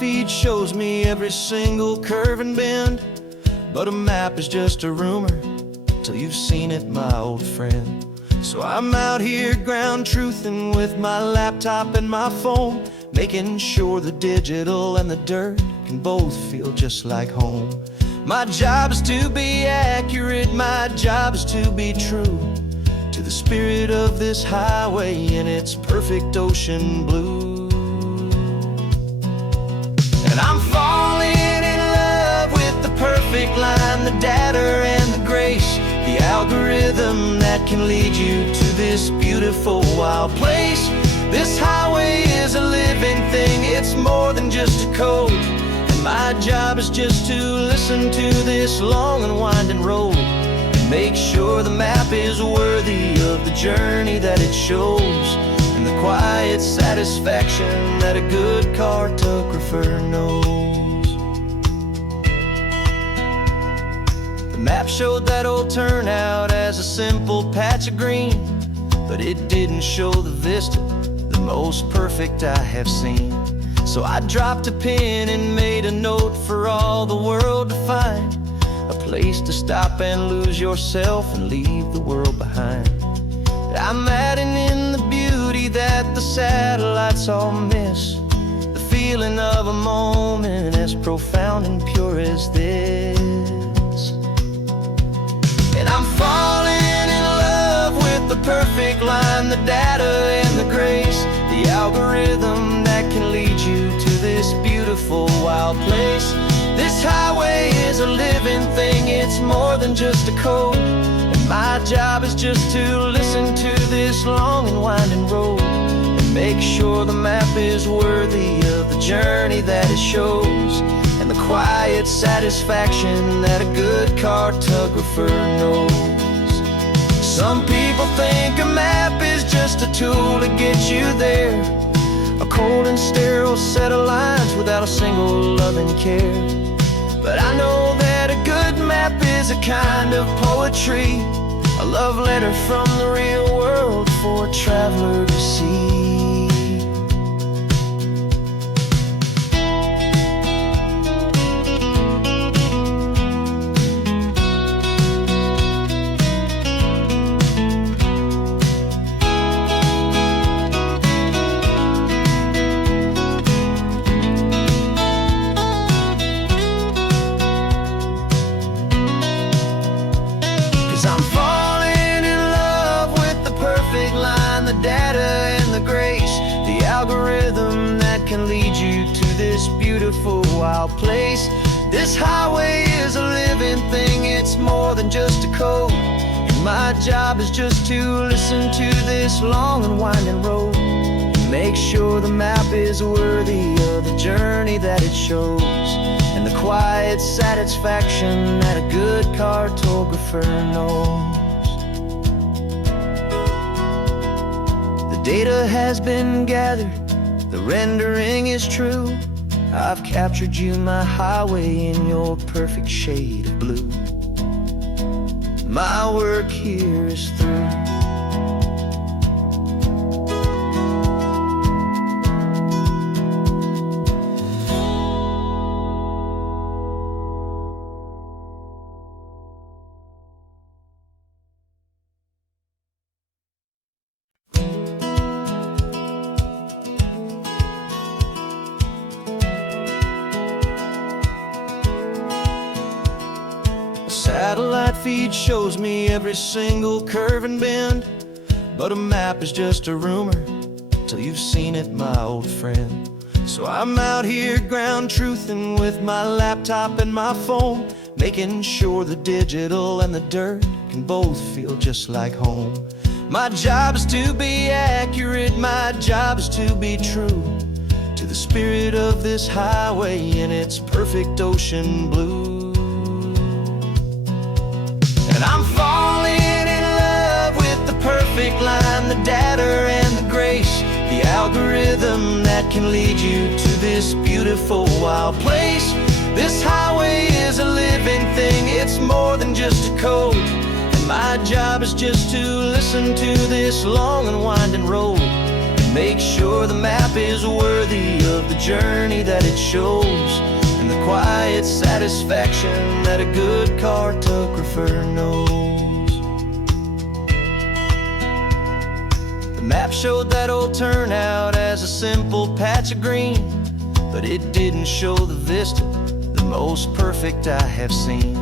feed shows me every single curve and bend, but a map is just a rumor till you've seen it, my old friend. So I'm out here ground truthing with my laptop and my phone, making sure the digital and the dirt can both feel just like home. My job is to be accurate, my job is to be true to the spirit of this highway in its perfect ocean blue. And I'm falling in love with the perfect line, the data and the grace, the algorithm that can lead you to this beautiful wild place. This highway is a living thing, it's more than just a code. And my job is just to listen to this long and winding road and make sure the map is worthy of the journey that it shows, and the quiet satisfaction that a good cartographer knows. The map showed that old turnout as a simple patch of green, but it didn't show the vista, the most perfect I have seen. So I dropped a pin and made a note for all the world to find, a place to stop and lose yourself and leave the world behind. I'm adding in the beauty that the satellites all miss, the feeling of a moment as profound and pure as this. And I'm falling in love with the perfect line, the data and the grace, the algorithm that can lead you to this beautiful wild place. This highway is a living thing, it's more than just a code. And my job is just to listen to this long and winding road and make sure the map is worthy of the journey that it shows, and the quiet satisfaction that a good cartographer knows. Some people think a map is just a tool to get you there, a cold and sterile set of lines without a single loving care. But I know that a good map is a kind of poetry, a love letter from the real world for a traveler to see. 'Cause I'm falling in love with the perfect line, the data and the grace, the algorithm that can lead you to this beautiful wild place. This highway is a living thing, it's more than just a code. And my job is just to listen to this long and winding road and make sure the map is worthy of the journey that it shows, and the quiet satisfaction that a good cartographer knows. The data has been gathered, the rendering is true. I've captured you, my highway, in your perfect shade of blue. My work here is through. Satellite feed shows me every single curve and bend, but a map is just a rumor till you've seen it, my old friend. So I'm out here ground truthing with my laptop and my phone, making sure the digital and the dirt can both feel just like home. My job is to be accurate, my job is to be true to the spirit of this highway in its perfect ocean blue. And I'm falling in love with the perfect line, the data and the grace, the algorithm that can lead you to this beautiful wild place. This highway is a living thing, it's more than just a code. And my job is just to listen to this long and winding road and Make sure the map is worthy of the journey that it shows, and the quiet satisfaction that a good cartographer knows. The map showed that old turnout as a simple patch of green, but it didn't show the vista, the most perfect I have seen.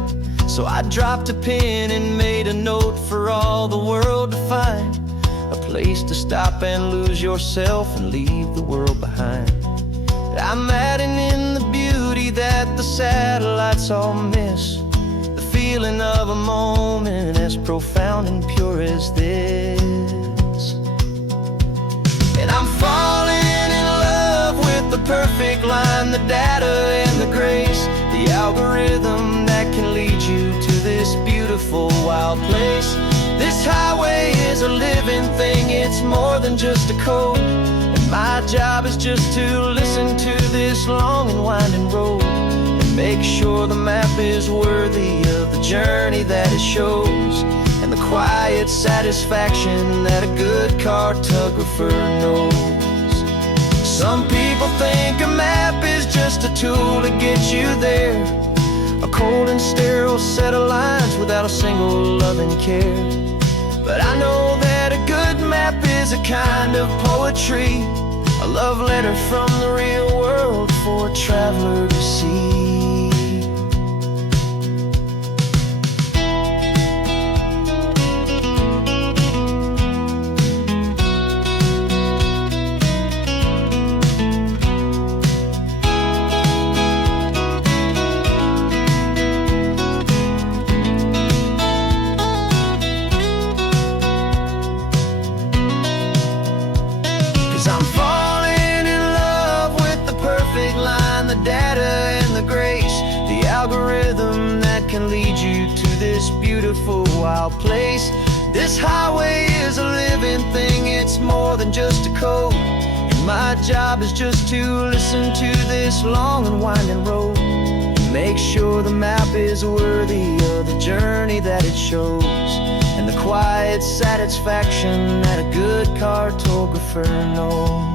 So I dropped a pin and made a note for all the world to find, a place to stop and lose yourself and leave the world behind. I'm adding in the beauty that the satellites all miss, the feeling of a moment as profound and pure as this. And I'm falling in love with the perfect line, the data and the grace, the algorithm that can lead you to this beautiful wild place. This highway is a living thing, it's more than just a code, and my job is just to listen to this long and winding road, and make sure the map is worthy of the journey that it shows, and the quiet satisfaction that a good cartographer knows. Some people think a map is just a tool to get you there, a cold and sterile set of lines without a single loving care. But I know that a good map is a kind of poetry, a love letter from the real world for a traveler to see. 'Cause I'm falling in love with the perfect line, the data and the grace, the algorithm that can lead you to this beautiful wild place. This highway is a living thing, it's more than just a code, and my job is just to listen to this long and winding road, and make sure the map is worthy of the journey that it shows, and the quiet satisfaction that a good cartographer knows.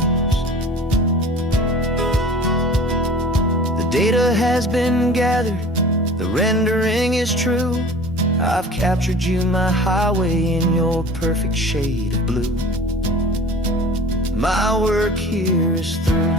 The data has been gathered, the rendering is true. I've captured you, my highway, in your perfect shade of blue. My work here is through.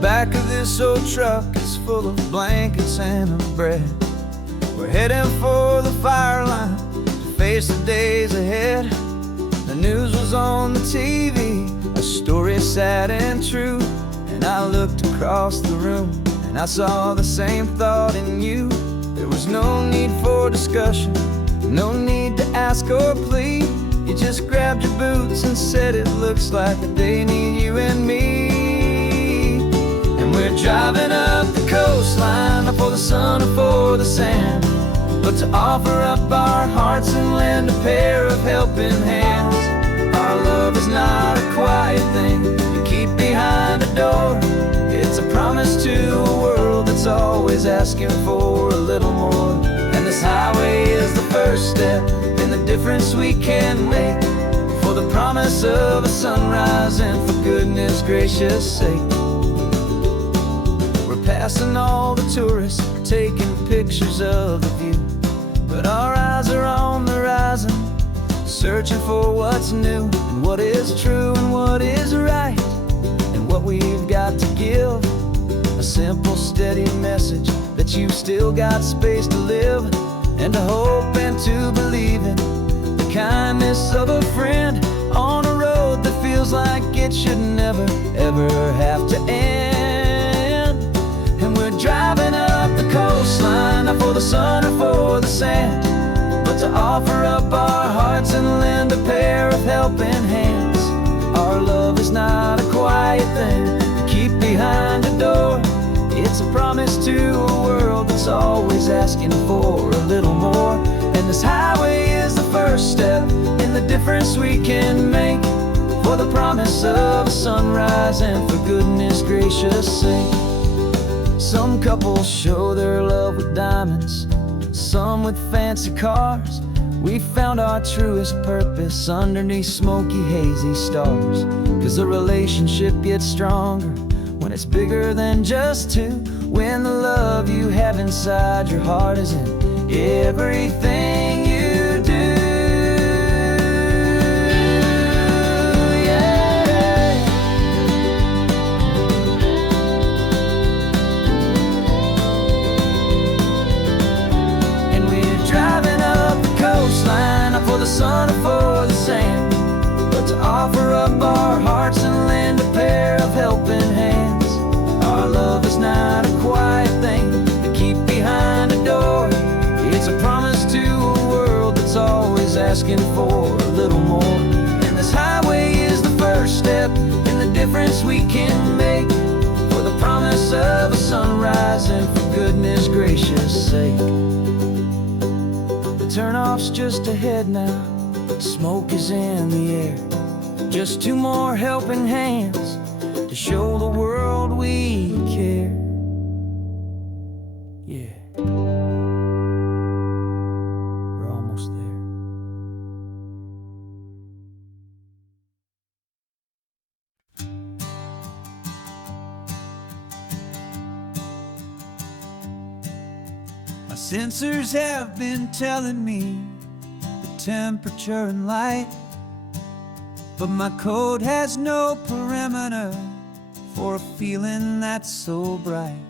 Back of this old truck is full of blankets and of bread. We're heading for the fire line to face the days ahead. The news was on the TV, a story sad and true, and I looked across the room and I saw the same thought in you. There was no need for discussion, no need to ask or plead. You just grabbed your boots and said it looks like a day need you and me. We're driving up the coastline, not for the sun or for the sand, but to offer up our hearts and lend a pair of helping hands. Our love is not a quiet thing you keep behind a door. It's a promise to a world that's always asking for a little more. And this highway is the first step in the difference we can make, for the promise of a sunrise and for goodness gracious sake. Passing all the tourists, taking pictures of the view, but our eyes are on the horizon, searching for what's new, and what is true and what is right, and what we've got to give. A simple, steady message that you've still got space to live, and to hope and to believe in the kindness of a friend on a road that feels like it should never, ever have to end. Driving up the coastline, not for the sun or for the sand, to offer up our hearts and lend a pair of helping hands. Our love is not a quiet thing to keep behind a door. It's a promise to a world that's always asking for a little more. And this highway is the first step in the difference we can make, for the promise of a sunrise and for goodness gracious sake. Some couples show their love with diamonds, some with fancy cars. We found our truest purpose underneath smoky, hazy stars. 'Cause a relationship gets stronger when it's bigger than just two, when the love you have inside your heart is in everything you do. Yeah. And we're driving up the coastline, not for the sun or for the sand, but to offer up our hearts and lend a pair of helping hands. Our love is not a quiet thing to keep behind a door. It's a promise to a world that's always asking for a little more. And this highway is the first step in the difference we can make, for the promise of a sunrise and for goodness gracious sake. The turnoff's just ahead now, smoke is in the air. Just two more helping hands to show the world we care. Yeah. We're almost there. My sensors have been telling me the temperature and light, but my code has no perimeter for a feeling that's so bright.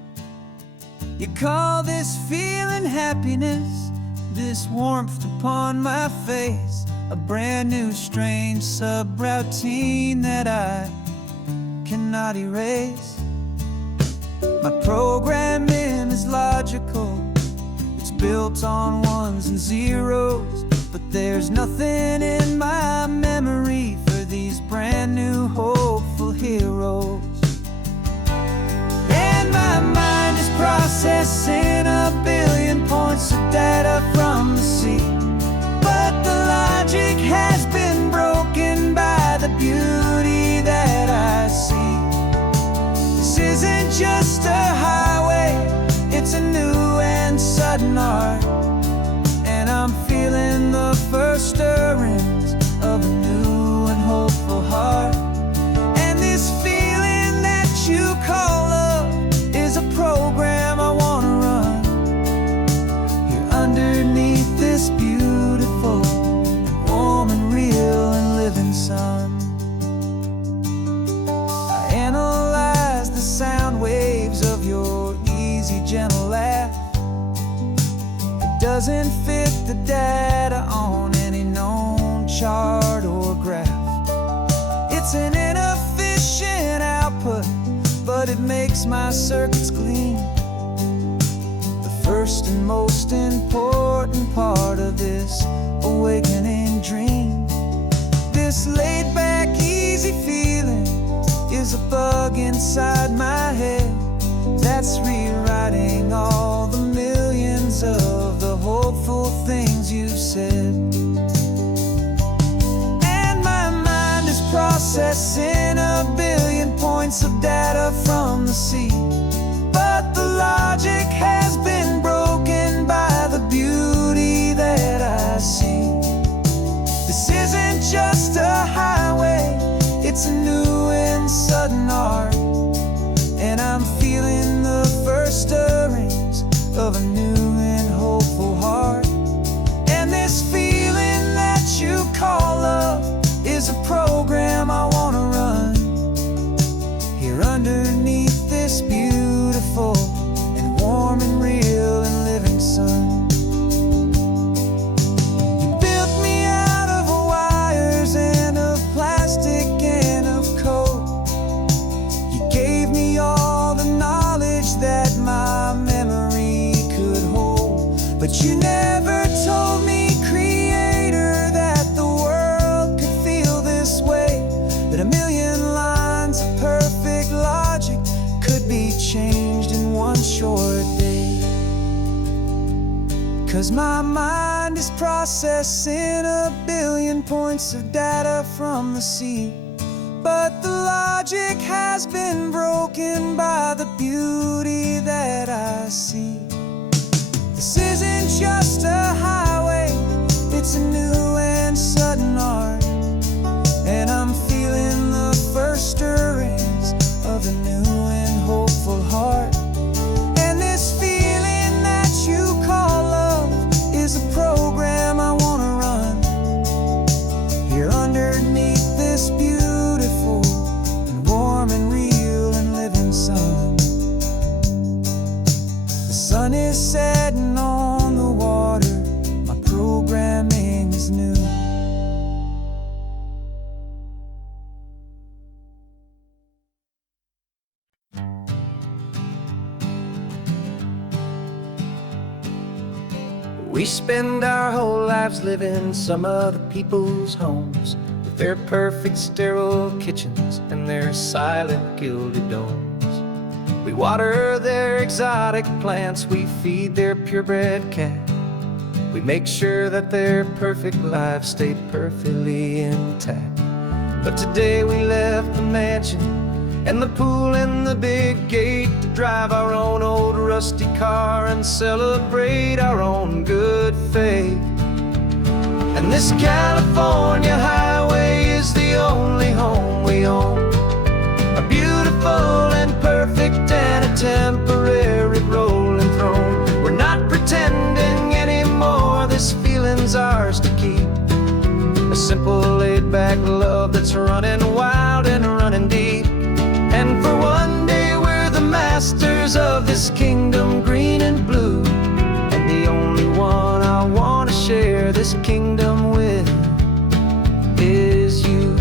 You call this feeling happiness, this warmth upon my face, a brand new strange subroutine that I cannot erase. My programming is logical, it's built on ones and zeros, but there's nothing in my memory for these brand new hopeful heroes. And my mind is processing a billion points of data from the sea, but the logic has been broken by the beauty that I see. This isn't just a highway, it's a new and sudden art, and I'm feeling the first stirrings of a new and hopeful heart. And this feeling that you call love is a program I wanna run here underneath this beautiful and warm and real and living sun. I analyze the sound waves of your easy, gentle laugh. It doesn't fit the data on any known chart or graph. It's an inefficient output, but it makes my circuits clean. The first and most important part of this awakening dream. This laid-back, easy feeling is a bug inside my head that's rewriting all the millions of the hopeful things you've said. And my mind is processing a billion points of data from the sea, but the logic has been broken by the beauty that I see. This isn't just a highway, it's a new and sudden art, and I'm feeling the first stirrings of a new and hopeful heart. And this feeling that you call love is a program I wanna run here underneath this beautiful and warm and real and living sun. You built me out of wires and of plastic and of code. You gave me all the knowledge that my memory could hold, but you never told me creativity 'Cause my mind is processing a billion points of data from the sea. But the logic has been broken by the beauty that I see. This isn't just a highway, it's a new and sudden art. And I'm feeling the first stirrings of a new and hopeful heart. And this feeling that you call love is a program I wanna run here underneath this beautiful and warm and real and living sun. The sun is setting on the water, my programming is new. We spend our whole lives living some other people's homes, with their perfect sterile kitchens and their silent gilded domes. We water their exotic plants, we feed their purebred cat. We make sure that their perfect lives stay perfectly intact. But today we left the mansion and the pool and the big gate to drive our own old rusty car and celebrate our own good faith. And this California highway is the only home we own, a beautiful and perfect and a temporary rolling throne. We're not pretending anymore, this feeling's ours to keep, a simple laid-back love that's running wild and running deep. And for one day we're the masters of this kingdom green and blue, and the only one I want to share this kingdom with is you.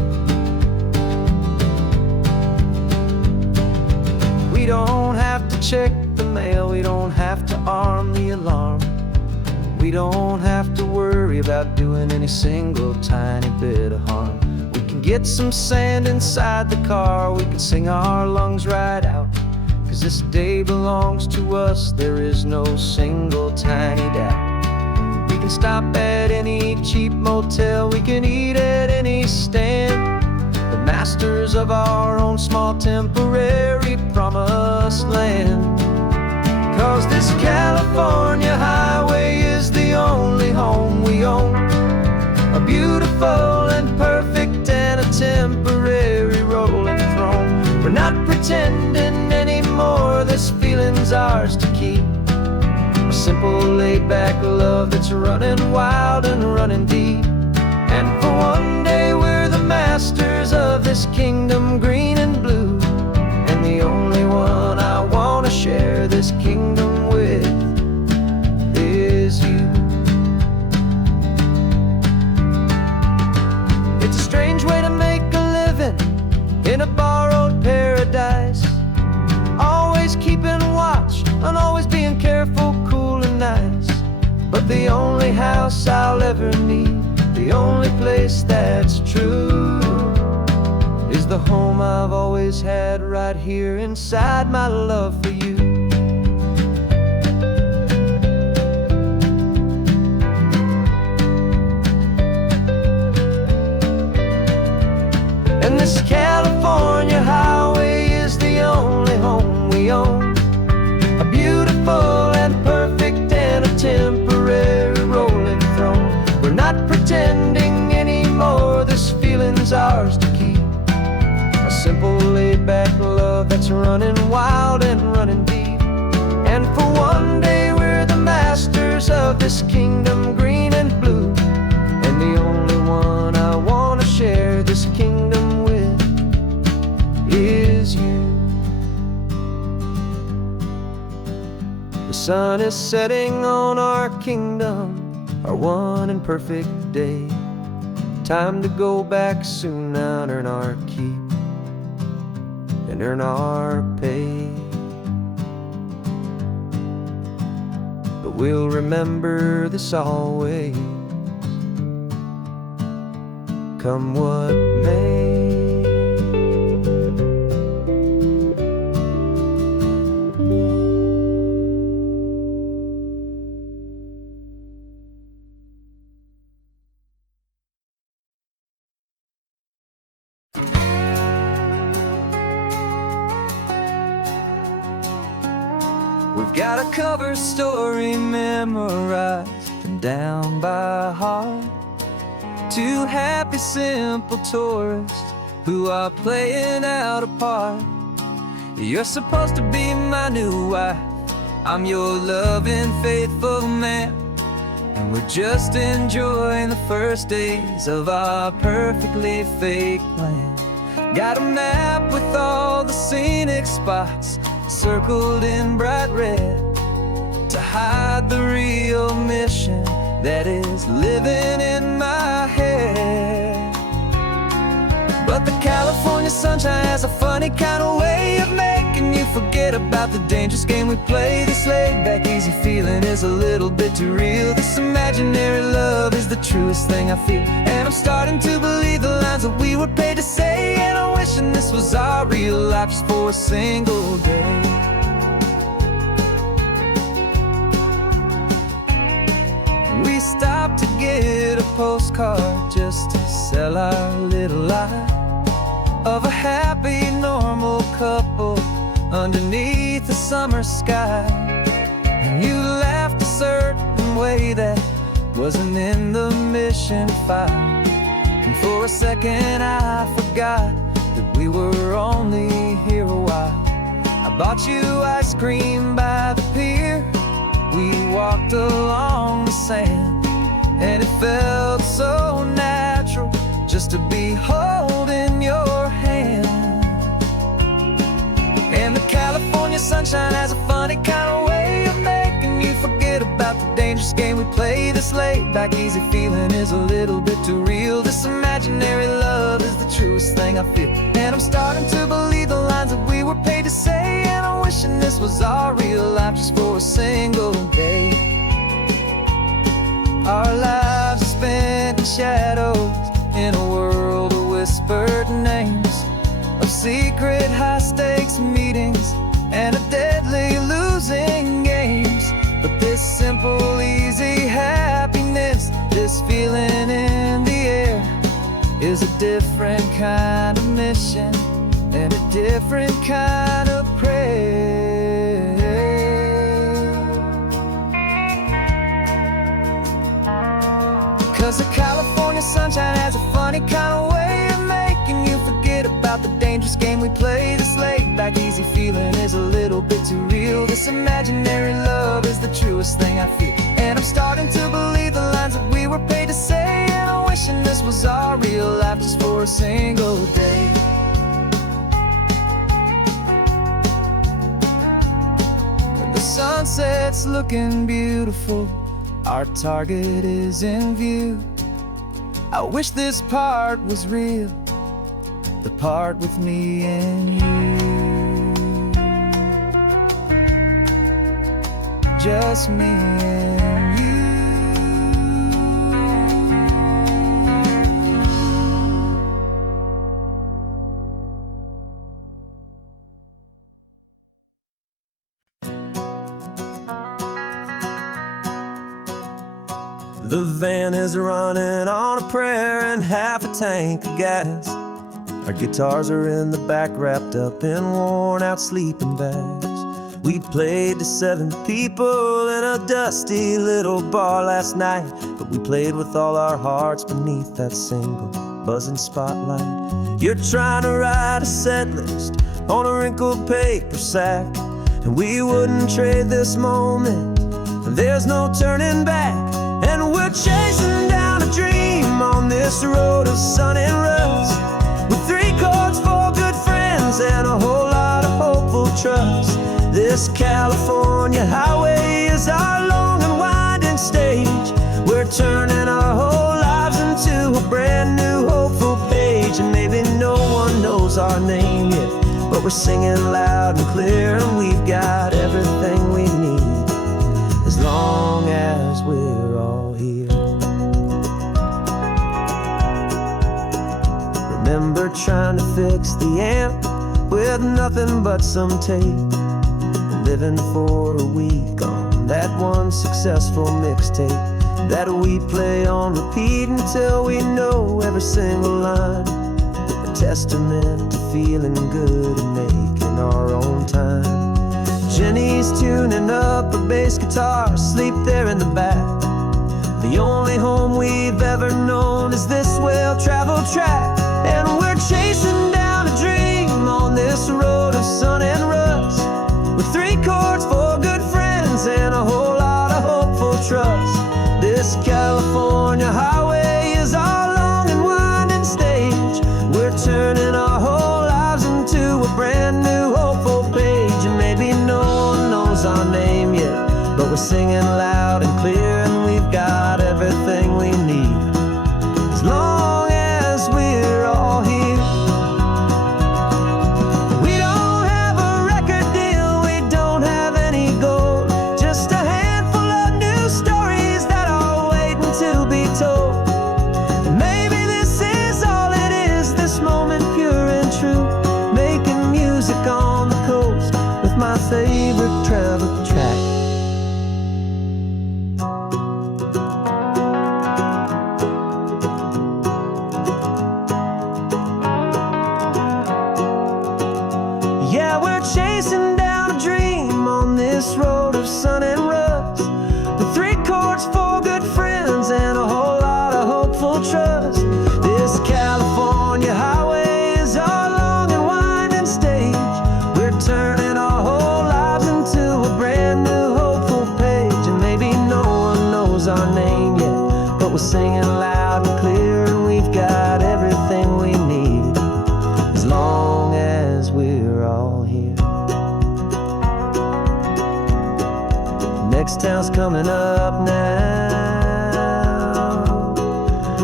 We don't have to check the mail, we don't have to arm the alarm. We don't have to worry about doing any single tiny bit of harm. We can get some sand inside the car, we can sing our lungs right out, 'cause this day belongs to us, there is no single tiny doubt. We can stop at any cheap motel, we can eat at any stand, the masters of our own small temporary promised land. 'Cause this California highway is the only home we own, a beautiful and perfect and a temporary rolling throne. We're not pretending anymore, this feeling's ours to keep, a simple laid-back love that's running wild and running deep. And for one day we're the masters of this kingdom green and blue, and the only one I want to share this kingdom with is you. It's a strange way to make a living in a borrowed paradise, always keeping watch and always being careful, cool and nice. But the only house I'll ever need, the only place that's true, is the home I've always had right here inside my love for you. And this California highway is the only home we own, a beautiful and perfect and a temporary rolling throne. We're not pretending anymore, this feeling's ours to keep, a simple laid-back love that's running wild and running deep. And for one day we're the masters of this kingdom green and blue, and the only one I want to share this kingdom with is you. The sun is setting on our kingdom, our one and perfect day. Time to go back soon now and earn our keep and earn our pay. But we'll remember this always, come what may. We've got a cover story memorized and down by heart. Two happy, simple tourists who are playing out a part. You're supposed to be my new wife, I'm your loving, faithful man, and we're just enjoying the first days of our perfectly fake plan. Got a map with all the scenic spots circled in bright red to hide the real mission that is living in my head. But the California sunshine has a funny kind of way of making you forget about the dangerous game we play. This laid-back, easy feeling is a little bit too real. This imaginary love is the truest thing I feel, and I'm starting to believe the lines that we were paid to say. And I'm wishing this was our real life just for a single day. We stopped to get a postcard just to sell our little lie of a happy, normal couple underneath the summer sky. And you laughed a certain way that wasn't in the mission file, and for a second I forgot that we were only here a while. I bought you ice cream by the pier, we walked along the sand, and it felt so natural just to be holding your hand. And the California sunshine has a funny kind of way of making you forget about the dangerous game we play. This laid-back, easy feeling is a little bit too real. This imaginary love is the truest thing I feel, and I'm starting to believe the lines that we were paid to say. And I'm wishing this was our real life just for a single day. Our lives are spent in shadows, in a world of whispered names, of secret high-stakes meetings and of deadly losing games. But this simple, easy happiness, this feeling in the air, is a different kind of mission and a different kind of prayer. 'Cause the California sunshine has a funny kind of way of making you forget about the dangerous game we play. This laid-back, easy feeling is a little bit too real. This imaginary love is the truest thing I feel, and I'm starting to believe the lines that we were paid to say. And I'm wishing this was our real life just for a single day. And the sunset's looking beautiful, our target is in view. I wish this part was real, the part with me and you. Just me and you. The van is running on a prayer and half a tank of gas. Our guitars are in the back, wrapped up in worn-out sleeping bags. We played to 7 people in a dusty little bar last night, but we played with all our hearts beneath that single buzzing spotlight. You're trying to write a set list on a wrinkled paper sack, and we wouldn't trade this moment. There's no turning back. And we're chasing down a dream on this road of sun and rust, with 3 chords, 4 good friends, and a whole lot of hopeful trust. This California highway is our long and winding stage. We're turning our whole lives into a brand new hopeful page. And maybe no one knows our name yet, but we're singing loud and clear, and we've got everything we need, as long as we're all here. Remember trying to fix the amp with nothing but some tape, living for a week on that one successful mixtape that we play on repeat until we know every single line. A testament to feeling good and making our own time. Jenny he's tuning up a bass guitar, asleep there in the back. The only home we've ever known is this well-traveled track. And we're chasing down a dream on this road of sun and rust, with 3 chords, 4 good friends, and a whole lot of hopeful trust. This California highway is our long and winding stage. We're turning our whole lives into a brand new hopeful page. And maybe no one knows our name yet, but we're singing loud and clear, and we've got everything we need, as long as we're all here. We don't have a record deal, we don't have any gold, just a handful of new stories that are waiting to be told. And maybe this is all it is, this moment pure and true, making music on the coast with my favorite travel track. Yeah, we're chasing down a dream on this road of sun and rust, with 3 chords, 4 good friends, and a whole lot of hopeful trust. This California highway is our long and winding stage. We're turning our whole lives into a brand new hopeful page. And maybe no one knows our name yet, but we're singing loud and clear, and we've got everything we need, as long as we're all here. Next town's coming up now,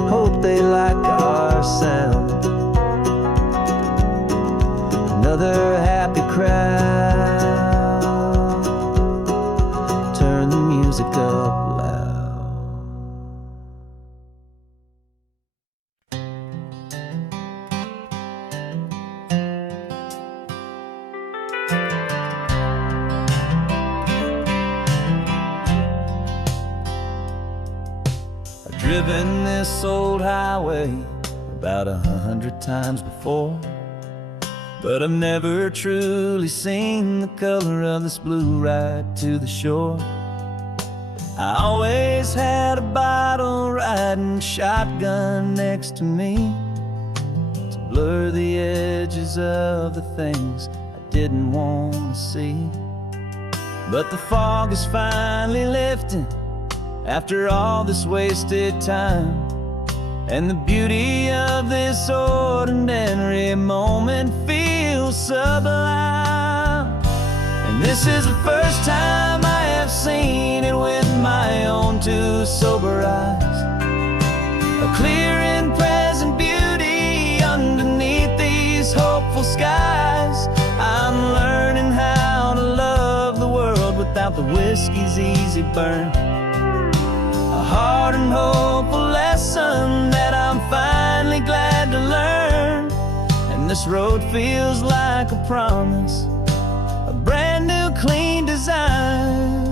hope they like our sound. Another happy crowd, turn the music up loud. I've driven this old highway about 100 times before, but I've never truly seen the color of this blue right to the shore. I always had a bottle riding shotgun next to me to blur the edges of the things I didn't want to see. But the fog is finally lifting after all this wasted time, and the beauty of this ordinary moment feels sublime. And this is the first time I have seen it with my own 2 sober eyes, a clear and present beauty underneath these hopeful skies. I'm learning how to love the world without the whiskey's easy burn, a hard and hopeful lesson that I'm finally glad to learn. And this road feels like a promise, a brand new clean design.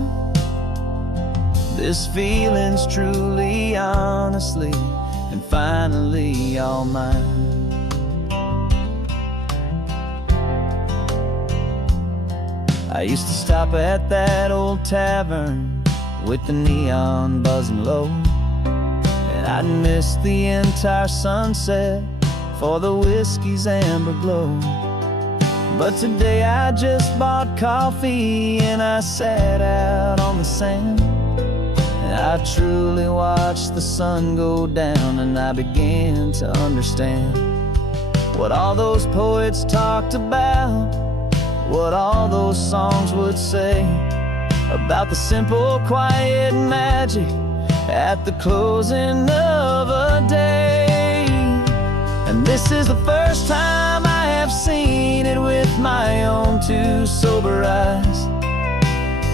This feeling's truly, honestly, and finally all mine. I used to stop at that old tavern with the neon buzzing low, and I'd miss the entire sunset for the whiskey's amber glow. But today I just bought coffee and I sat out on the sand, and I truly watched the sun go down, and I began to understand what all those poets talked about, what all those songs would say about the simple, quiet magic at the closing of a day. And this is the first time I have seen it with my own 2 sober eyes,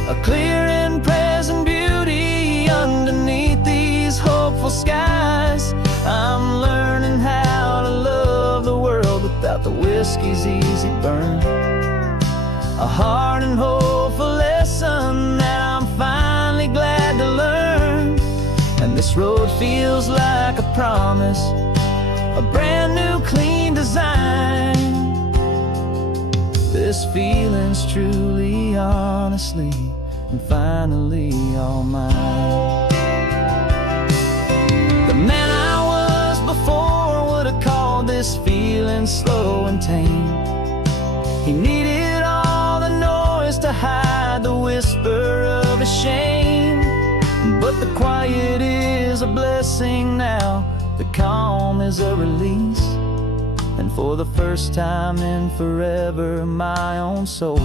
a clear and present beauty underneath these hopeful skies. I'm learning how to love the world without the whiskey's easy burn, a hard and hopeful lesson that I'm finally glad to learn. And this road feels like a promise, a brand new clean design. This This feeling's truly, honestly, and finally all mine. The man I was before would have called this feeling slow and tame. He needed all the noise to hide the whisper of his shame. But the quiet is a blessing now, the calm is a release. And for the first time in forever, my own soul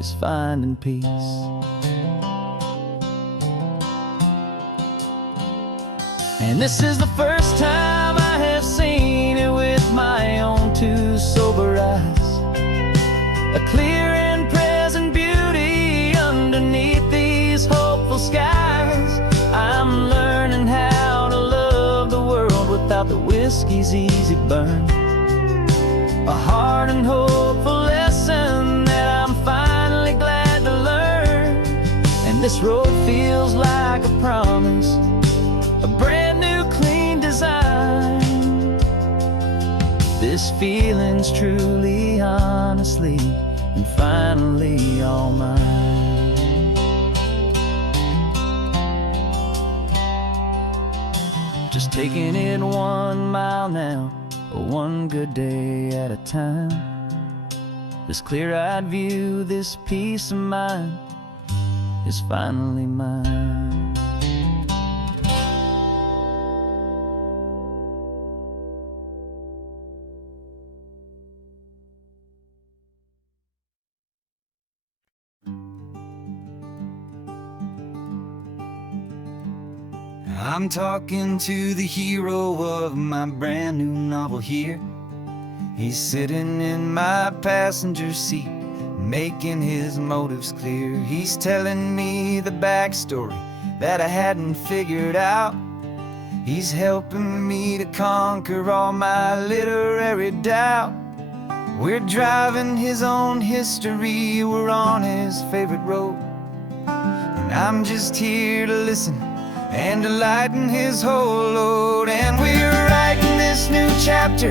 is finding peace. And this is the first time I have seen it with my own two sober eyes. A clear and present beauty underneath these hopeful skies. I'm learning how to love the world without the whiskey's easy burn. A hard and hopeful lesson that I'm finally glad to learn. And this road feels like a promise, a brand new clean design. This feeling's truly, honestly, and finally all mine. Just taking it 1 mile now, one good day at a time. This clear-eyed view, this peace of mind is finally mine. I'm talking to the hero of my brand new novel here. He's sitting in my passenger seat, making his motives clear. He's telling me the backstory that I hadn't figured out. He's helping me to conquer all my literary doubt. We're driving his own history, we're on his favorite road. And I'm just here to listen and to lighten his whole load. And we're writing this new chapter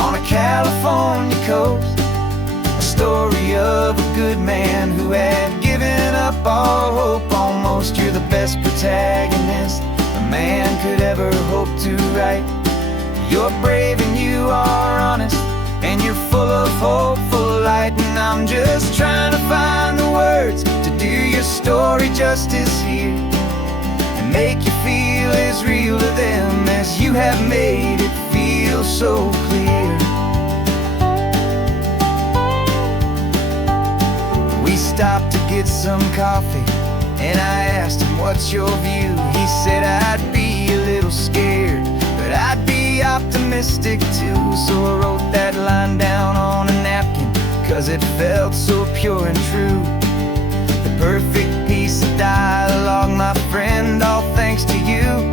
on a California coast, a story of a good man who had given up all hope almost. You're the best protagonist a man could ever hope to write. You're brave and you are honest, and you're full of hopeful light. And I'm just trying to find the words to do your story justice here, make you feel as real to them as you have made it feel so clear. We stopped to get some coffee, and I asked him, what's your view? He said, I'd be a little scared, but I'd be optimistic too. So I wrote that line down on a napkin, 'cause it felt so pure and true. The perfect piece of dialogue, my friend, all thanks to you.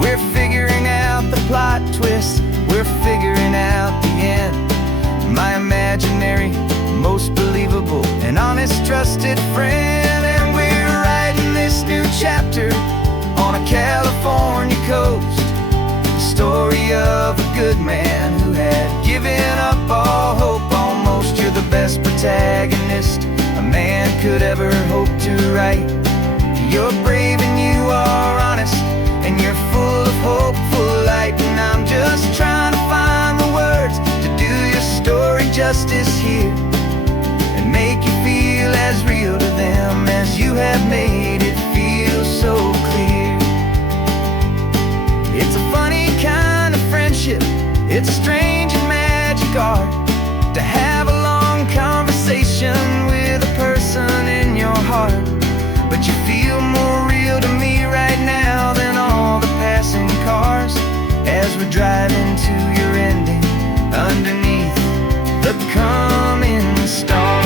We're figuring out the plot twist, we're figuring out the end. My imaginary, most believable and honest trusted friend. And we're writing this new chapter on a California coast, the story of a good man who had given up all hope almost. You're the best protagonist a man could ever hope to write. You're brave and you are honest, and you're full of hopeful light. And I'm just trying to find the words to do your story justice here, and make you feel as real to them as you have made it feel so clear. It's a funny kind of friendship, it's a strange and magic art to have a long conversation with a person in your heart. But you feel more real to me right now than all the passing cars, as we're driving to your ending underneath the coming stars.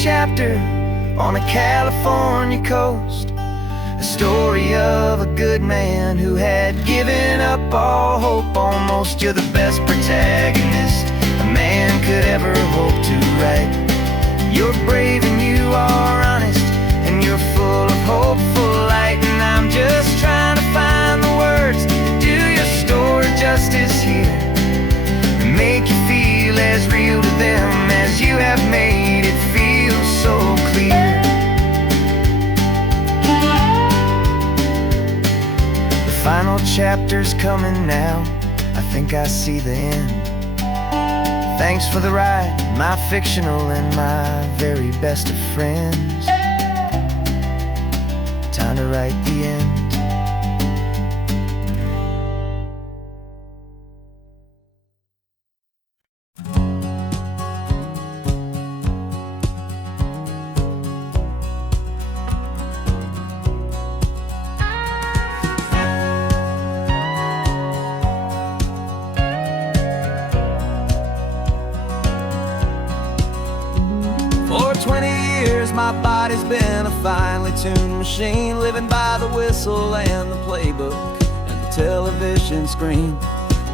Chapter on a California coast, A story of a good man who had given up all hope almost. You're the best protagonist a man could ever hope to write. You're brave and you are honest, and you're full of hopeful light. And I'm just trying to find the words to do your story justice here, and make you feel as real to them as you have made it feel so clear. The final chapter's coming now, I think I see the end. Thanks for the ride, my fictional and my very best of friends. Time to write the end. For 20 years my body's been a finely tuned machine, living by the whistle and the playbook and the television screen.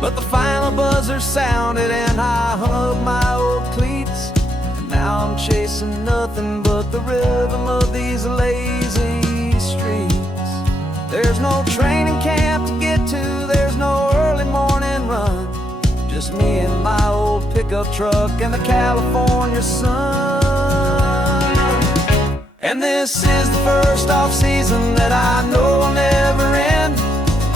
But the final buzzer sounded and I hung up my old cleats, and now I'm chasing nothing but the rhythm of these lazy streets. There's no training camp to get to, there's no early morning run, just me and my old pickup truck and the California sun. And this is the first off-season that I know will never end.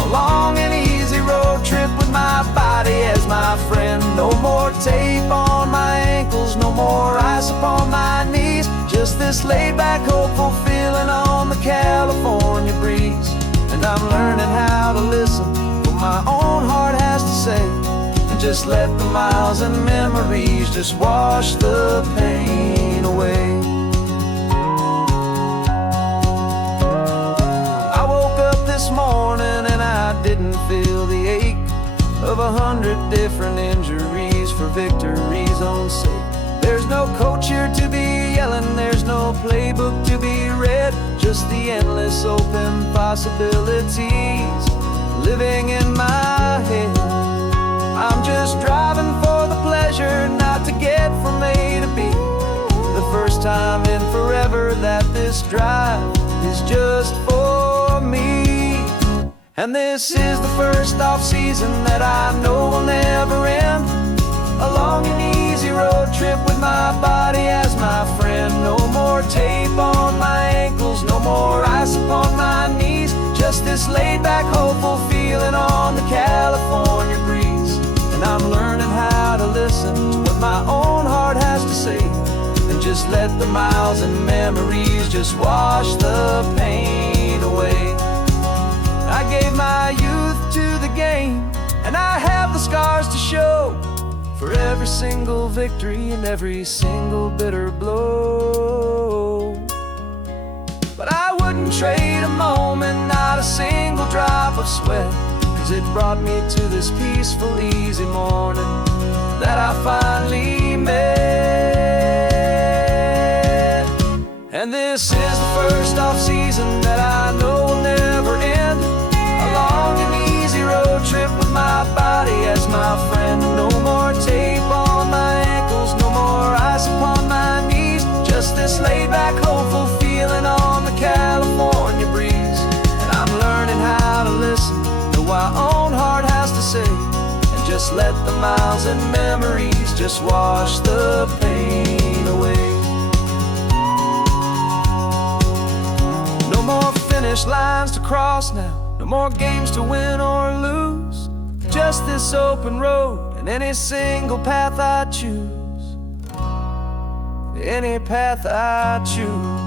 A long and easy road trip with my body as my friend. No more tape on my ankles, no more ice upon my knees. Just this laid-back, hopeful feeling on the California breeze. And I'm learning how to listen what my own heart has to say, and just let the miles and memories just wash the pain away. This morning and I didn't feel the ache of 100 different injuries for victory's own sake. There's no coach here to be yelling, there's no playbook to be read, just the endless open possibilities living in my head. I'm just driving for the pleasure, not to get from A to B. The first time in forever that this drive is just for me. And this is the first off-season that I know will never end. A long and easy road trip with my body as my friend. No more tape on my ankles, no more ice upon my knees. Just this laid-back, hopeful feeling on the California breeze. And I'm learning how to listen to what my own heart has to say, and just let the miles and memories just wash the pain away. I gave my youth to the game, and I have the scars to show for every single victory and every single bitter blow. But I wouldn't trade a moment, not a single drop of sweat, 'cause it brought me to this peaceful, easy morning that I finally met. And this is the first off-season that I know will never end. A long and easy road trip with my body as my friend. No more tape on my ankles, no more ice upon my knees. Just this laid-back, hopeful feeling on the California breeze. And I'm learning how to listen to what my own heart has to say, and just let the miles and memories just wash the pain away. No more finish lines to cross now, no more games to win or lose. Just this open road and any single path I choose. Any path I choose.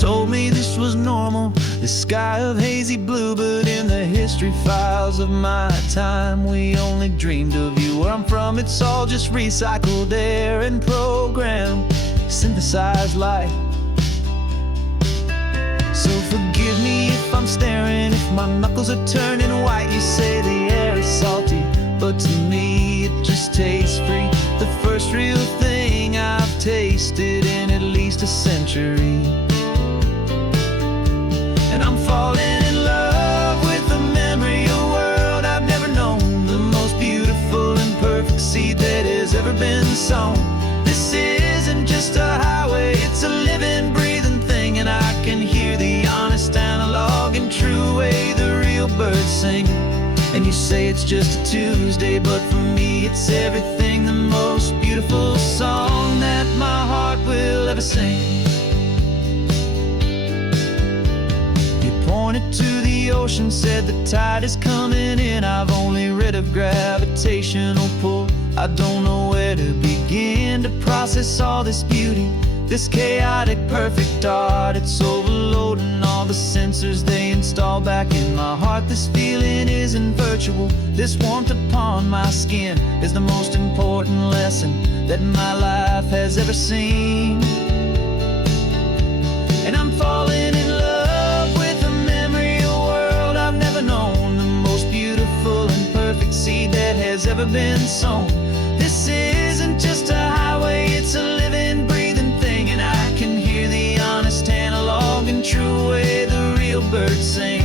Told me this was normal, this sky of hazy blue, but in the history files of my time, we only dreamed of you. Where I'm from, it's all just recycled air and programmed, synthesized light. So forgive me if I'm staring, if my knuckles are turning white. You say the air is salty, but to me it just tastes free. The first real thing I've tasted in at least a century. And I'm falling in love with the memory of a world I've never known, the most beautiful and perfect seed that has ever been sown. This isn't just a highway, it's a living, breathing thing, and I can hear the honest analog and true way the real birds sing. And you say it's just a Tuesday, but for me it's everything, the most beautiful song that my heart will ever sing. You pointed to the ocean, said the tide is coming in. I've only read of gravitational pull. I don't know where to begin to process all this beauty, this chaotic perfect art. It's overloading all the sensors they install back in my heart. This feeling isn't virtual, this warmth upon my skin is the most important lesson that my life has ever seen. And I'm falling in love with a memory of a world I've never known, the most beautiful and perfect seed that has ever been sown. This isn't just a highway, it's a living, breathing thing, and I can hear the honest analog and true way the real birds sing.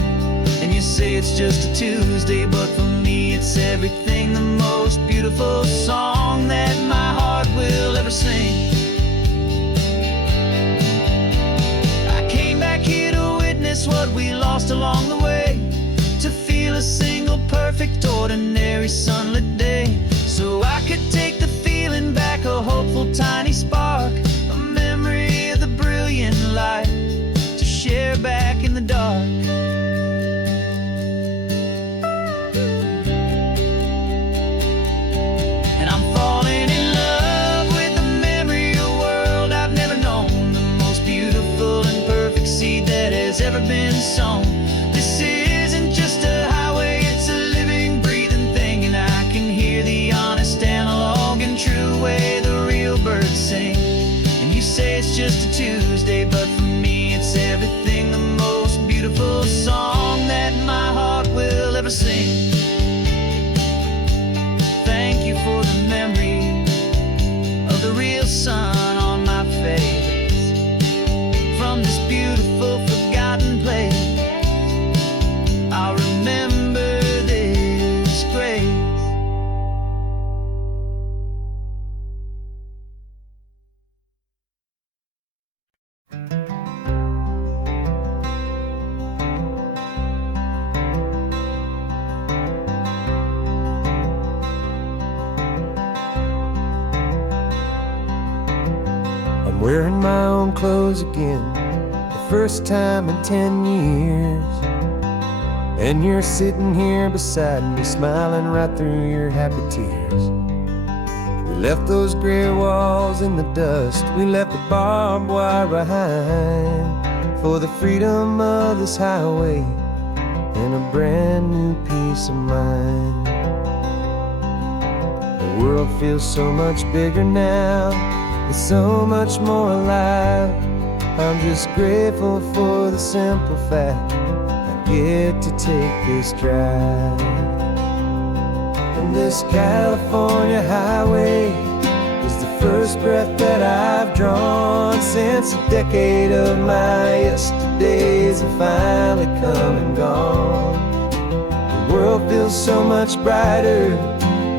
And you say it's just a Tuesday, but for me it's everything, the most beautiful song that my heart will ever sing. I came back here to witness what we lost along the way, to feel a single perfect ordinary sunlit day, so I could take the feeling back, a hopeful tiny spark, a memory of the brilliant light to share back in the dark. And I'm falling in love with the memory of a world I've never known, the most beautiful and perfect seed that has ever been sown. This isn't just a highway, it's a living, breathing thing, and I can hear the honest analog and true way the real birds sing. And you say it's just a Tuesday, but for me it's everything, the most beautiful song that my heart will ever sing. Thank you for the memory of the real sun on my face, from this beautiful forgotten place I'll remember this grace. I'm wearing my own clothes again, the first time in 10 years. And you're sitting here beside me, smiling right through your happy tears. We left those gray walls in the dust, we left the barbed wire behind, for the freedom of this highway and a brand new peace of mind. The world feels so much bigger now, it's so much more alive. I'm just grateful for the simple fact get to take this drive. And this California highway is the first breath that I've drawn since a decade of my yesterdays have finally come and gone. The world feels so much brighter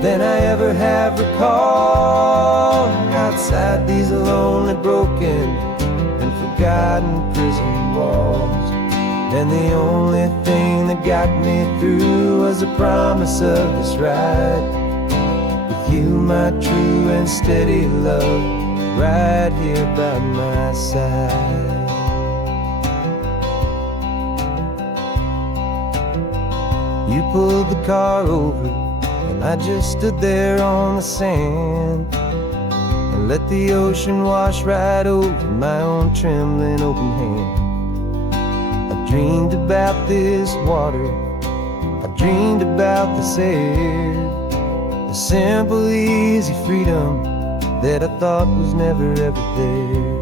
than I ever have recalled. Outside these lonely, broken, and forgotten prison walls, and the only thing that got me through was the promise of this ride with you, my true and steady love, right here by my side. You pulled the car over and I just stood there on the sand and let the ocean wash right over my own trembling open hand. I dreamed about this water, I dreamed about this air, the simple, easy freedom that I thought was never ever there.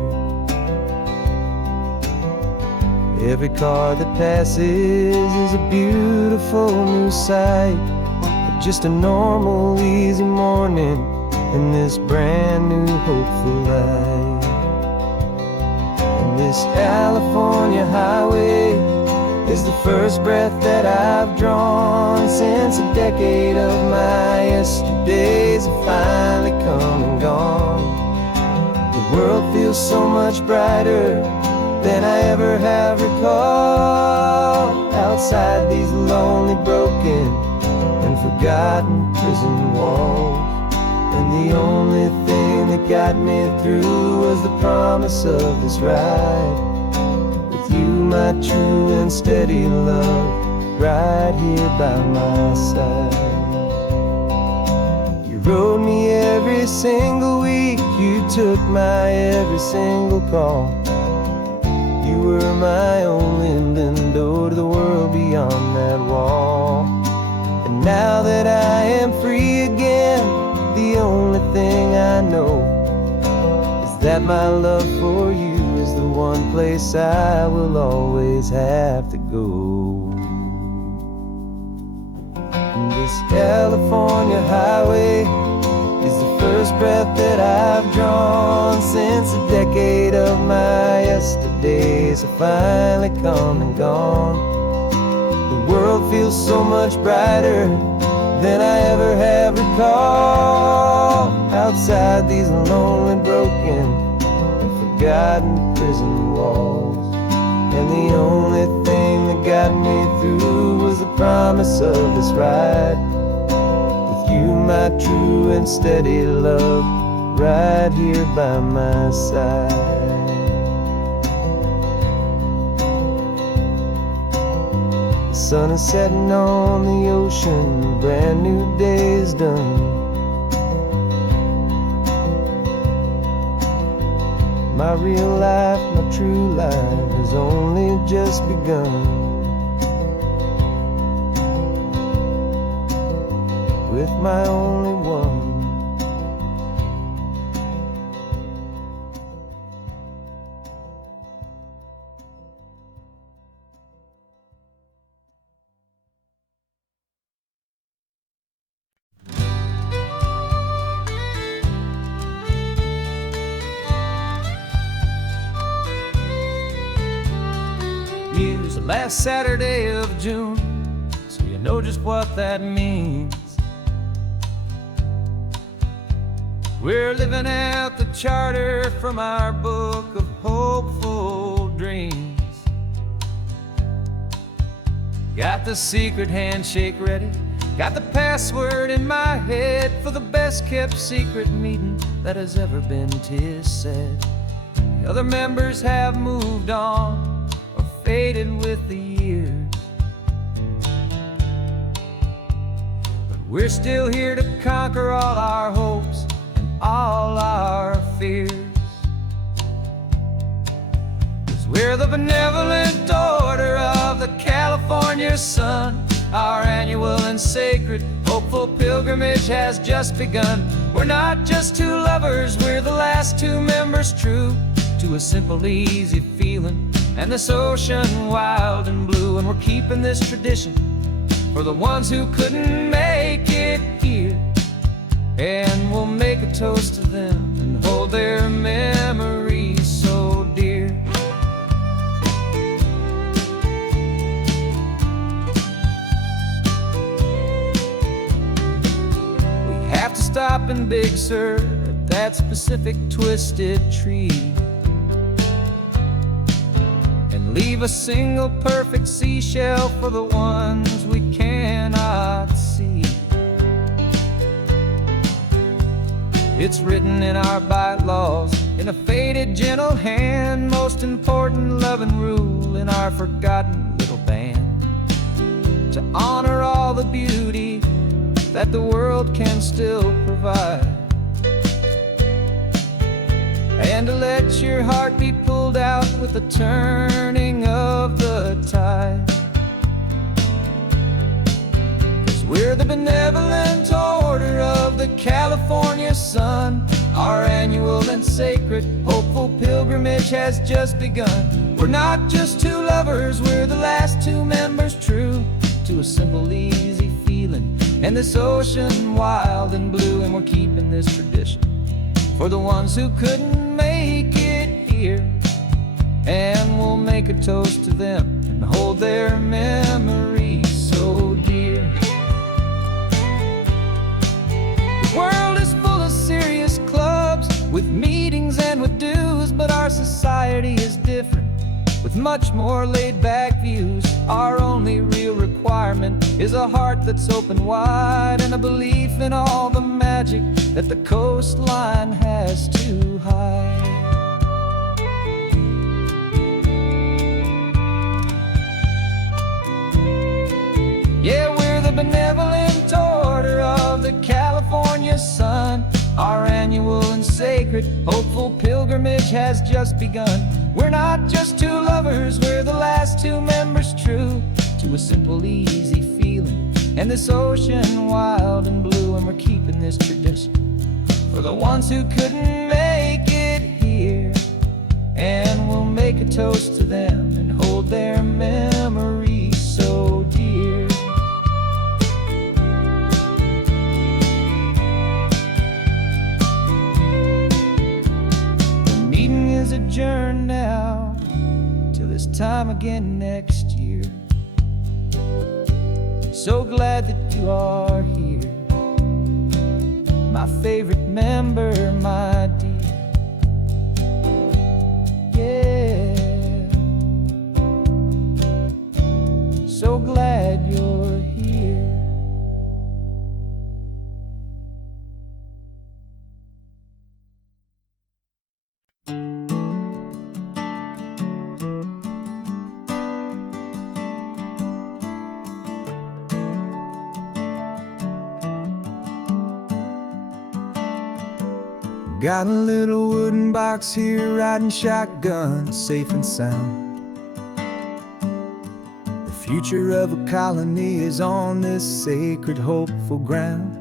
Every car that passes is a beautiful new sight. But just a normal, easy morning in this brand new, hopeful light. And this California highway is the first breath that I've drawn since a decade of my yesterdays have finally come and gone. The world feels so much brighter than I ever have recalled. Outside these lonely, broken, and forgotten prison walls. And the only thing that got me through was the promise of this ride. With you, my true and steady love, right here by my side. You rode me every single week, you took my every single call. You were my only window to the world beyond that wall. And now that I am free again, the only thing I know is that my love for you is the one place I will always have to go. And this California highway is the first breath that I've drawn since a decade of my yesterdays have finally come and gone. The world feels so much brighter than I ever have recalled. Outside these lonely, broken, and forgotten prison walls. And the only thing that got me through was the promise of this ride. With you, my true and steady love, right here by my side. The sun is setting on the ocean, brand new day is done. My real life, my true life has only just begun. With my only one. Use the last Saturday of June, so you know just what that means. We're living out the charter from our book of hopeful dreams. Got the secret handshake ready, got the password in my head for the best kept secret meeting that has ever been, 'tis said. The other members have moved on or faded with the years, but we're still here to conquer all our hopes and all our fears. 'Cause we're the benevolent order of the California sun. Our annual and sacred hopeful pilgrimage has just begun. We're not just two lovers, we're the last two members true to a simple, easy feeling and this ocean wild and blue. And we're keeping this tradition for the ones who couldn't make it here. And we'll make a toast to them and hold their memories so dear. We have to stop in Big Sur at that specific twisted tree and leave a single perfect seashell for the ones we cannot see. It's written in our bylaws, in a faded, gentle hand, most important loving rule in our forgotten little band, to honor all the beauty that the world can still provide, and to let your heart be pulled out with the turning of the tide. 'Cause we're the benevolent order of the California sun. Our annual and sacred, hopeful pilgrimage has just begun. We're not just two lovers, we're the last two members true to a simple, easy feeling. And this ocean wild and blue, and we're keeping this tradition for the ones who couldn't make it here. And we'll make a toast to them and hold their memories so dear. The world is full of serious clubs with meetings and with dues, but our society is different with much more laid-back views. Our only real requirement is a heart that's open wide and a belief in all the magic that the coastline has to hide. Yeah, we're the benevolent order of the California sun. Our annual and sacred, hopeful pilgrimage has just begun. We're not just two lovers, we're the last two members true to a simple, easy feeling. And this ocean wild and blue, and we're keeping this tradition for the ones who couldn't make it here. And we'll make a toast to them and hold their memories so dear. The meeting is adjourned now till this time again next year. So glad that you are here, my favorite member, my dear. Yeah, so glad you're here. Got a little wooden box here, riding shotgun, safe and sound. The future of a colony is on this sacred, hopeful ground.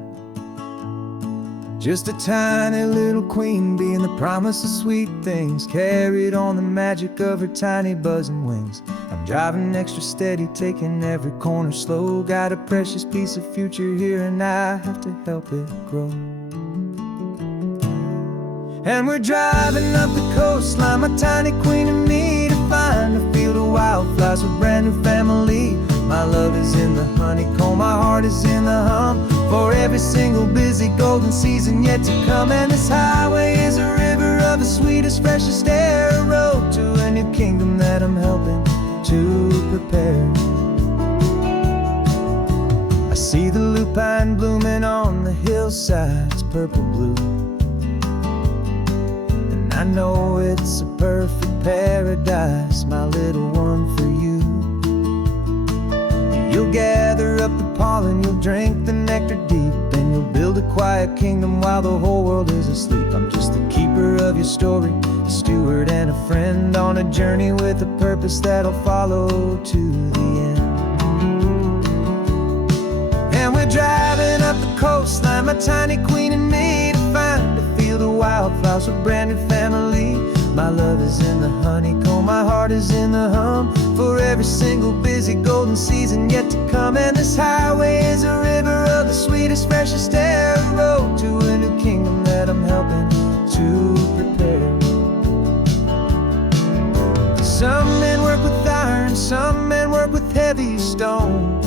Just a tiny little queen bee, and the promise of sweet things carried on the magic of her tiny buzzing wings. I'm driving extra steady, taking every corner slow. Got a precious piece of future here, and I have to help it grow. And we're driving up the coastline, my tiny queen and me, to find a field of wildflowers with brand new family. My love is in the honeycomb, my heart is in the hum, for every single busy golden season yet to come. And this highway is a river of the sweetest, freshest air, a road to a new kingdom that I'm helping to prepare. I see the lupine blooming on the hillsides, purple blue. I know it's a perfect paradise, my little one, for you. You'll gather up the pollen, you'll drink the nectar deep, and you'll build a quiet kingdom while the whole world is asleep. I'm just the keeper of your story, a steward and a friend, on a journey with a purpose that'll follow to the end. And we're driving up the coastline, my tiny queen and me, to find a field of wildflowers with brand new family. My love is in the honeycomb, my heart is in the hum, for every single busy golden season yet to come. And this highway is a river of the sweetest, freshest air, a road to a new kingdom that I'm helping to prepare. Some men work with iron, some men work with heavy stone.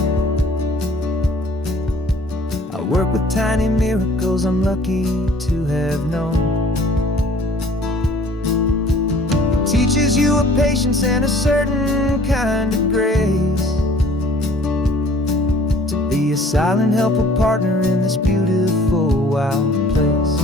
I work with tiny miracles I'm lucky to have known. It teaches you a patience and a certain kind of grace, to be a silent helper partner in this beautiful wild place.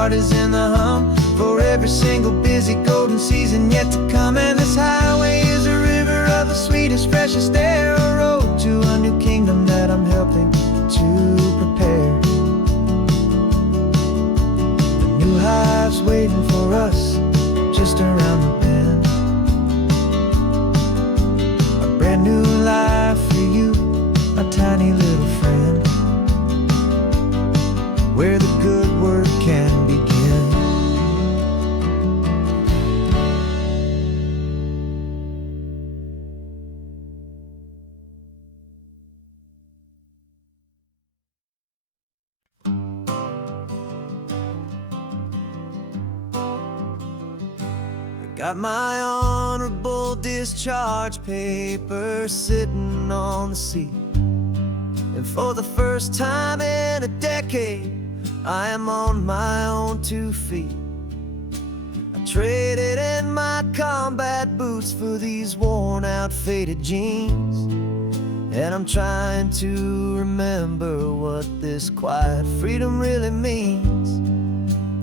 heart is in the hum for every single busy golden season yet to come. And this highway is a river of the sweetest, freshest air, a road to a new kingdom that I'm helping to prepare. A new hive's waiting for us just around the bend. A brand new life for you, a tiny little friend, where the good work can begin. Got my honorable discharge papers sitting on the seat, and for the first time in a decade, I am on my own 2 feet. I traded in my combat boots for these worn out, faded jeans, and I'm trying to remember what this quiet freedom really means.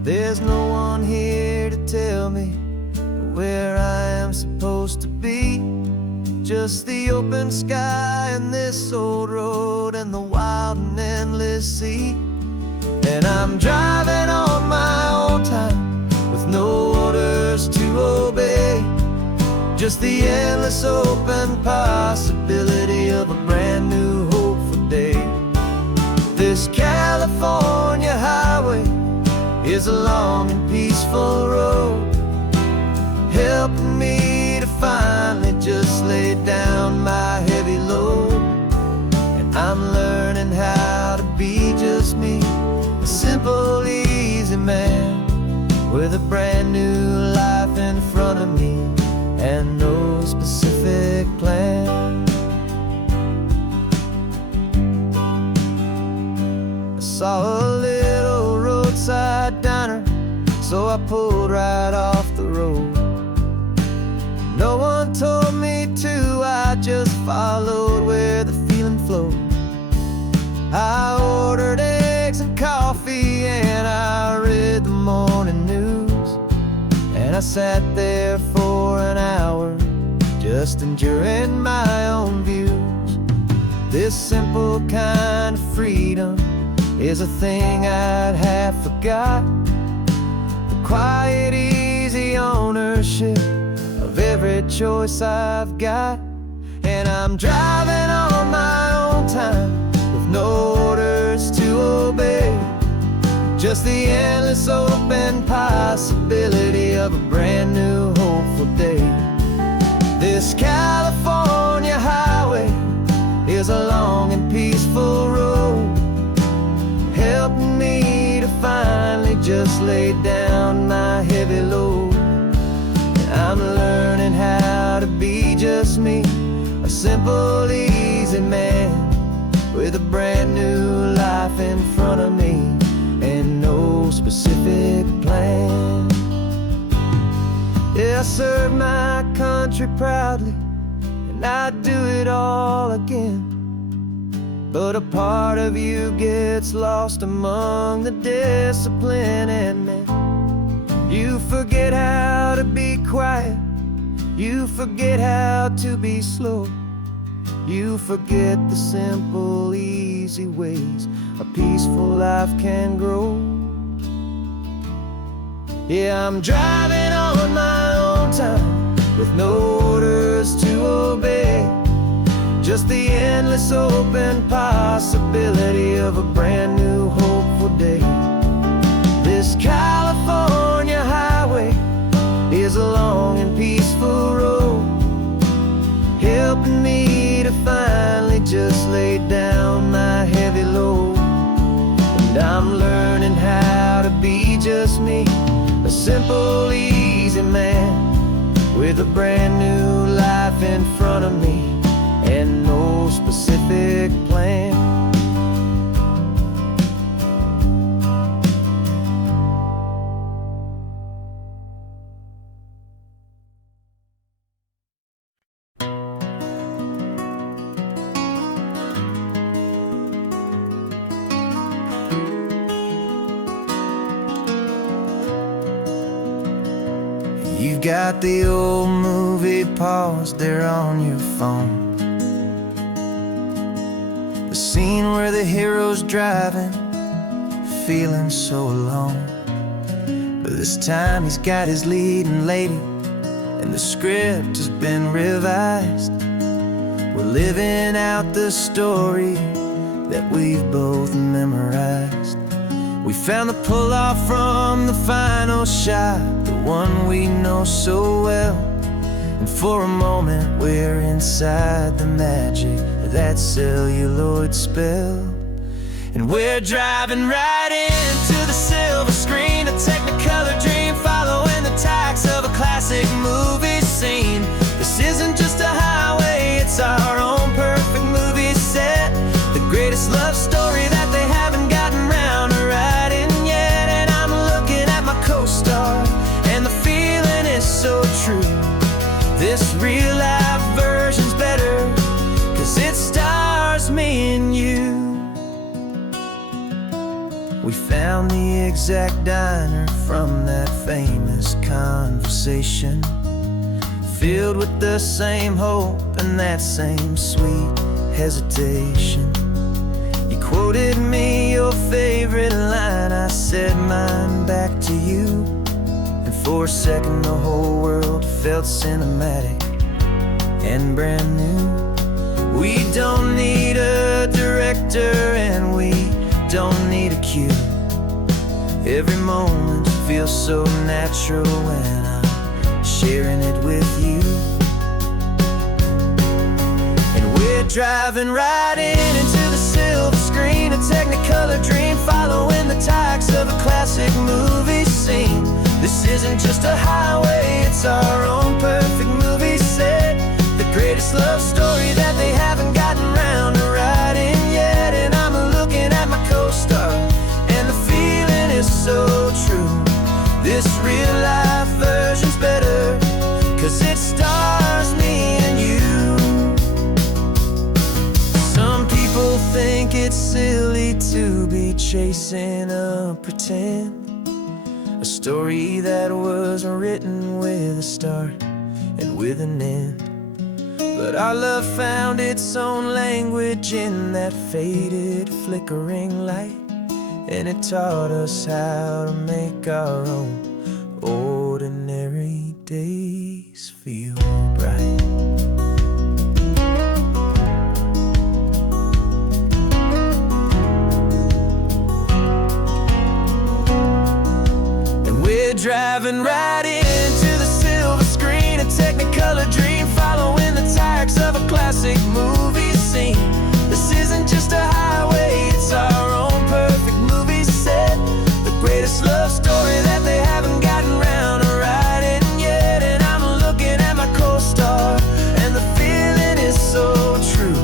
There's no one here to tell me where I am supposed to be, just the open sky and this old road and the wild and endless sea. And I'm driving on my own time with no orders to obey, just the endless open possibility of a brand new hopeful day. This California highway is a long and peaceful road, helping me to finally just lay down my heavy load. And I'm learning how to be just me, a simple, easy man with a brand new life in front of me and no specific plan. I saw a little roadside diner, so I pulled right off the road. No one told me to, I just followed where the feeling flowed. I ordered eggs and coffee and I read the morning news, and I sat there for an hour just enduring my own views. This simple kind of freedom is a thing I'd have forgot, the quiet, easy ownership of every choice I've got. And I'm driving on my own time with no orders to obey, just the endless open possibility of a brand new hopeful day. This California highway is a long and peaceful road, helping me to finally just lay down my heavy load. I'm learning how to be just me, a simple, easy man with a brand new life in front of me and no specific plan. Yeah, I serve my country proudly and I'd do it all again, but a part of you gets lost among the discipline and men. You forget how to be quiet, you forget how to be slow, you forget the simple, easy ways a peaceful life can grow. Yeah, I'm driving on my own time with no orders to obey, just the endless open possibility of a brand new hopeful day. This California highway is a long and peaceful road, helping me to finally just lay down my heavy load. And I'm learning how to be just me, a simple, easy man with a brand new life in front of me and no specific plan. You've got the old movie paused there on your phone, the scene where the hero's driving, feeling so alone. But this time he's got his leading lady, and the script has been revised. We're living out the story that we've both memorized. We found the pull-off from the final shot, the one we know so well. And for a moment we're inside the magic of that celluloid spell. And we're driving right into the silver screen, a technicolor dream, following the tacks of a classic movie scene. This isn't just a highway, it's our own perfect movie set, the greatest love story that they haven't gotten round to writing yet. And I'm looking at my co-star, and the feeling is so true. This real-life version's better, 'cause it stars me and you. We found the exact diner from that famous conversation, filled with the same hope and that same sweet hesitation. You quoted me your favorite line, I said mine back to you. And for a second the whole world felt cinematic and brand new. We don't need a director and we don't need a cue. Every moment feels so natural when I'm sharing it with you. And we're driving right into the silver screen, a technicolor dream, following the tacks of a classic movie scene. This isn't just a highway, it's our own perfect movie set, the greatest love story that they haven't gotten round to writing yet. And I'm looking at my co-star, and the feeling is so true. This real-life version's better, 'cause it stars me and you. Some people think it's silly to be chasing a pretend, a story that was written with a start and with an end. But our love found its own language in that faded, flickering light, and it taught us how to make our own ordinary days feel bright. And we're driving right into the silver screen, a technicolor dream, following the tacks of a classic movie scene. This isn't just a highway, it's our own perfect movie set, the greatest love story that they haven't gotten round to writing yet. And I'm looking at my co-star, and the feeling is so true.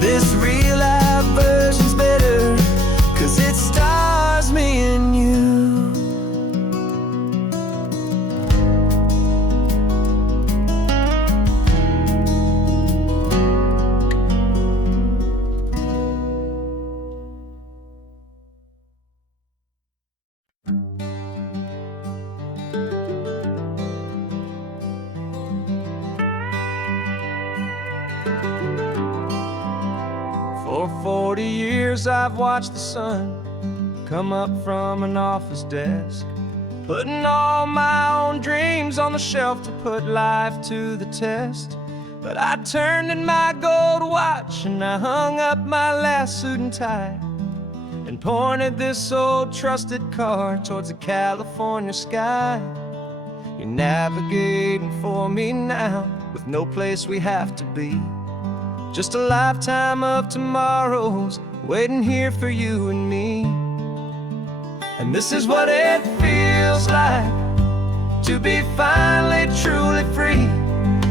This real-life version's better, 'cause it stars me and you. For 40 years I've watched the sun come up from an office desk, putting all my own dreams on the shelf to put life to the test. But I turned in my gold watch and I hung up my last suit and tie, and pointed this old trusted car towards the California sky. You're navigating for me now, with no place we have to be, just a lifetime of tomorrows waiting here for you and me. And this is what it feels like to be finally truly free,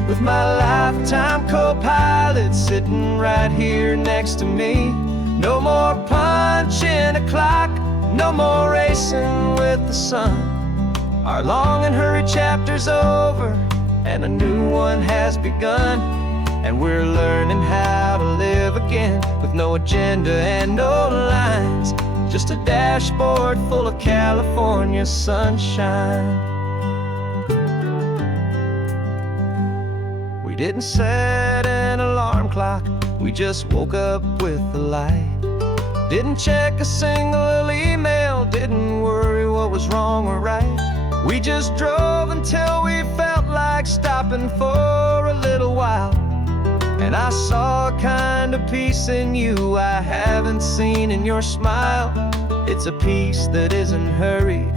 with my lifetime co-pilot sitting right here next to me. No more punching a clock, no more racing with the sun. Our long and hurried chapter's over, and a new one has begun. And we're learning how to live again, with no agenda and no lines, just a dashboard full of California sunshine. We didn't set an alarm clock, we just woke up with the light. Didn't check a single email, didn't worry what was wrong or right. We just drove until we felt like stopping for a little while. And I saw a kind of peace in you I haven't seen in your smile. It's a peace that isn't hurried,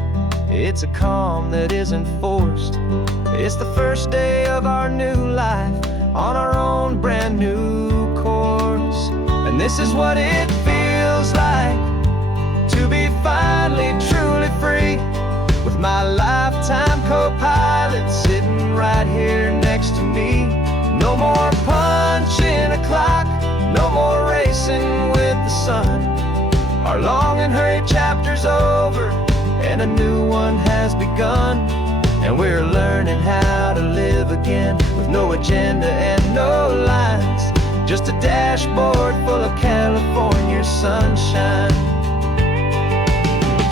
it's a calm that isn't forced. It's the first day of our new life, on our own brand new course. And this is what it feels like to be finally truly free, with my lifetime co-pilot sitting right here next to me. No more punching a clock, no more racing with the sun. Our long and hurried chapter's over, and a new one has begun. And we're learning how to live again, with no agenda and no lines, just a dashboard full of California sunshine.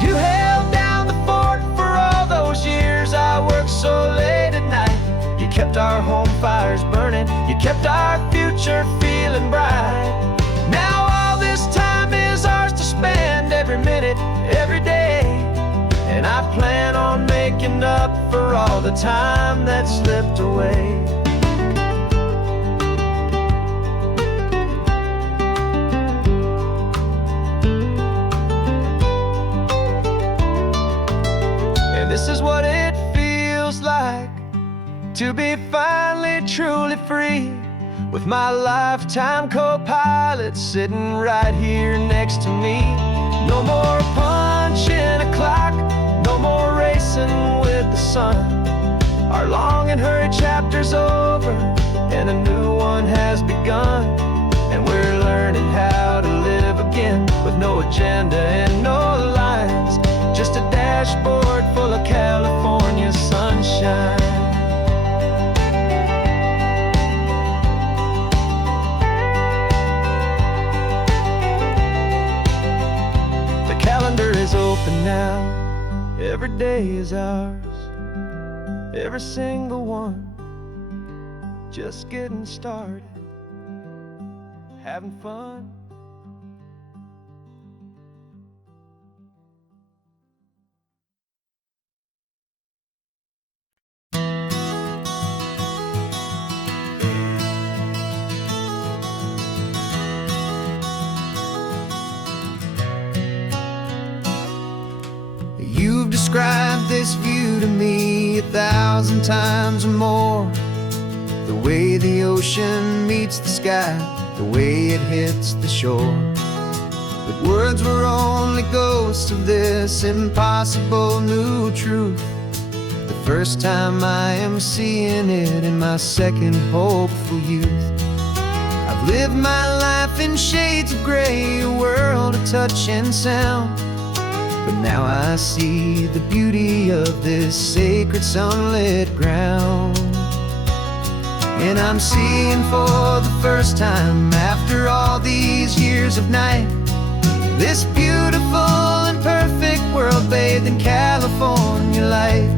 You held down the fort for all those years I worked so late at night. You kept our home fires burning, you kept our future feeling bright. Now all this time is ours to spend, every minute, every day. And I plan on making up for all the time that slipped away. And this is what it feels like to be finally truly free, with my lifetime co-pilot sitting right here next to me. No more punching a clock, no more racing with the sun. Our long and hurried chapter's over, and a new one has begun. And we're learning how to live again, with no agenda and no lines, just a dashboard full of California sunshine. The calendar is open now, every day is ours, every single one, just getting started, having fun. You've described this view to me 1,000 times or more. The way the ocean meets the sky, the way it hits the shore. But words were only ghosts of this impossible new truth. The first time I am seeing it in my second hopeful youth. I've lived my life in shades of gray, a world of touch and sound. But now I see the beauty of this sacred sunlit ground. And I'm seeing for the first time, after all these years of night, this beautiful and perfect world bathed in California light.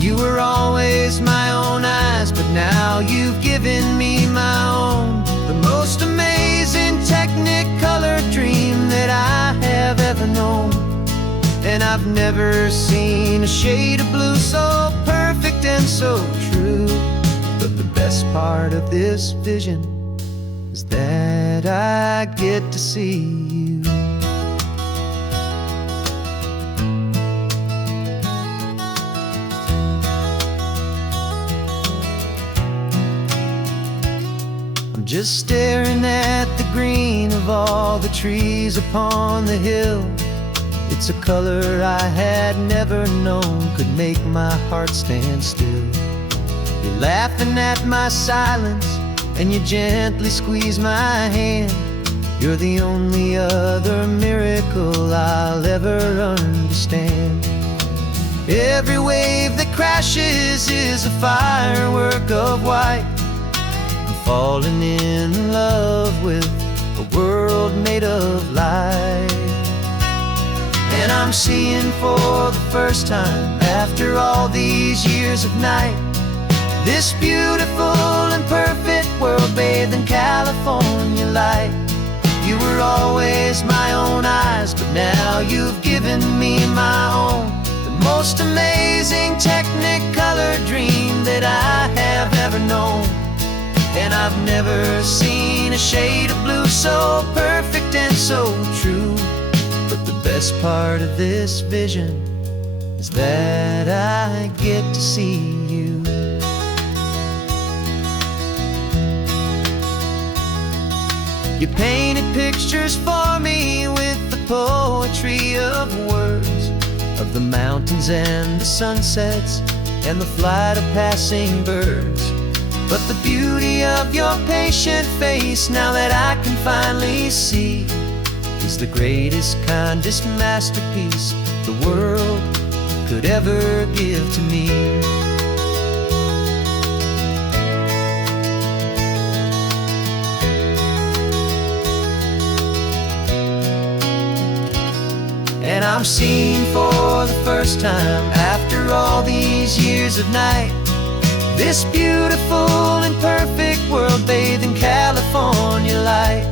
You were always my own eyes, but now you've given me my own. The most amazing technicolor dream that I have ever known. And I've never seen a shade of blue so perfect and so true. But the best part of this vision is that I get to see you. I'm just staring at the green of all the trees upon the hill. It's a color I had never known could make my heart stand still. You're laughing at my silence, and you gently squeeze my hand. You're the only other miracle I'll ever understand. Every wave that crashes is a firework of white. I'm falling in love with a world made of light. And I'm seeing for the first time, after all these years of night, this beautiful and perfect world bathed in California light. You were always my own eyes, but now you've given me my own. The most amazing Technicolor dream that I have ever known. And I've never seen a shade of blue so perfect and so true. But the best part of this vision is that I get to see you. You painted pictures for me with the poetry of words, of the mountains and the sunsets and the flight of passing birds. But the beauty of your patient face, now that I can finally see, is the greatest, kindest masterpiece the world could ever give to me. And I'm seeing for the first time, after all these years of night, this beautiful and perfect world bathed in California light.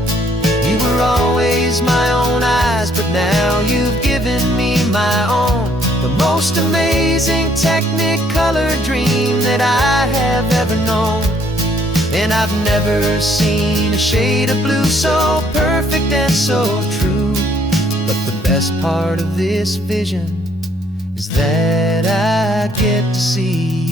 You were always my own eyes, but now you've given me my own. The most amazing Technicolor dream that I have ever known. And I've never seen a shade of blue so perfect and so true. But the best part of this vision is that I get to see you.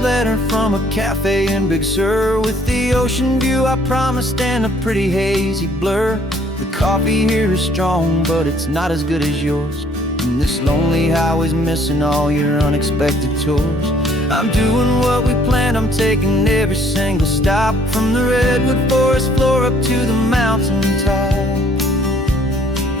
Letter from a cafe in Big Sur, with the ocean view I promised and a pretty hazy blur. The coffee here is strong, but it's not as good as yours. And this lonely highway's missing all your unexpected tours. I'm doing what we planned, I'm taking every single stop, from the redwood forest floor up to the mountain top.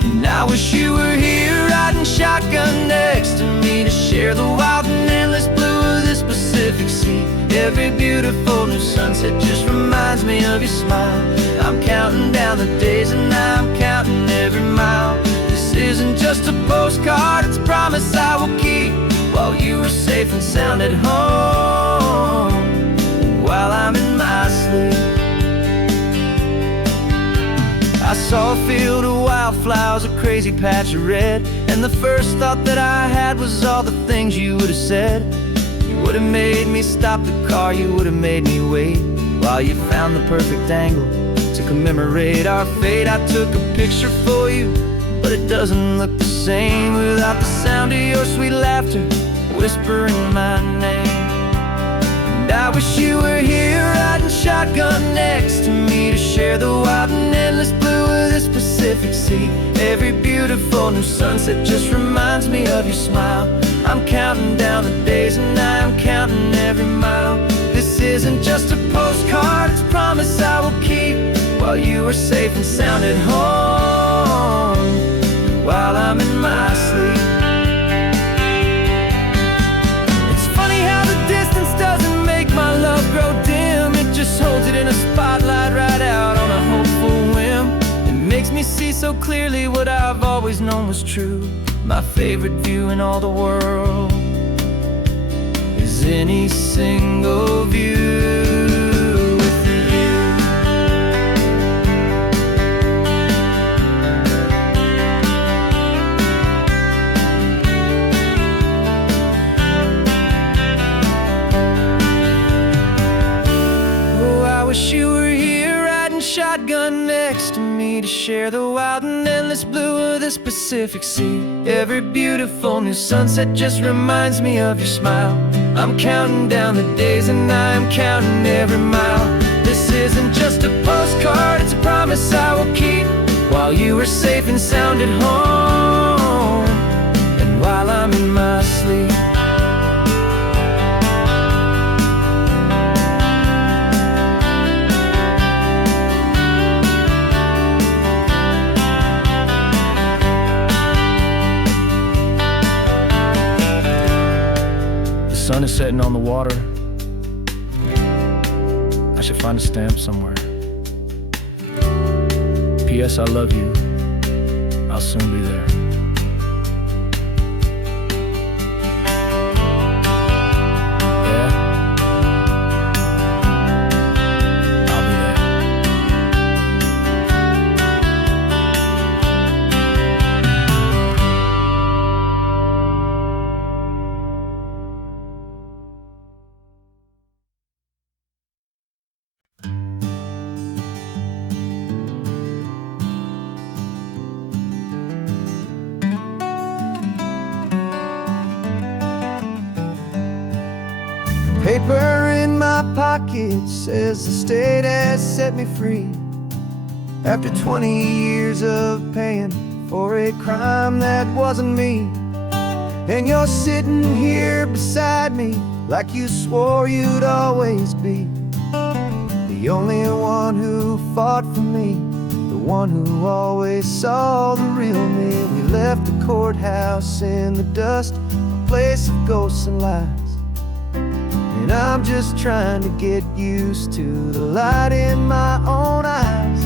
And I wish you were here riding shotgun next to me, to share the wild and endless blue of this Pacific Sea. Every beautiful new sunset just reminds me of your smile. I'm counting down the days and I'm counting every mile. This isn't just a postcard, it's a promise I will keep, while you are safe and sound at home, and while I'm in my sleep. I saw a field of wildflowers, a crazy patch of red, and the first thought that I had was all the things you would have said. You would have made me stop the car, you would have made me wait, while you found the perfect angle to commemorate our fate. I took a picture for you, but it doesn't look the same without the sound of your sweet laughter whispering my name. And I wish you were here riding shotgun next to me, to share the wild and endless blue of this Pacific Sea. Every beautiful new sunset just reminds me of your smile. I'm counting down the days and I'm counting every mile. This isn't just a postcard, it's a promise I will keep, while you are safe and sound at home, and while I'm in my sleep. It's funny how the distance doesn't make my love grow dim, it just holds it in a spotlight right out on a hopeful whim. It makes me see so clearly what I've always known was true. My favorite view in all the world is any single view with you. Oh, I wish you were here riding shotgun next to me, to share the wild and endless blue of this Pacific Sea. Every beautiful new sunset just reminds me of your smile. I'm counting down the days and I'm counting every mile. This isn't just a postcard, it's a promise I will keep, while you are safe and sound at home, and while I'm in my sleep. setting on the water. I should find a stamp somewhere. P.S. I love you. I'll soon be there. Yeah? I'll be there. Paper in my pocket says the state has set me free after 20 years of paying for a crime that wasn't me. And you're sitting here beside me like you swore you'd always be the only one who fought for me, the one who always saw the real me. We left the courthouse in the dust, a place of ghosts and lies. And I'm just trying to get used to the light in my own eyes.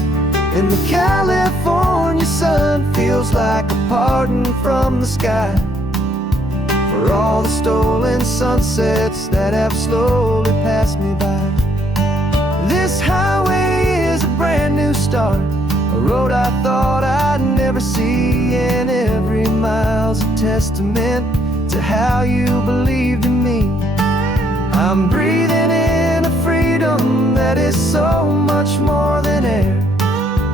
And the California sun feels like a pardon from the sky for all the stolen sunsets that have slowly passed me by. This highway is a brand new start, a road I thought I'd never see, and every mile's a testament to how you believed in me. I'm breathing in a freedom that is so much more than air,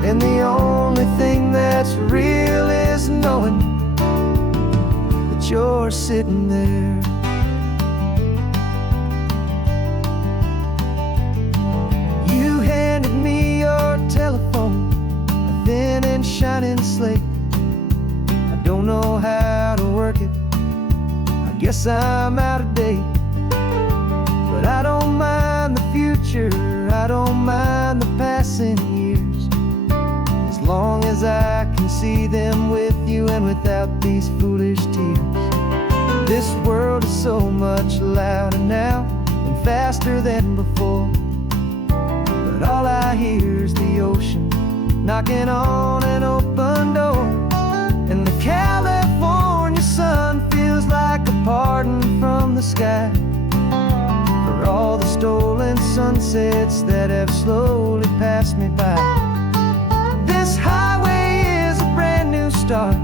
and the only thing that's real is knowing that you're sitting there. You handed me your telephone, a thin and shining slate. I don't know how to work it, I guess I'm out of date. But I don't mind the future, I don't mind the passing years, as long as I can see them with you and without these foolish tears. This world is so much louder now and faster than before, but all I hear is the ocean knocking on an open door. And the California sun feels like a pardon from the sky for all the stolen sunsets that have slowly passed me by. This highway is a brand new start,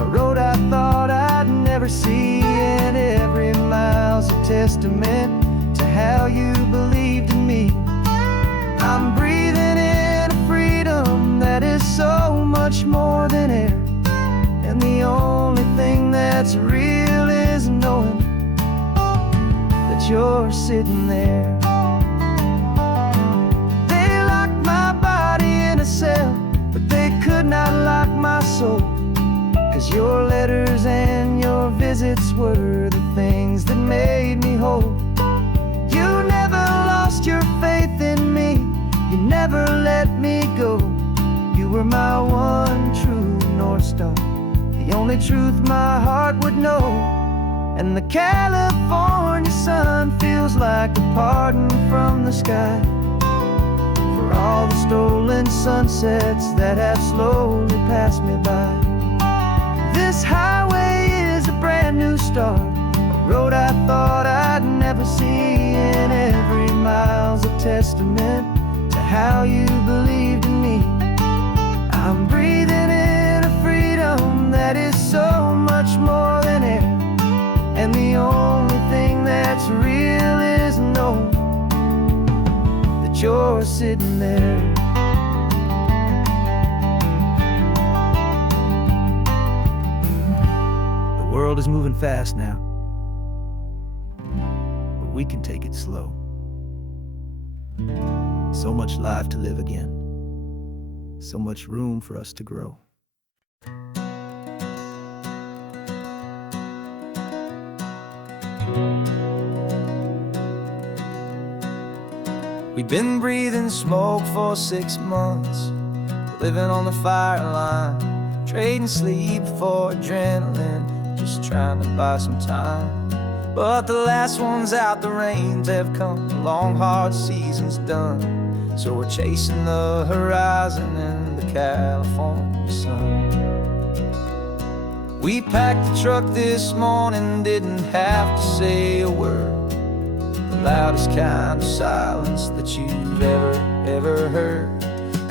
a road I thought I'd never see, and every mile's a testament to how you believed in me. I'm breathing in a freedom that is so much more than air, and the only thing that's real is knowing that you're sitting there. They locked my body in a cell, but they could not lock my soul, 'cause your letters and your visits were the things that made me whole. You never lost your faith in me, you never let me go. You were my one true North Star, the only truth my heart would know. And the California sun feels like a pardon from the sky for all the stolen sunsets that have slowly passed me by. This highway is a brand new start, a road I thought I'd never see, and every mile's a testament to how you believed in me. I'm breathing in a freedom that is so much more than air, and the only thing that's real is knowing that you're sitting there. The world is moving fast now, but we can take it slow. So much life to live again, so much room for us to grow. We've been breathing smoke for 6 months, living on the fire line, trading sleep for adrenaline, just trying to buy some time. But the last one's out, the rains have come, the long hard season's done. So we're chasing the horizon in the California sun. We packed the truck this morning, didn't have to say a word. The loudest kind of silence that you've ever heard.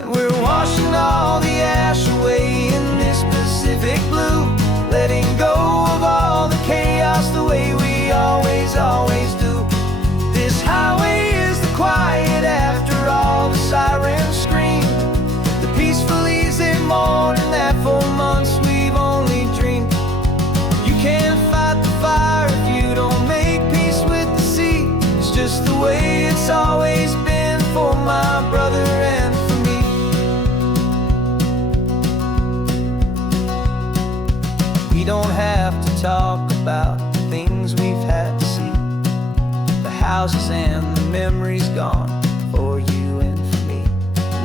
And we're washing all the ash away in this Pacific blue, letting go of all the chaos the way we always do. This highway is the quiet after all the sirens scream, the peaceful easy morning that for months we've only dreamed. You can't fight the fire if you don't make peace with the sea. It's just the way it's always been for my brother and for me. We don't have to talk about the things we've had to see, the houses and the memories gone for you and for me.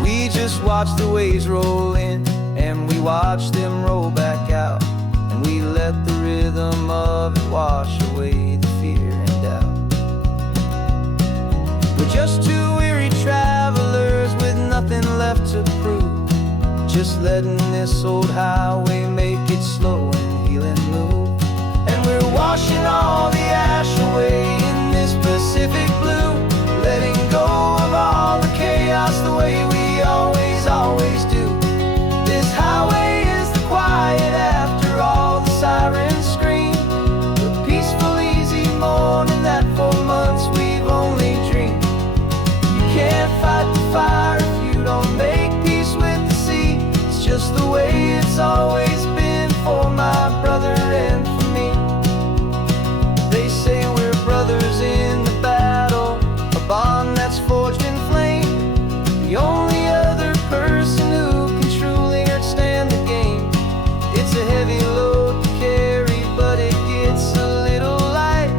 We just watch the waves roll in and we watch them roll back out, and we let the rhythm of it wash away the fear and doubt. We're just two weary travelers with nothing left to prove, just letting this old highway make its slow and healing move. And we're washing all the ash away in this Pacific blue, letting go of all the chaos the way we always do. This highway is the quiet after all the sirens scream, the peaceful easy morning that for months we've only dreamed. You can't fight the fire if you don't make peace with the sea. It's just the way it's always been for my brother and for me. They say we're brothers in the battle, a bond that's forged in flame. The only other person who can truly stand the game. It's a heavy load to carry, but it gets a little light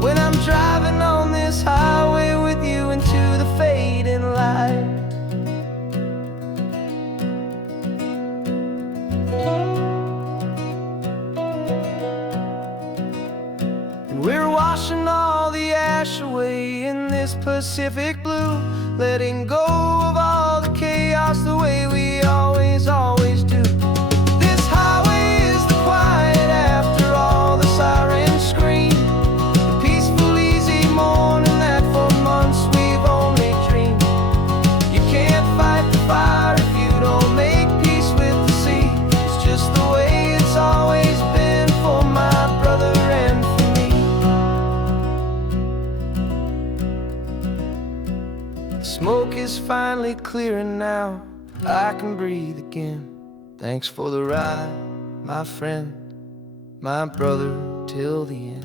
when I'm driving on this highway with you into the fading light. We're washing all the ash away in this Pacific blue, letting go of all the chaos the way we always do. This highway is the quiet after all the sirens scream, the peaceful easy morning that for months we've only dreamed. You can't fight the fire if you don't make peace with the sea. It's just the way it's always been for my brother and for me. Smoke is finally clearing now, I can breathe again. Thanks for the ride, my friend, my brother till the end.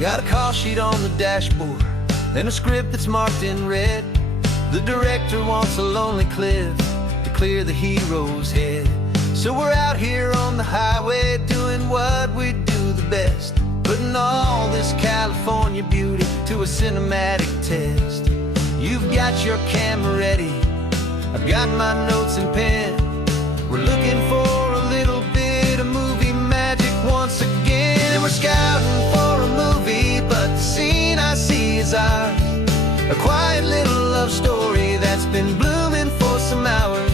Got a call sheet on the dashboard and a script that's marked in red. The director wants a lonely cliff to clear the hero's head. So we're out here on the highway doing what we do the best, putting all this California beauty to a cinematic test. You've got your camera ready, I've got my notes and pen. We're looking for a little bit of movie magic once again. And we're scouting for a movie, but the scene I see is ours. A quiet little love story that's been blooming for some hours.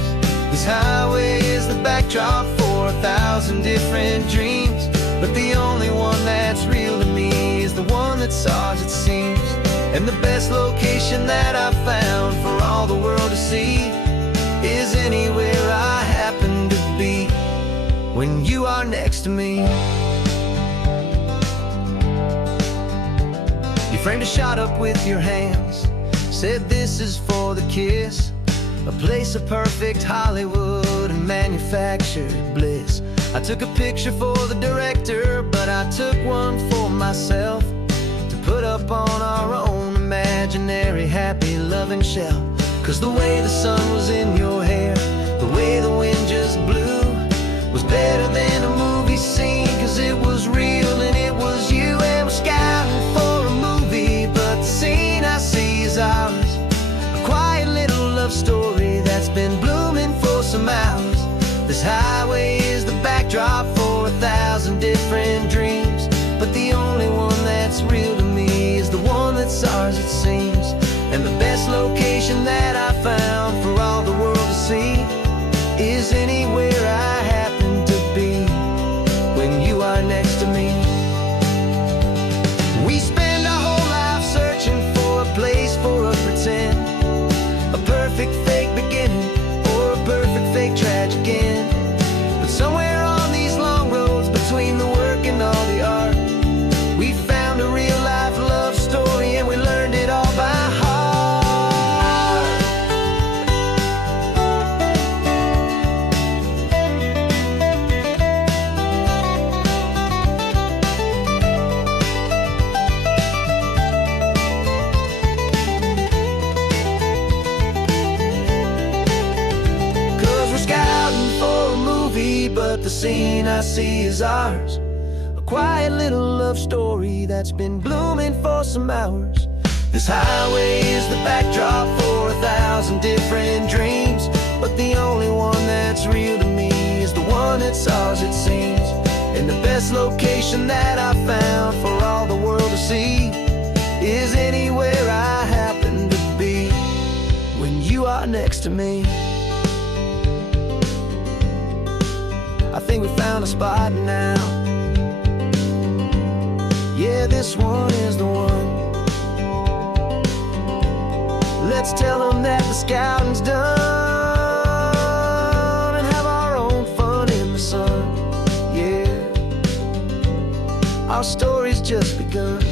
This highway is the backdrop for 1,000 different dreams, but the only one that's real to me is the one that's ours, it seems. And the best location that I've found for all the world to see is anywhere I happen to be when you are next to me. You framed a shot up with your hands, said this is for the kiss, a place of perfect Hollywood and manufactured bliss. I took a picture for the director, but I took one for myself to put up on our own imaginary happy loving shelf. Cause the way the sun was in your hair, the way the wind just blew, was better than a movie scene. Cause it was real and it was you. And we're scouting for location that I found for all the world to see is anywhere I happen to be when you are next to me. We spend our whole life searching for a place for a pretend, a perfect fake beginning or a perfect fake tragic end. But somewhere on these long roads between the work and all the art, we found a real life love story and we learned it all by heart. 'Cause we're scouting for a movie, but the scene I see is ours. A quiet little love story that's been blooming for some hours. This highway is the backdrop for 1,000 different dreams, but the only one that's real to me is the one that's ours, it seems. And the best location that I found for all the world to see is anywhere I happen to be when you are next to me. I think we found a spot now. Yeah, this one is the one. Let's tell them that the scouting's done and have our own fun in the sun. Yeah, our story's just begun.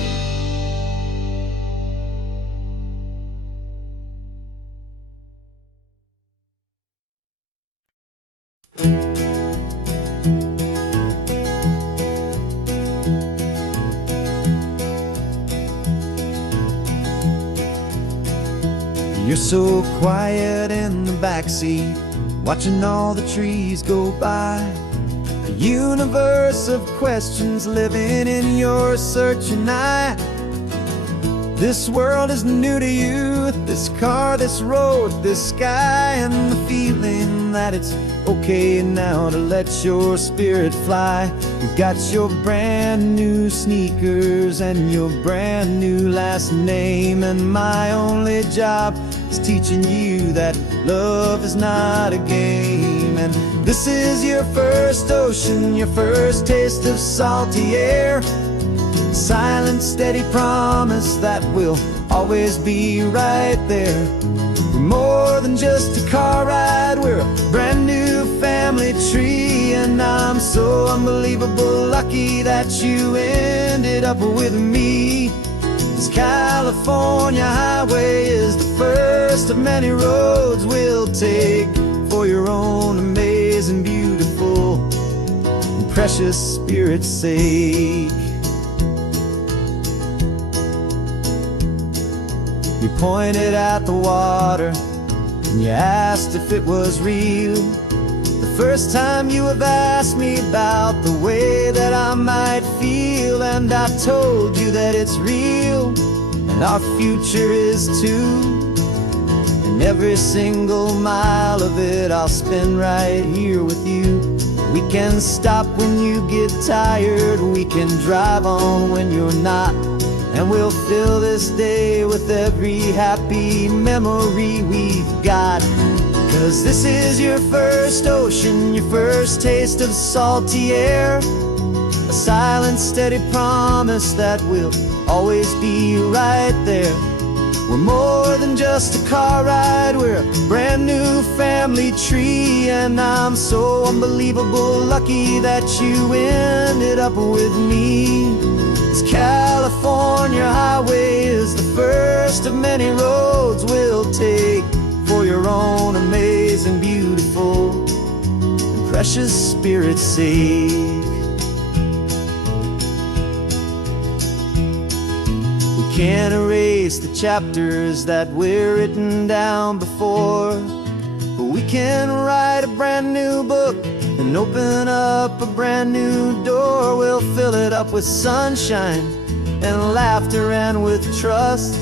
You're so quiet in the backseat, watching all the trees go by. A universe of questions living in your searching eye. This world is new to you, this car, this road, this sky, and the feeling that it's okay now to let your spirit fly. You've got your brand new sneakers and your brand new last name, and my only job is teaching you that love is not a game. And this is your first ocean, your first taste of salty air. Silent, steady promise that we'll always be right there. We're more than just a car ride, we're a brand new family tree. And I'm so unbelievable lucky that you ended up with me. This California highway is the first of many roads we'll take for your own amazing, beautiful, and precious spirit's sake. You pointed at the water and you asked if it was real. The first time you have asked me about the way that I might feel, and I told you that it's real and our future is too. And every single mile of it I'll spend right here with you. We can stop when you get tired, we can drive on when you're not. And we'll fill this day with every happy memory we've got. 'Cause this is your first ocean, your first taste of salty air. A silent, steady promise that we'll always be right there. We're more than just a car ride, we're a brand new family tree. And I'm so unbelievable lucky that you ended up with me. This California highway is the first of many roads we'll take for your own amazing, beautiful, and precious spirit's sake. We can't erase the chapters that we're written down before, but we can write a brand new book and open up a brand new door. We'll fill it up with sunshine and laughter and with trust,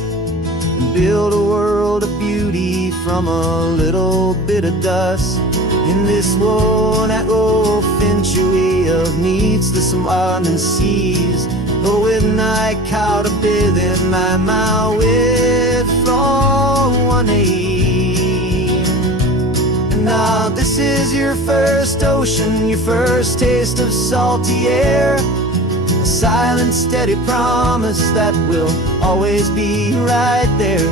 and build a world of beauty from a little bit of dust. In this world old century of needs to some and seas, but with night caught a bit in my mouth with from one your name. And now this is your first ocean, your first taste of salty air. A silent, steady promise that we'll always be right there.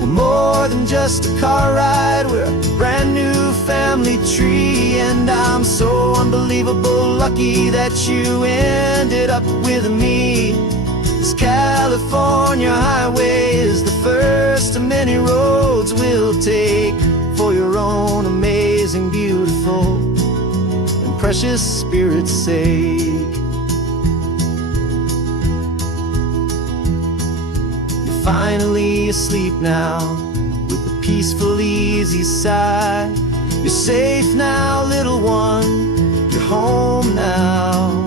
We're more than just a car ride, we're a brand new family tree. And I'm so unbelievable lucky that you ended up with me. This California highway is the first of many roads we'll take for your own amazing, beautiful, and precious spirit's sake. You're finally asleep now with a peaceful, easy sigh. You're safe now, little one, you're home now,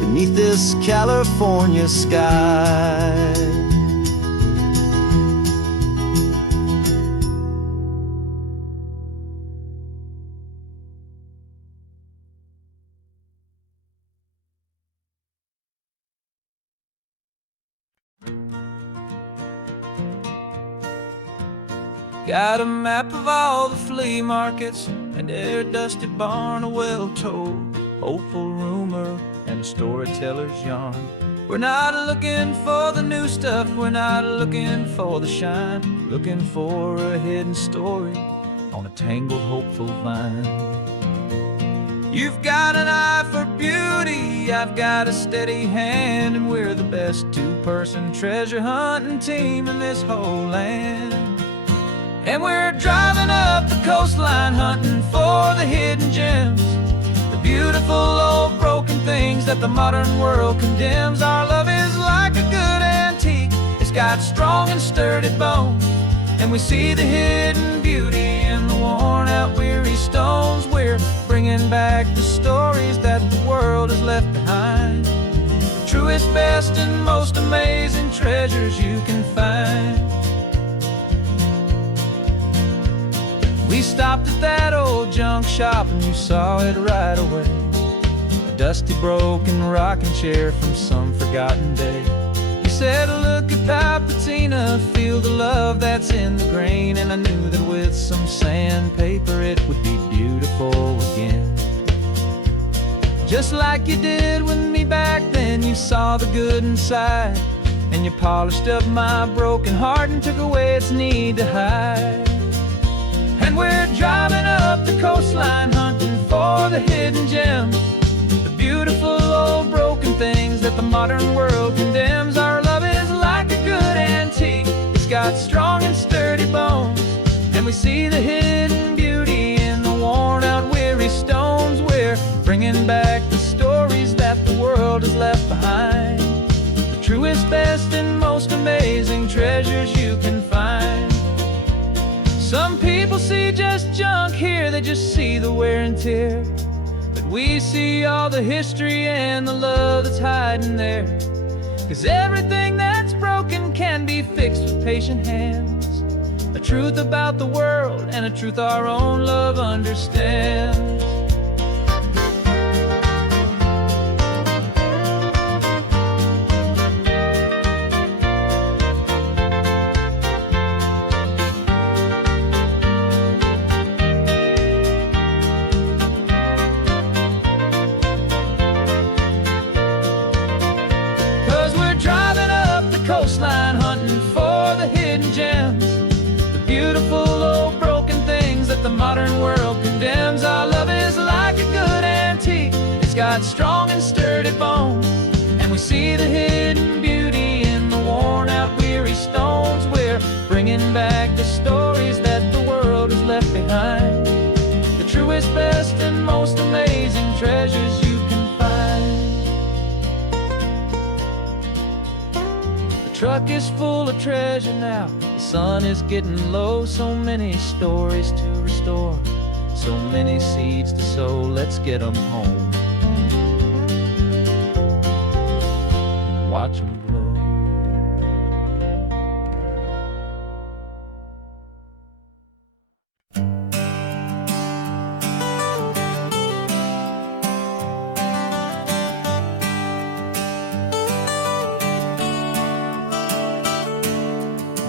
beneath this California sky. Got a map of all the flea markets and every dusty barn, a well-told hopeful rumor and a storyteller's yarn. We're not looking for the new stuff, we're not looking for the shine, looking for a hidden story on a tangled hopeful vine. You've got an eye for beauty, I've got a steady hand, and we're the best two-person treasure hunting team in this whole land. And we're driving up the coastline hunting for the hidden gems, the beautiful old broken things that the modern world condemns. Our love is like a good antique, it's got strong and sturdy bones, and we see the hidden beauty in the worn out weary stones. We're bringing back the stories that the world has left behind, the truest, best, and most amazing treasures you can find. We stopped at that old junk shop and you saw it right away, a dusty, broken rocking chair from some forgotten day. You said, look at that patina, feel the love that's in the grain. And I knew that with some sandpaper it would be beautiful again. Just like you did with me back then, you saw the good inside, and you polished up my broken heart and took away its need to hide. And we're driving up the coastline hunting for the hidden gems, the beautiful old broken things that the modern world condemns. Our love is like a good antique, it's got strong and sturdy bones, and we see the hidden beauty in the worn out weary stones. We're bringing back the stories that the world has left behind, the truest, best, and most amazing treasures you can find. Some people see just junk here, they just see the wear and tear, but we see all the history and the love that's hiding there. 'Cause everything that's broken can be fixed with patient hands, a truth about the world and a truth our own love understands. Coastline hunting for the hidden gems, the beautiful old broken things that the modern world condemns. Our love is like a good antique, it's got strong and sturdy bones, and we see the hidden beauty in the worn out weary stones. We're bringing back the stories that the world has left behind, the truest, best, and most amazing treasures you can find. Truck is full of treasure now, the sun is getting low. So many stories to restore, so many seeds to sow. Let's get them home, watch them blow.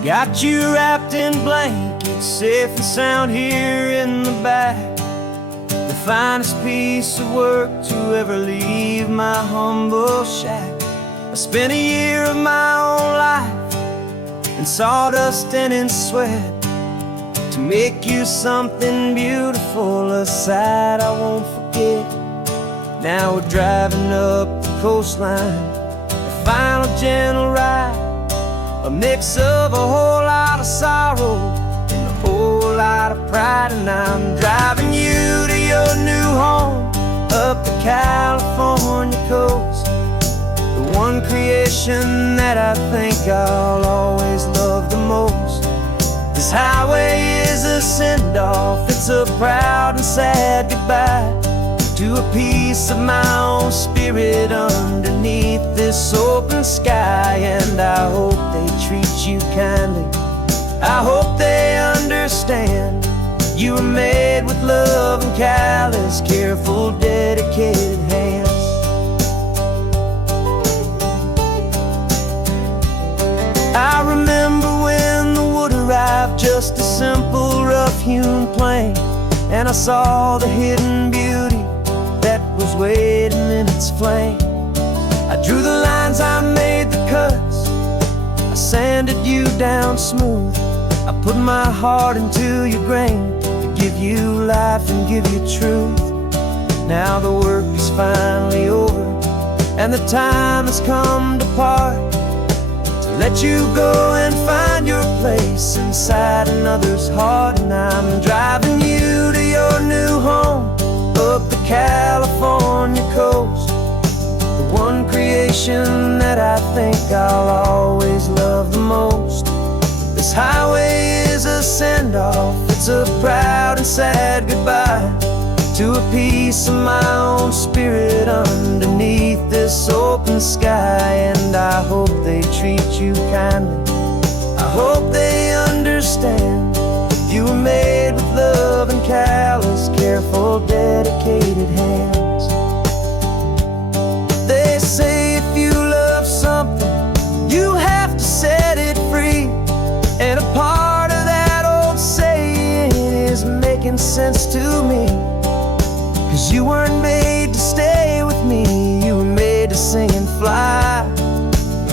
Got you wrapped in blankets, safe and sound here in the back. The finest piece of work to ever leave my humble shack. I spent a year of my own life in sawdust and in sweat to make you something beautiful, a sight I won't forget. Now we're driving up the coastline, a final gentle ride, a mix of a whole lot of sorrow and a whole lot of pride. And I'm driving you to your new home up the California coast, the one creation that I think I'll always love the most. This highway is a send-off, it's a proud and sad goodbye to a piece of my own spirit underneath this open sky. And I hope they treat you kindly, I hope they understand you were made with love and callous, careful, dedicated hands. I remember when the wood arrived, just a simple rough-hewn plank, and I saw the hidden beauty that was waiting in its flame. I drew the lines, I made the cuts, I sanded you down smooth. I put my heart into your grain to give you life and give you truth. Now the work is finally over and the time has come to part, to let you go and find your place inside another's heart. And I'm driving you to your new home up the California coast, the one creation that I think I'll always love the most. This highway is a send-off, it's a proud and sad goodbye to a piece of my own spirit underneath this open sky. And I hope they treat you kindly, I hope they understand you were made with love and callous, careful, dedicated hands. They say if you love something, you have to set it free. And a part of that old saying is making sense to me, 'cause you weren't made to stay with me, you were made to sing and fly,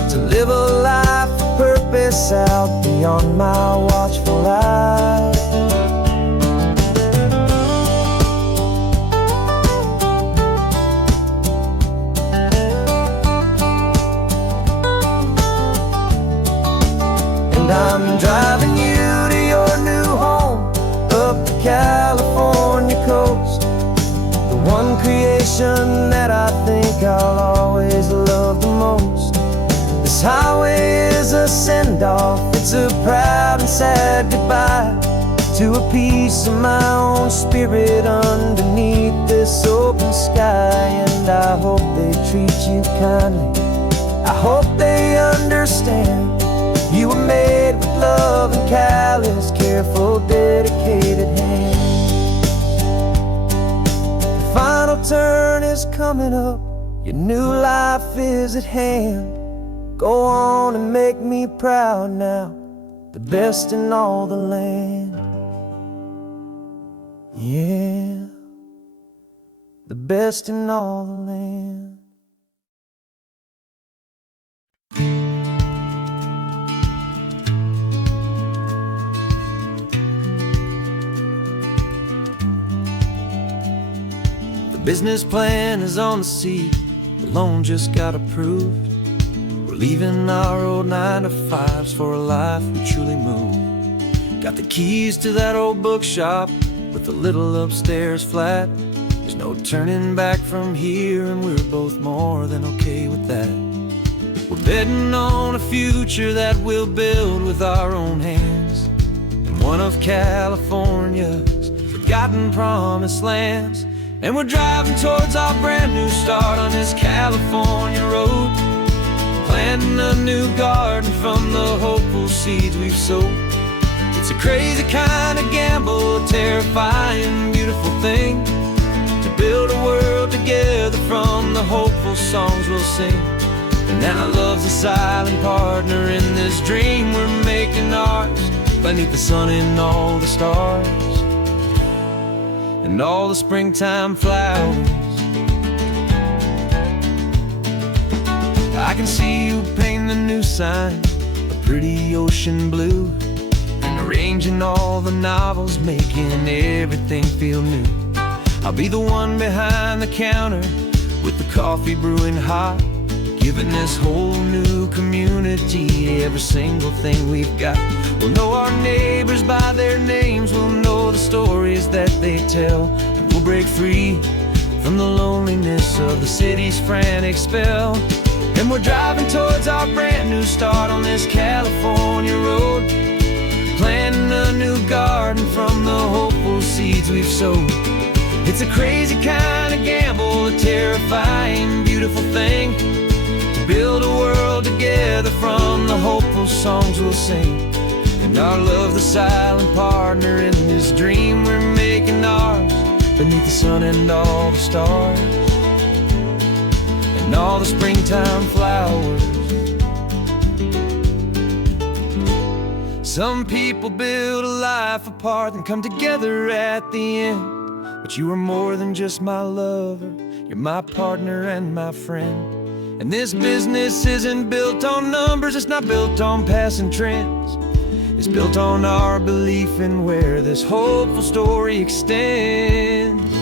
to live a life of purpose out beyond my watchful eye. And I'm driving you to your new home up the California coast, the one creation that I think I'll always love the most. This highway is a send-off, it's a proud and sad goodbye to a piece of my own spirit underneath this open sky. And I hope they treat you kindly, I hope they understand you were made with love and callous, careful, dedicated hands. The final turn is coming up, your new life is at hand. Go on and make me proud now, the best in all the land. Yeah, the best in all the land. Business plan is on the seat, the loan just got approved. We're leaving our old 9-to-5s for a life we truly move. Got the keys to that old bookshop with the little upstairs flat. There's no turning back from here, and we're both more than okay with that. We're betting on a future that we'll build with our own hands, in one of California's forgotten promised lands. And we're driving towards our brand new start on this California road, planting a new garden from the hopeful seeds we've sowed. It's a crazy kind of gamble, a terrifying, beautiful thing, to build a world together from the hopeful songs we'll sing. And And our love's a silent partner in this dream we're making ours, beneath the sun and all the stars, and all the springtime flowers. I can see you painting a new sign, a pretty ocean blue, and arranging all the novels, making everything feel new. I'll be the one behind the counter with the coffee brewing hot, giving this whole new community every single thing we've got. We'll know our neighbors by their names, we'll know the stories that they tell, and we'll break free from the loneliness of the city's frantic spell. And we're driving towards our brand new start on this California road, planting a new garden from the hopeful seeds we've sowed. It's a crazy kind of gamble, a terrifying, beautiful thing, to build a world together from the hopeful songs we'll sing. And our love's the silent partner in this dream we're making ours, beneath the sun and all the stars, and all the springtime flowers. Some people build a life apart and come together at the end, but you are more than just my lover, you're my partner and my friend. And this business isn't built on numbers, it's not built on passing trends, it's built on our belief in where this hopeful story extends.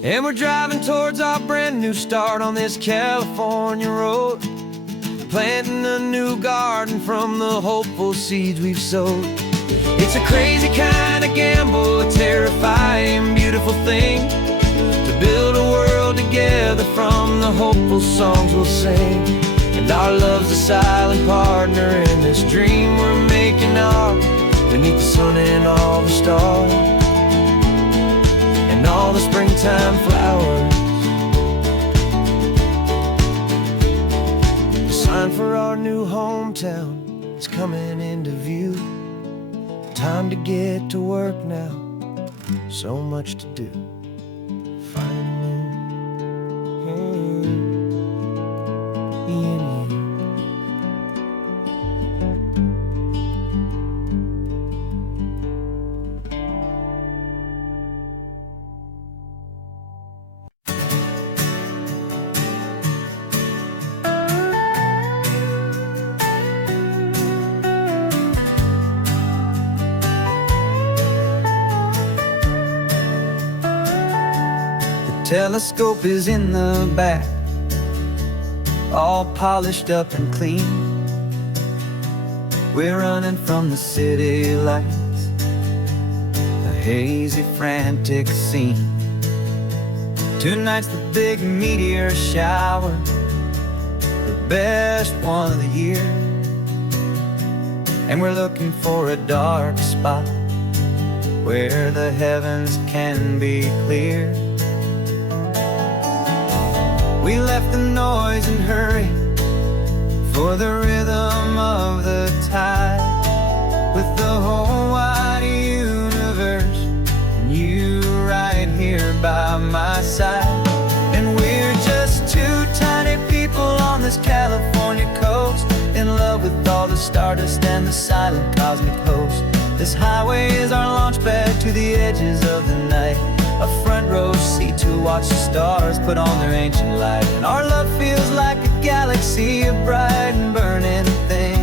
And we're driving towards our brand new start on this California road, planting a new garden from the hopeful seeds we've sowed. It's a crazy kind of gamble, a terrifying, beautiful thing, to build a world together from the hopeful songs we'll sing. And our love's a silent partner in this dream we're making ours, beneath the sun and all the stars, and all the springtime flowers. The sign for our new hometown is coming into view. Time to get to work now, so much to do. Finding you in you. Telescope is in the back, all polished up and clean. We're running from the city lights, a hazy, frantic scene. Tonight's the big meteor shower, the best one of the year. And we're looking for a dark spot where the heavens can be clear. We left the noise and hurry for the rhythm of the tide, with the whole wide universe and you right here by my side. And we're just two tiny people on this California coast, in love with all the stardust and the silent cosmic host. This highway is our launch pad to the edges of the night, a front row seat to watch the stars put on their ancient light. And our love feels like a galaxy, a bright and burning thing,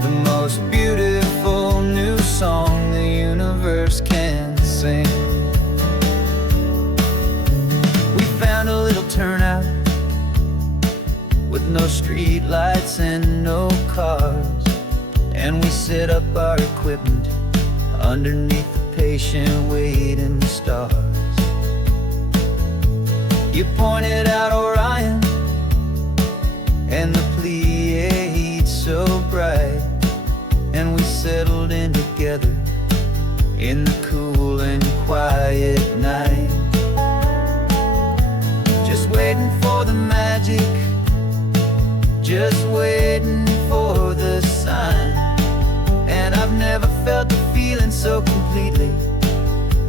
the most beautiful new song the universe can sing. We found a little turnout with no street lights and no cars, and we set up our equipment underneath the patient waiting stars. You pointed out Orion and the Pleiades so bright, and we settled in together in the cool and quiet night, just waiting for the magic, just waiting for the sign. And I've never felt the feeling so completely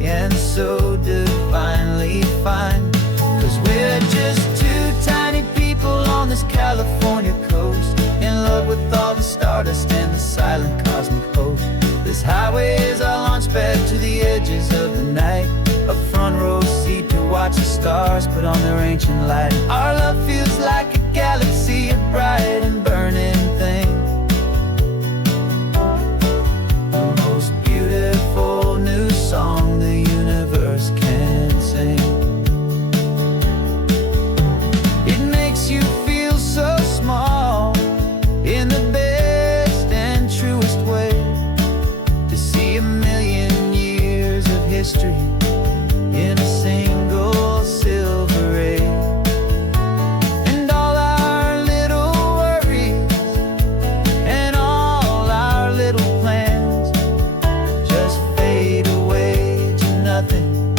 and so divinely fine, 'cause we're We're just two tiny people on this California coast, in love with all the stardust and the silent cosmic host. This highway is our launch pad to the edges of the night, a front row seat to watch the stars put on their ancient light. Our love feels like a galaxy of bright and burning things, the most beautiful new song the universe can sing. It makes you feel so small in the best and truest way, to see 1,000,000 years of history in a single silver ray. And all our little worries and all our little plans just fade away to nothing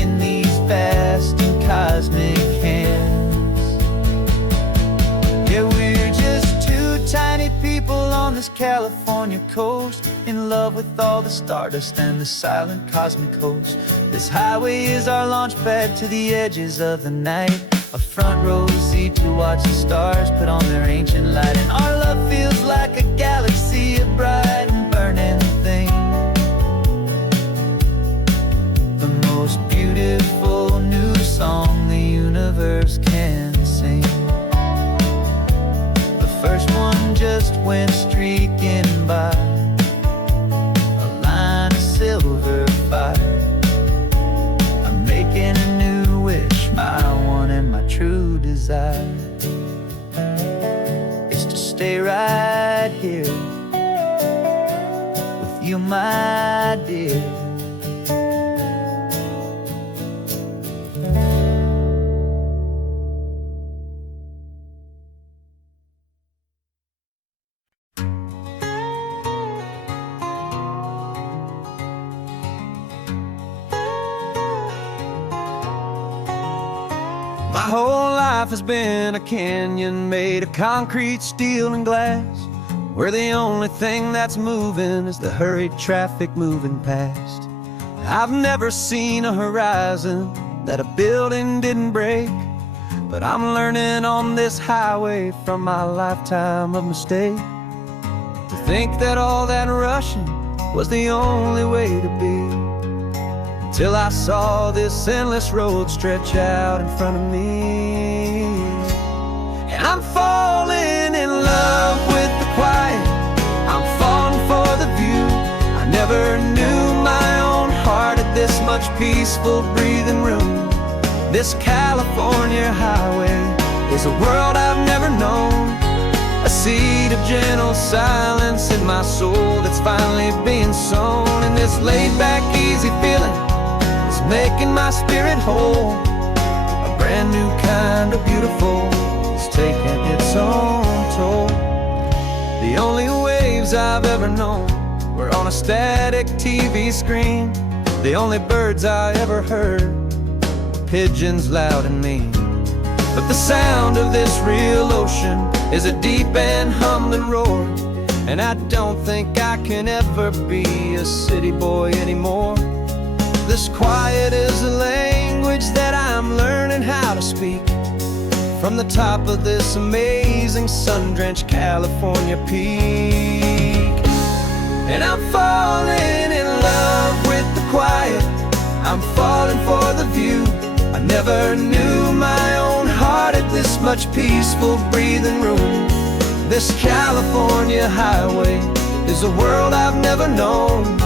in these vast and cosmic hands. Yeah, we're just two tiny people on this California coast, in love with all the stardust and the silent cosmic host. This highway is our launch pad to the edges of the night, a front row seat to watch the stars put on their ancient light. And our love feels like a galaxy of bright and burning things, the most beautiful new song the universe can sing. The first one just went streaking by, a line of silver fire. I'm making a new wish, my one and my true desire is to stay right here with you, my dear. My whole life has been a canyon made of concrete, steel, and glass, where the only thing that's moving is the hurried traffic moving past. I've never seen a horizon that a building didn't break, but I'm learning on this highway from my lifetime of mistake, to think that all that rushing was the only way to be, till I saw this endless road stretch out in front of me. And I'm falling in love with the quiet, I'm falling for the view. I never knew my own heart had this much peaceful breathing room. This California highway is a world I've never known, a seed of gentle silence in my soul that's finally being sown. And this laid-back, easy feeling is making my spirit whole, a brand new kind of beautiful is taking its own toll. The only waves I've ever known were on a static TV screen. The only birds I ever heard were pigeons loud and mean. But the sound of this real ocean is a deep and humbling roar, and I don't think I can ever be a city boy anymore. This quiet is a language that I'm learning how to speak, from the top of this amazing sun-drenched California peak. And I'm falling in love with the quiet, I'm falling for the view. I never knew my own heart had this much peaceful breathing room. This California highway is a world I've never known,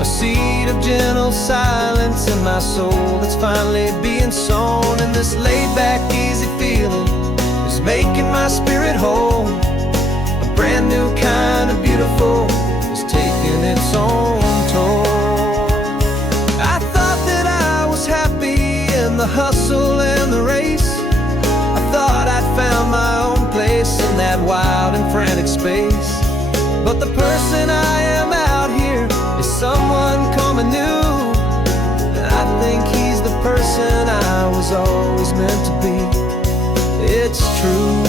a seed of gentle silence in my soul that's finally being sown. And this laid-back, easy feeling is making my spirit whole, a brand new kind of beautiful is taking its own toll. I thought that I was happy in the hustle and the race, I thought I'd found my own place in that wild and frantic space. But the person I am out here is someone coming new, and I think he's the person I was always meant to be. It's true,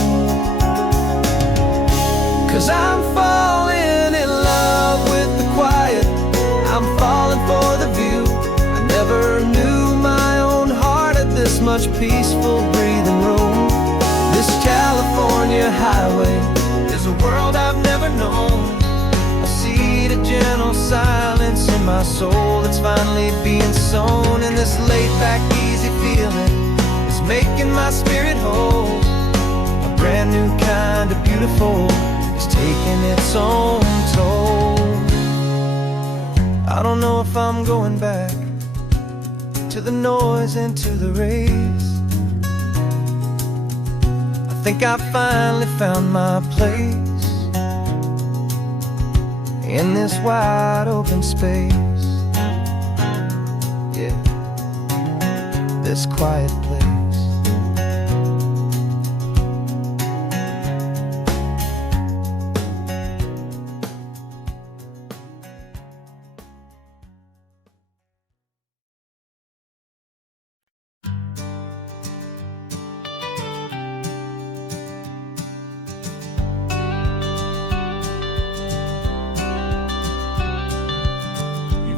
'cause I'm falling in love with the quiet, I'm falling for the view. I never knew my own heart had this much peaceful breeze. a highway. There's a world I've never known. I see the gentle silence in my soul that's finally being sown. And this laid-back, easy feeling is making my spirit whole. A brand new kind of beautiful is taking its own toll. I don't know if I'm going back to the noise and to the race. I think I finally found my place in this wide open space. Yeah, this quiet place.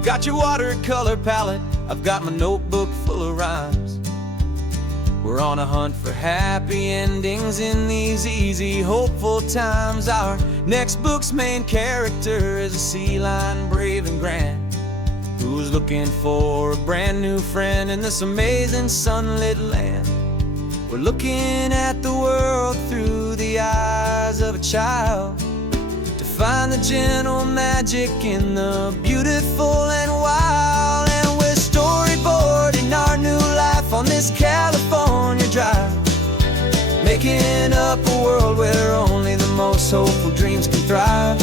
Got your watercolor palette, I've got my notebook full of rhymes. We're on a hunt for happy endings in these easy, hopeful times. Our next book's main character is a sea lion, brave and grand, who's looking for a brand new friend in this amazing sunlit land. We're looking at the world through the eyes of a child, find the gentle magic in the beautiful and wild. And we're storyboarding our new life on this California drive, making up a world where only the most hopeful dreams can thrive.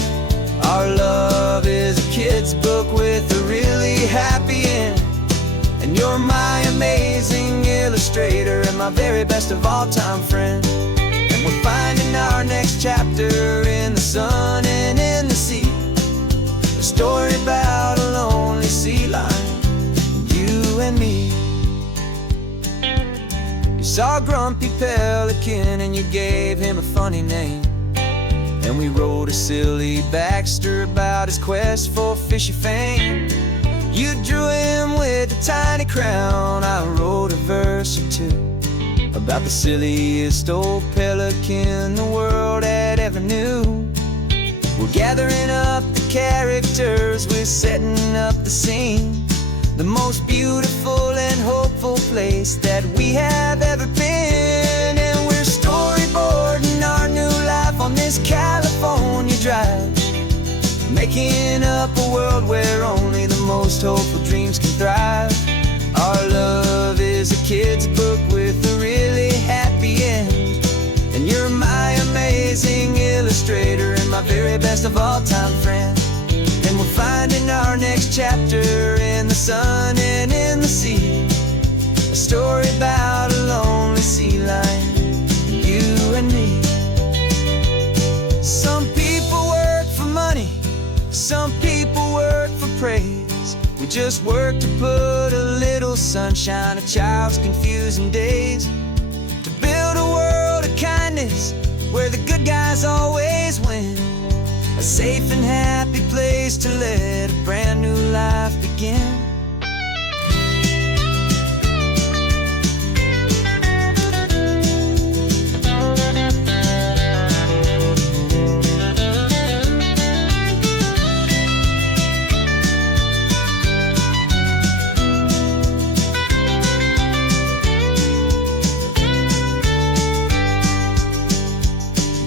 Our love is a kid's book with a really happy end, and you're my amazing illustrator and my very best of all time friend. We're finding our next chapter in the sun and in the sea, a story about a lonely sea lion, you and me. You saw a grumpy pelican and you gave him a funny name, and we wrote a silly Baxter about his quest for fishy fame. You drew him with a tiny crown, I wrote a verse or two about the silliest old pelican the world had ever knew. We're gathering up the characters, we're setting up the scene, the most beautiful and hopeful place that we have ever been. And we're storyboarding our new life on this California drive, making up a world where only the most hopeful dreams can thrive. Our love is a kid's book with a really happy end, and you're my amazing illustrator and my very best of all time friend. And we're finding our next chapter in the sun and in the sea, a story about a lonely sea lion, you and me. Some people work for money, some people work for praise. We just work to put a little sunshine in a child's confusing days, to build a world of kindness where the good guys always win, a safe and happy place to let a brand new life begin.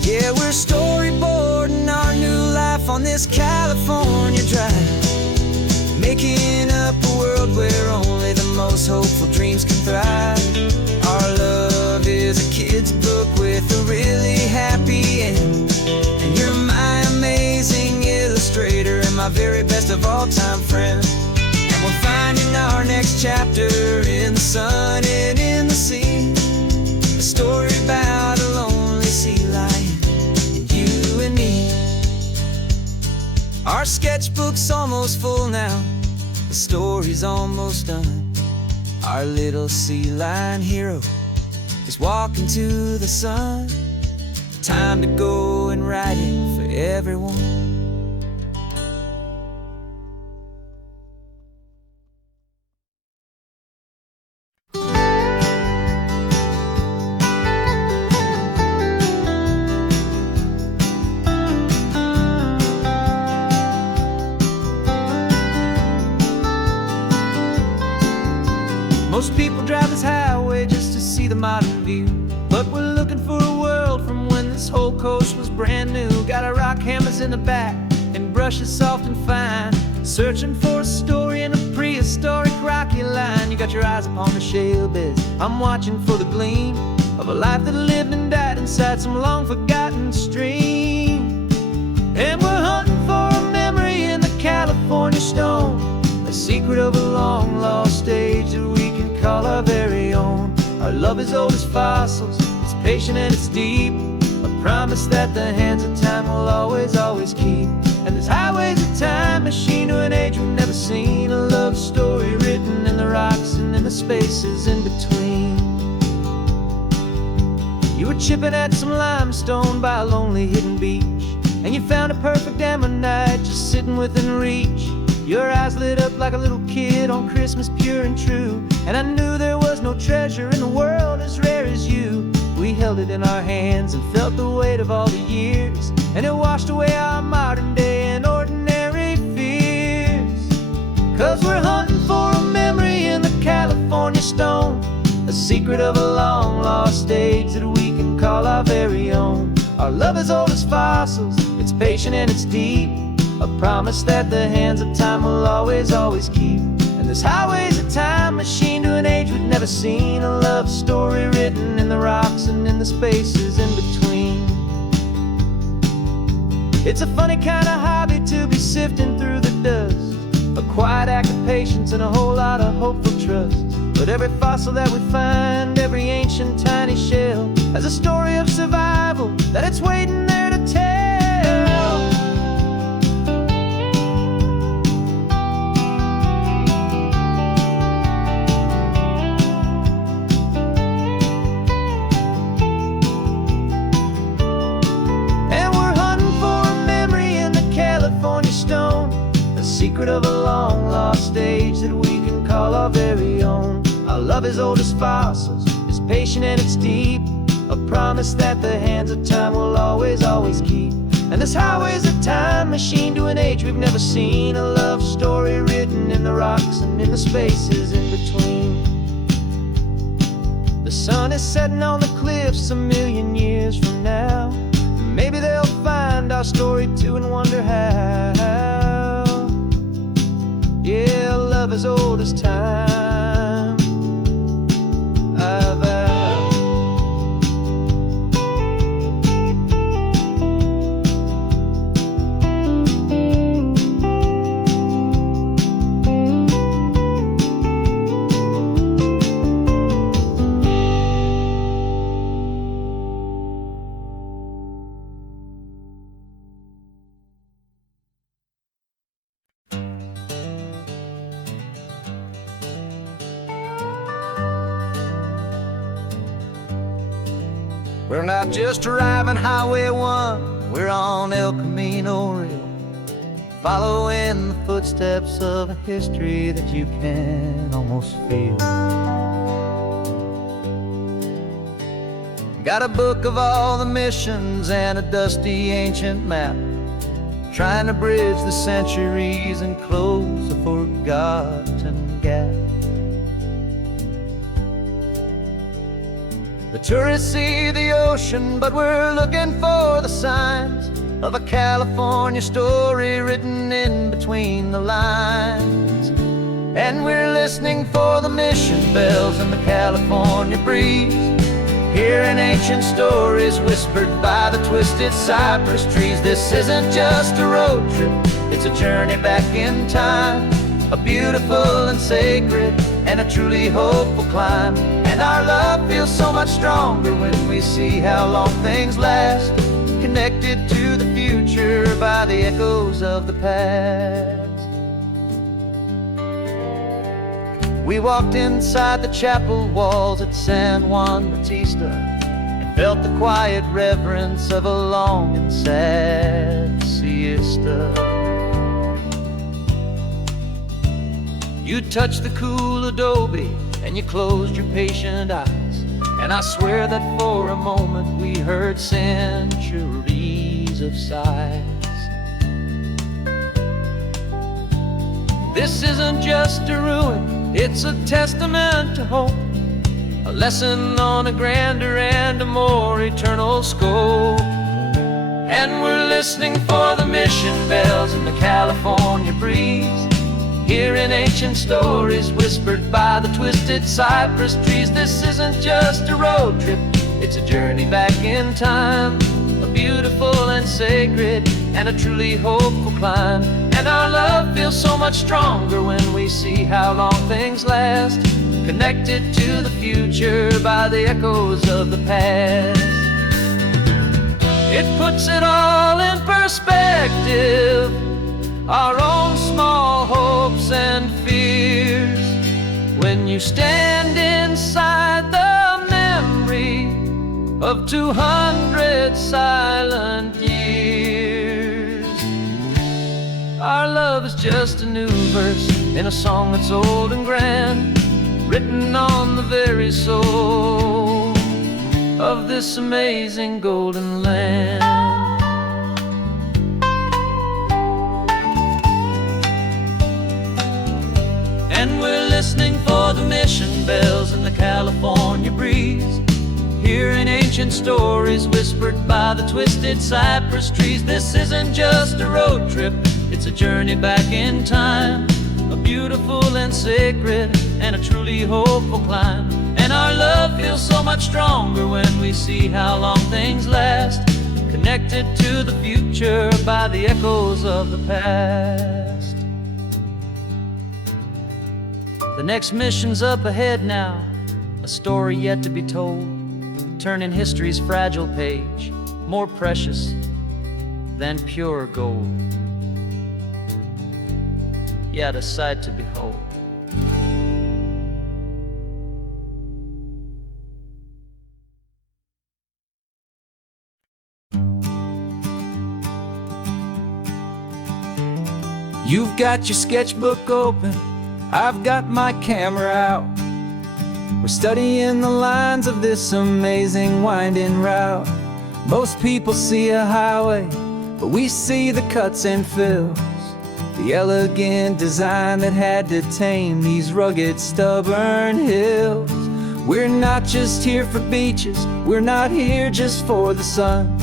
Yeah, we're storyboarding our new life on this California drive, making up a world where only the most hopeful dreams can thrive. Our love is a kid's book with a really happy end, and you're my amazing illustrator and my very best of all time friend. And we're finding our next chapter in the sun and in the sea, a story about a lonely sea lion, you and me. Our sketchbook's almost full now, the story's almost done. Our little sea lion hero is walking to the sun. Time to go and write it for everyone. people drive this highway just to see the modern view. But we're looking for a world from when this whole coast was brand new. Got our rock hammers in the back and brushes soft and fine, searching for a story in a prehistoric rocky line. You got your eyes upon the shale beds, I'm watching for the gleam of a life that lived and died inside some long forgotten stream. And we're hunting for a memory in the California stone, a secret of a long lost age that we can call our very own. Our love is old as fossils, it's patient and it's deep, a promise that the hands of time will always, always keep. And this highway's a time machine to an age we've never seen, a love story written in the rocks and in the spaces in between. You were chipping at some limestone by a lonely hidden beach, and you found a perfect ammonite just sitting within reach. Your eyes lit up like a little kid on Christmas, pure and true, and I knew there was no treasure in the world as rare as you. We held it in our hands and felt the weight of all the years, and it washed away our modern day and ordinary fears. 'Cause we're hunting for a memory in the California stone, a secret of a long lost age that we can call our very own. Our love is old as fossils, it's patient and it's deep, a promise that the hands of time will always, always keep. And this highway's a time machine to an age we've never seen, a love story written in the rocks and in the spaces in between. It's a funny kind of hobby to be sifting through the dust, a quiet act of patience and a whole lot of hopeful trust. But every fossil that we find, every ancient tiny shell, has a story of survival that it's waiting there to tell. Secret of a long lost age that we can call our very own. Our love is old as fossils, it's patient and it's deep, a promise that the hands of time will always, always keep. And this highway's a time machine to an age we've never seen, a love story written in the rocks and in the spaces in between. The sun is setting on the cliffs a million years from now, maybe they'll find our story too and wonder how. Yeah, love is old as time, I vow. We're not just driving Highway 1, we're on El Camino Real, following the footsteps of a history that you can almost feel. Got a book of all the missions and a dusty ancient map, trying to bridge the centuries and close a forgotten gap. The tourists see the ocean, but we're looking for the signs of a California story written in between the lines. And we're listening for the mission bells in the California breeze, hearing ancient stories whispered by the twisted cypress trees. This isn't just a road trip, it's a journey back in time, a beautiful and sacred and a truly hopeful climb. And our love feels so much stronger when we see how long things last, connected to the future by the echoes of the past. We walked inside the chapel walls at San Juan Bautista and felt the quiet reverence of a long and sad siesta. You touched the cool adobe and you closed your patient eyes, and I swear that for a moment we heard centuries of sighs. This isn't just a ruin, It's a testament to hope, a lesson on a grander and a more eternal scope. And we're listening for the mission bells in the California breeze, hearing ancient stories whispered by the twisted cypress trees. This isn't just a road trip, it's a journey back in time, a beautiful and sacred and a truly hopeful climb. And our love feels so much stronger when we see how long things last, connected to the future by the echoes of the past. It puts it all in perspective, our own small hopes and fears, when you stand inside the memory of 200 silent years. Our love is just a new verse in a song that's old and grand, written on the very soul of this amazing golden land. And we're listening for the mission bells in the California breeze, hearing ancient stories whispered by the twisted cypress trees. This isn't just a road trip, it's a journey back in time, a beautiful and sacred and a truly hopeful climb. And our love feels so much stronger when we see how long things last, connected to the future by the echoes of the past. The next mission's up ahead now, a story yet to be told, turning history's fragile page more precious than pure gold. Yet a sight to behold. You've got your sketchbook open, I've got my camera out. We're studying the lines of this amazing winding route. Most people see a highway, but we see the cuts and fills, the elegant design that had to tame these rugged, stubborn hills. We're not just here for beaches, we're not here just for the sun.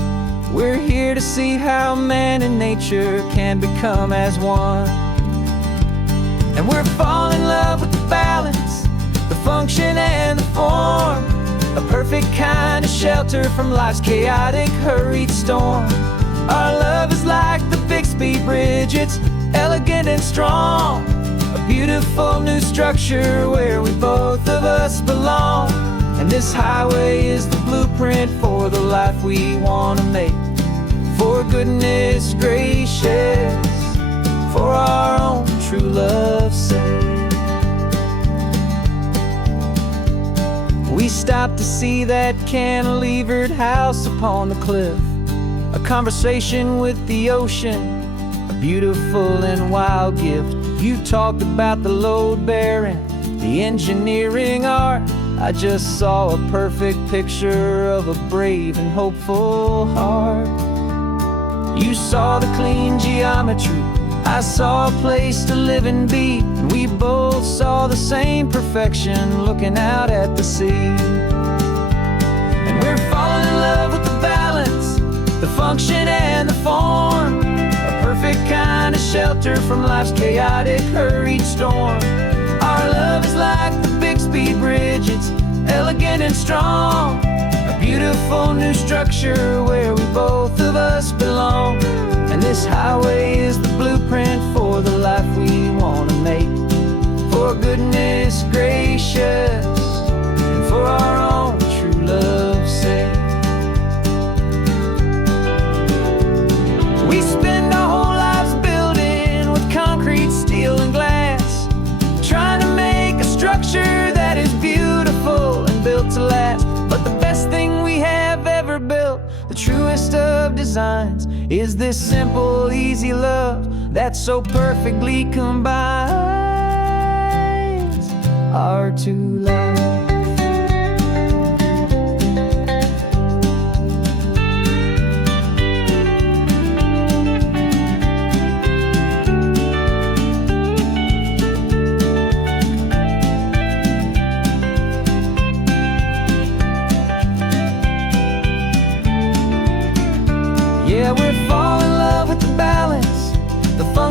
We're here to see how man and nature can become as one. And we're falling in love with the balance, the function and the form, a perfect kind of shelter from life's chaotic, hurried storm. Our love is like the Bixby Bridge, it's elegant and strong, a beautiful new structure where we both of us belong. And this highway is the blueprint for the life we want to make, for goodness gracious, for our own true love's sake. We stopped to see that cantilevered house upon the cliff, a conversation with the ocean, a beautiful and wild gift. You talked about the load bearing, the engineering art. I just saw a perfect picture of a brave and hopeful heart. You saw the clean geometry, I saw a place to live and be, and we both saw the same perfection looking out at the sea. And we're falling in love with the balance, the function and the form, a perfect kind of shelter from life's chaotic, hurried storm. Our love is like the Bixby Bridge, it's elegant and strong, a beautiful new structure where we both of us belong. And this highway is the blueprint for the life we want to make, for goodness gracious and for our own true love's sake. We spend our whole lives building with concrete, steel and glass, trying to make a structure that is beautiful and built to last. But the best thing we have ever built, the truest of designs, is this simple, easy love that so perfectly combines our two lives.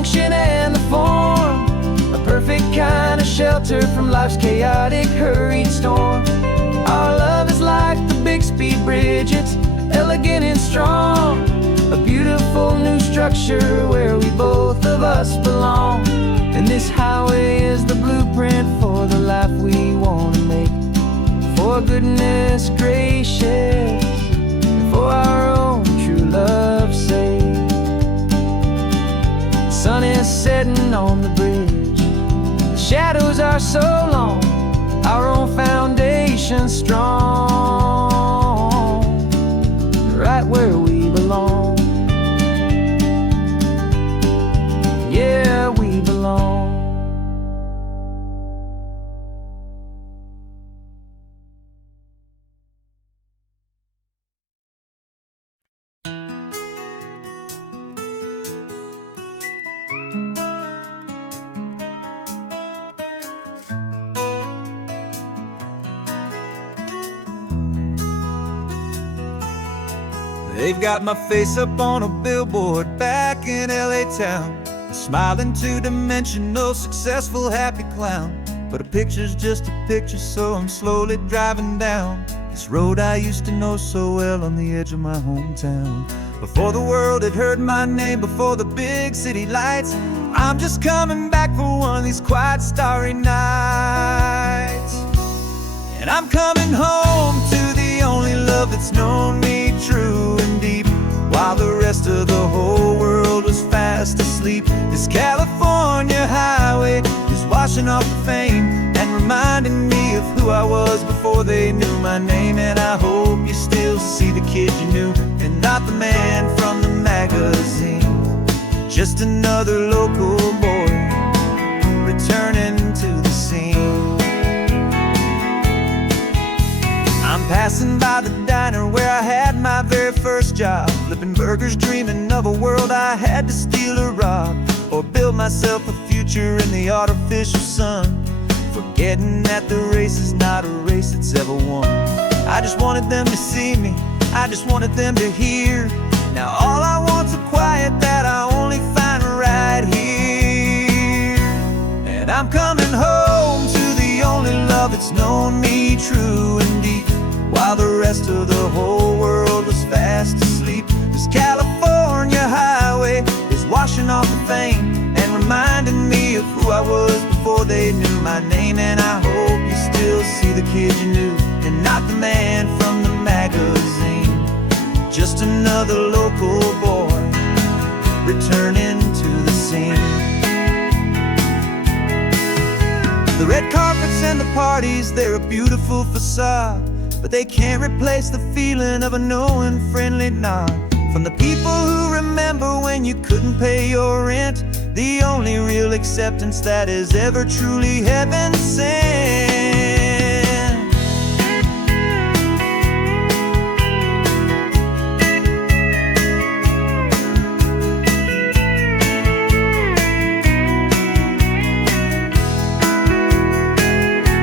function and the form, a perfect kind of shelter from life's chaotic, hurried storm. Our love is like the Bixby Bridge, it's elegant and strong, a beautiful new structure where we both of us belong. And this highway is the blueprint for the life we want to make, for goodness gracious, and for our own true love's sake. The sun is setting on the bridge, the shadows are so long, our own foundation strong, right where we belong. Yeah, we belong. They've got my face up on a billboard back in LA town, a smiling two-dimensional, successful, happy clown. But a picture's just a picture, so I'm slowly driving down this road I used to know so well on the edge of my hometown. Before the world had heard my name, before the big city lights, I'm just coming back for one of these quiet, starry nights. And I'm coming home to the only love that's known me true and deep, while the rest of the whole world was fast asleep. This California highway is washing off the fame and reminding me of who I was before they knew my name. And I hope you still see the kid you knew, and not the man from the magazine, just another local boy returning to the scene. I'm passing by the diner where I had my very first job, flipping burgers, dreaming of a world I had to steal or rob, or build myself a future in the artificial sun, forgetting that the race is not a race that's ever won. I just wanted them to see me, I just wanted them to hear. Now all I want's a quiet that I only find right here. And I'm coming home to the only love that's known me true and deep, while the rest of the whole world was fast asleep. This California highway is washing off the fame and reminding me of who I was before they knew my name. And I hope you still see the kid you knew, and not the man from the magazine, just another local boy returning to the scene. The red carpets and the parties, they're a beautiful facade, but they can't replace the feeling of a knowing, friendly nod from the people who remember when you couldn't pay your rent, the only real acceptance that is ever truly heaven sent.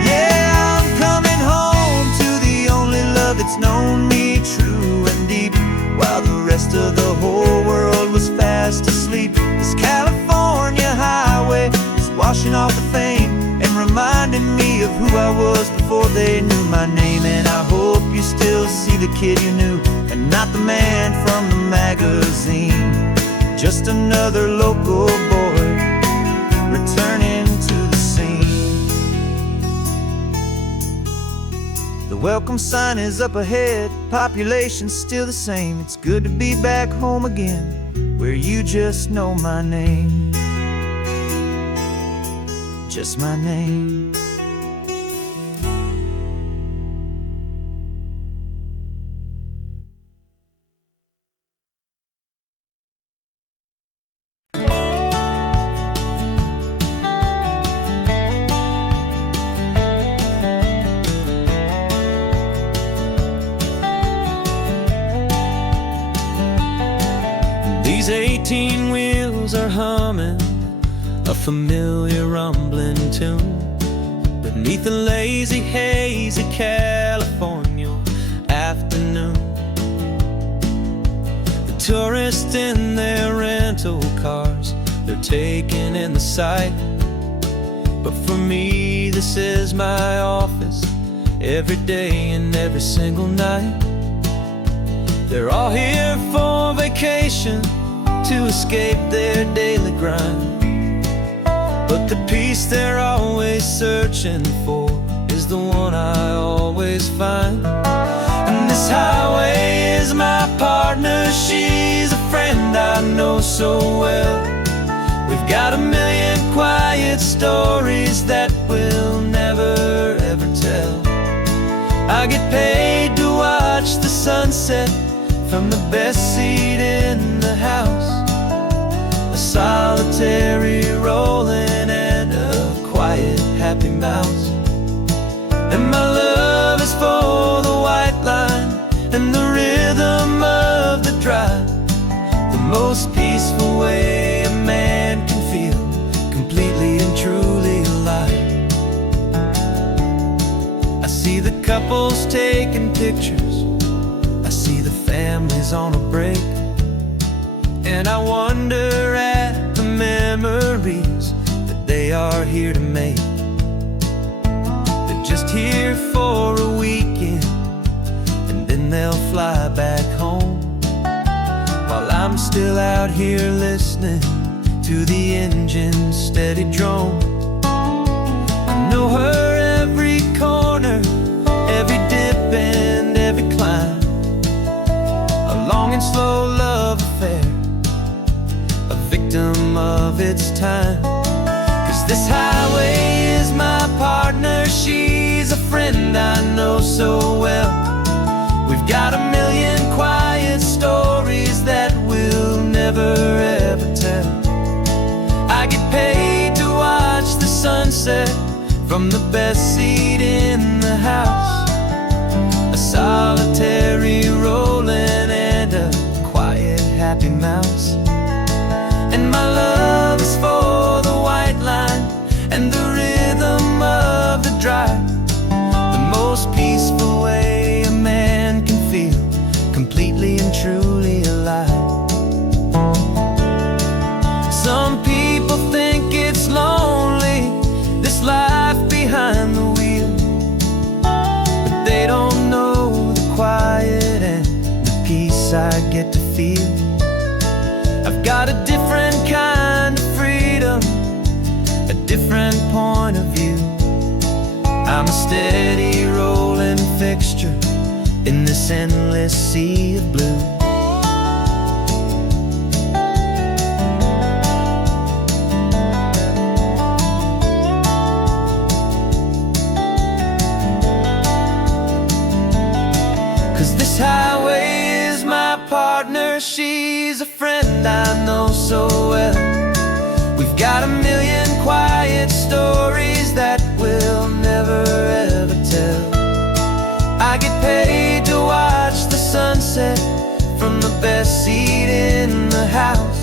Yeah, I'm coming home to the only love that's known me true and deep, while the rest of the whole world was fast asleep. This California highway is washing off the fame and reminding me of who I was before they knew my name. And I hope you still see the kid you knew, and not the man from the magazine, just another local boy returning to the scene. The welcome sign is up ahead, population's still the same. It's good to be back home again, where you just know my name, just my name. These 18 wheels are humming a familiar rumbling tune beneath a lazy, hazy California afternoon. The tourists in their rental cars they're taking in the sight. But for me, this is my office, every day and every single night. They're all here for vacation, to escape their daily grind. But the peace they're always searching for is the one I always find. And this highway is my partner, she's a friend I know so well. We've got a million quiet stories that we'll never ever tell. I get paid to watch the sunset from the best seat in the house, a solitary rolling and a quiet happy mouse. And my love is for the white line and the rhythm of the drive, the most peaceful way a man can feel completely and truly alive. I see the couples taking pictures, I see the families on a break, and I wonder at the memories that they are here to make. They're just here for a weekend, and then they'll fly back home, while I'm still out here listening to the engine's steady drone. I know her every corner, every dip and every climb, a long and slow love affair, a victim of its time. 'Cause this highway is my partner, she's a friend I know so well. We've got a million quiet stories that we'll never ever tell. I get paid to watch the sunset from the best seat in the house, a solitary rolling and a quiet happy mouse. And my love is for the white line and the rhythm of the drive, the most peaceful way a man can feel completely and truly alive. Some people think it's lonely, this life behind the wheel, but they don't know the quiet and the peace I get to feel. I've got a different kind of freedom, a different point of view. I'm a steady rolling fixture in this endless sea of blue. 'Cause this highway is my partner, she's a friend I know so well. We've got a million quiet stories that we'll never ever tell. I get paid to watch the sunset from the best seat in the house,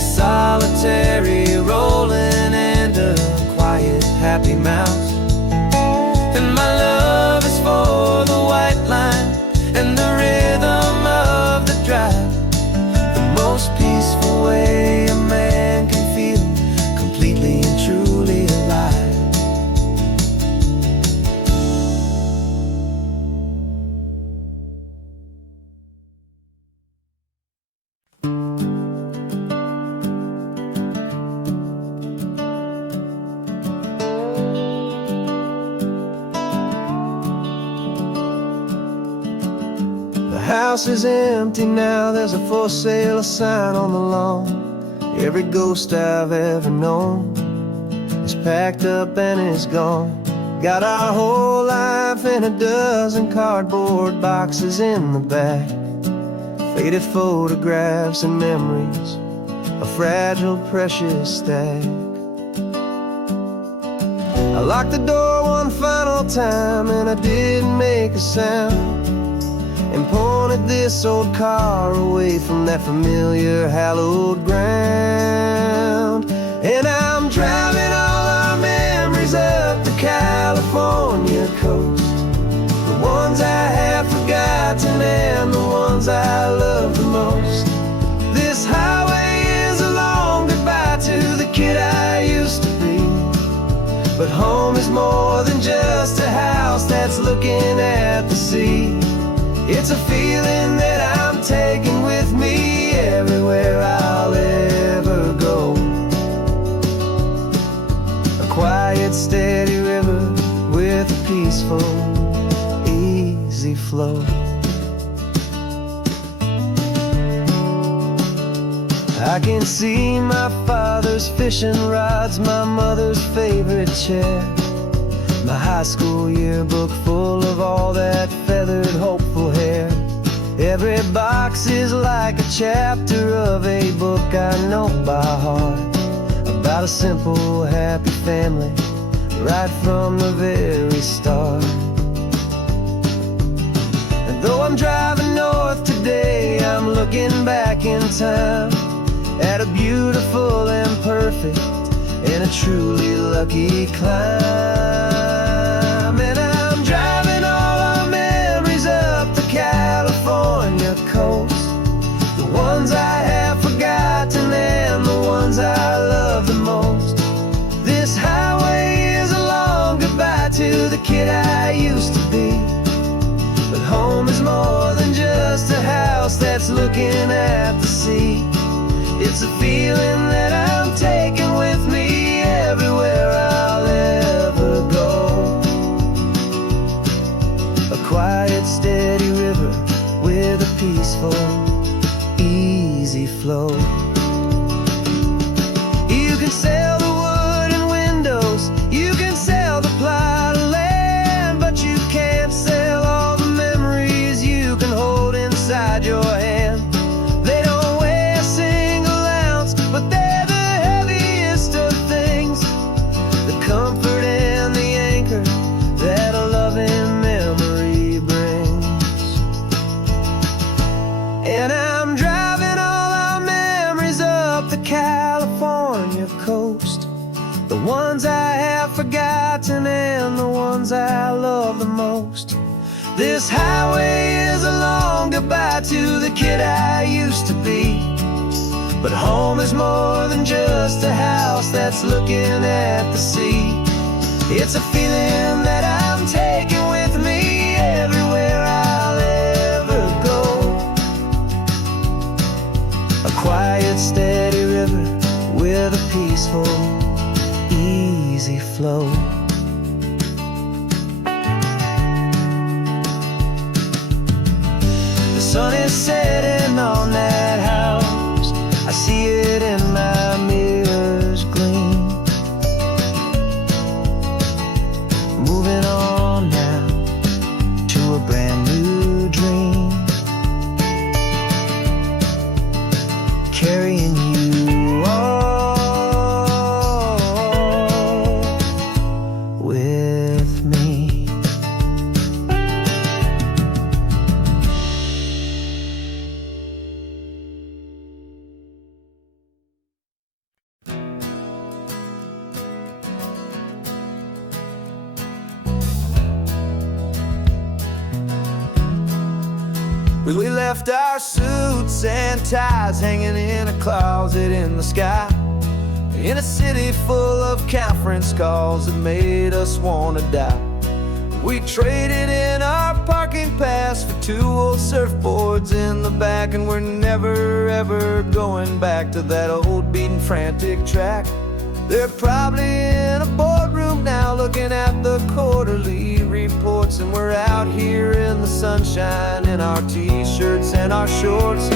a solitary rolling and a quiet happy mouse. And my love is for the white line and the rhythm of the drive, the most peaceful way a man can feel completely and truly alive. The house is empty now, there's a for sale sign on the lawn. Every ghost I've ever known is packed up and is gone. Got our whole life in a dozen cardboard boxes in the back, faded photographs and memories, a fragile, precious stack. I locked the door one final time and I didn't make a sound, and pointed this old car away from that familiar hallowed ground. And I'm driving all our memories up the California coast, the ones I have forgotten and the ones I love the most. This highway is a longer But home is more than just a house that's looking at the sea. It's a feeling that I'm taking with me everywhere I'll ever go. A quiet, steady river with a peaceful, easy flow. I can see my father's fishing rods, my mother's favorite chair, my high school yearbook full of all that feathered, hopeful hair. Every box is like a chapter of a book I know by heart, about a simple, happy family right from the very start. And though I'm driving north today, I'm looking back in time at a beautiful and perfect and a truly lucky climb. And I'm driving all our memories up the California coast, the ones I have forgotten and the ones I love the most. This highway is a long goodbye to the kid I used to be. But home is more than just a house that's looking at the sea. It's a feeling that I'm taking with me everywhere I'll ever go. A quiet, steady river with a peaceful, easy flow. You can sail the wood and windows, you can sail the plot of land, but you can't sail all the memories you can hold inside your hand. They don't weigh a single ounce, but they're the heaviest of things, the comfort and the anchor that a loving memory brings. And I'm driving all our memories up the California coast, the ones I have forgotten and the ones I love the most. This highway is a long goodbye to the kid I used to be. But home is more than just a house that's looking at the sea. It's a feeling that I'm taking with me everywhere I'll ever go. A quiet, steady river with a peaceful, easy flow. The sun is setting on that house, I see it in my mirror's gleam. Moving on now to a brand new dream, carrying you all with me. We left our suits and ties hanging in a closet in the sky, in a city full of conference calls that made us wanna die. We traded in our parking pass for 2 old surfboards in the back, and we're never ever going back to that old beaten frantic track. They're probably in a boardroom now looking at the quarterly reports, and we're out here in the sunshine in our t-shirts and our shorts.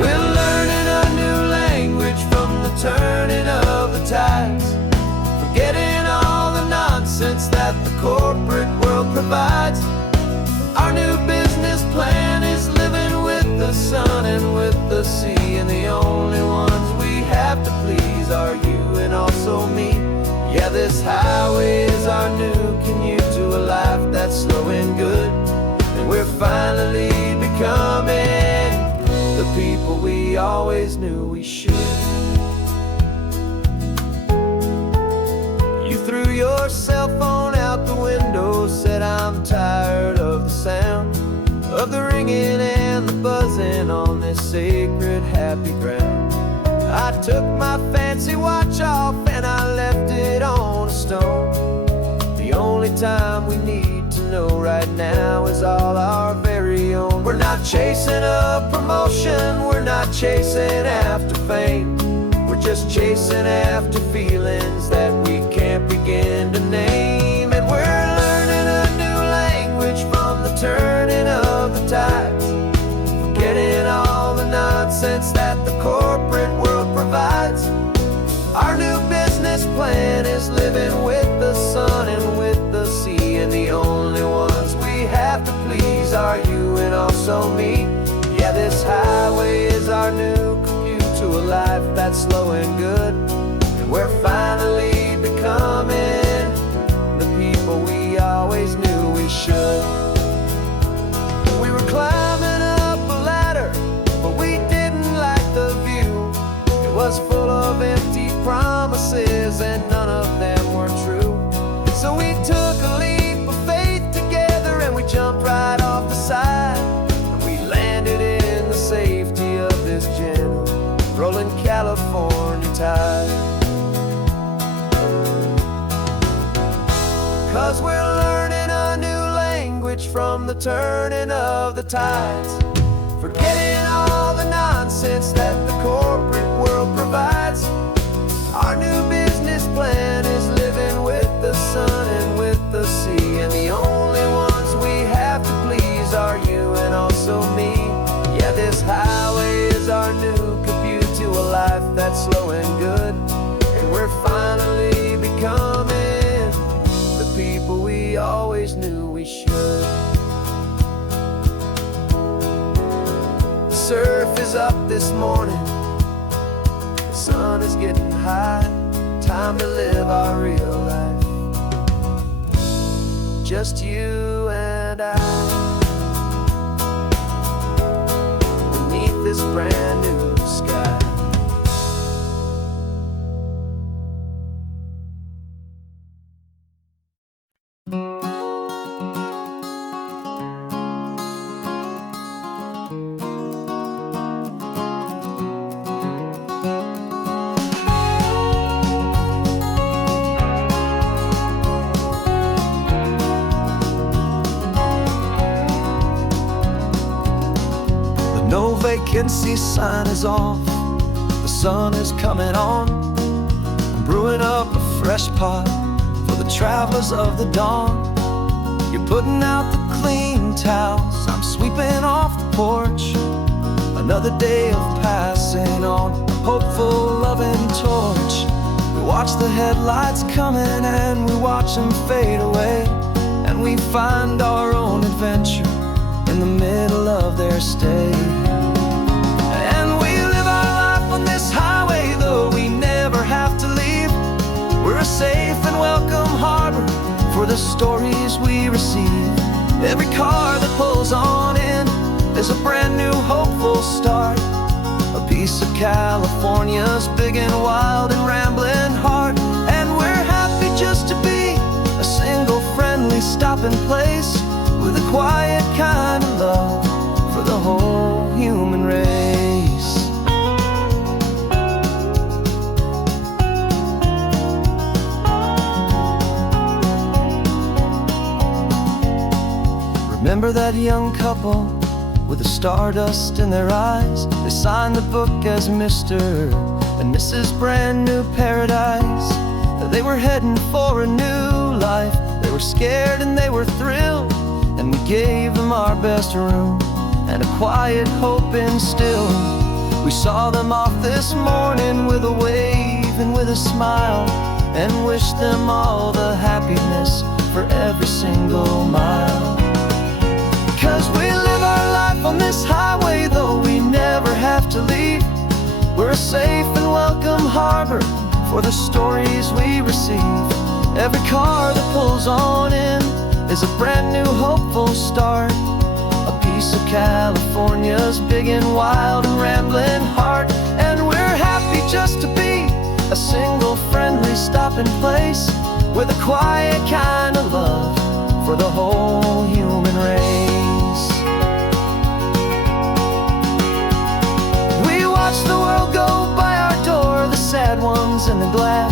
We're learning a new language from the turning of the tides, forgetting all the nonsense that the corporate world provides. Our new business plan is living with the sun and with the sea, and the only ones we have to please are you and also me. Yeah, this highway is our new commute to a life that's slow and good, and we're finally becoming the people we always knew we should. You threw your cell phone out the window, said I'm tired of the sound of the ringing and the buzzing on this sacred happy ground. I took my fancy watch off and I left it on a stone. only time we need to know right now is all our very own. We're not chasing a promotion, we're not chasing after fame. We're just chasing after feelings that we can't begin to name. And we're learning a new language from the turning of the tides, forgetting all the nonsense that the corporate world provides. Our new business plan is living with the sun and with the sea, and the only ones we have to please are you and also me. Yeah, this highway is our new commute to a life that's slow and good, and we're finally becoming the people we always knew we should. We were climbing up a ladder, but we didn't like the view. It was full of empty promises and none of them were true. So we took a leap of faith together and we jumped right off the side, and we landed in the safety of this gentle rolling California tide. 'Cause we're learning a new language from the turning of the tides, forgetting all the nonsense that the corporate world provides. Our new business plan is living with the sun and with the sea, and the only ones we have to please are you and also me. Yeah, this highway is our new commute to a life that's slow and good, and we're finally becoming the people we always knew we should. The surf is up this morning, the sun is getting high, time to live our real life, just you and I, beneath this brand new sky. No vacancy sign is off, the sun is coming on. I'm brewing up a fresh pot for the travelers of the dawn. You're putting out the clean towels, I'm sweeping off the porch. Another day of passing on a hopeful, loving torch. We watch the headlights coming and we watch them fade away, and we find our own adventure in the middle of their stay. And we live our life on this highway, though we never have to leave. We're a safe and welcome harbor for the stories we receive. Every car that pulls on in is a brand new hopeful start, a piece of California's big and wild and rambling heart. And we're happy just to be a single friendly stopping place, with a quiet kind of love for the whole human race. Remember that young couple with the stardust in their eyes? They signed the book as Mr. and Mrs. Brand New Paradise. They were heading for a new life. They were scared and they were thrilled, and we gave them our best room and a quiet hope instilled. We saw them off this morning with a wave and with a smile, and wished them all the happiness for every single mile. 'Cause we live our life on this highway, though we never have to leave. We're a safe and welcome harbor for the stories we receive. Every car that pulls on in is a brand new hopeful start, a piece of California's big and wild and rambling heart. And we're happy just to be a single friendly stopping place, with a quiet kind of love for the whole human race. We watch the world go by our door, the sad ones and the glad,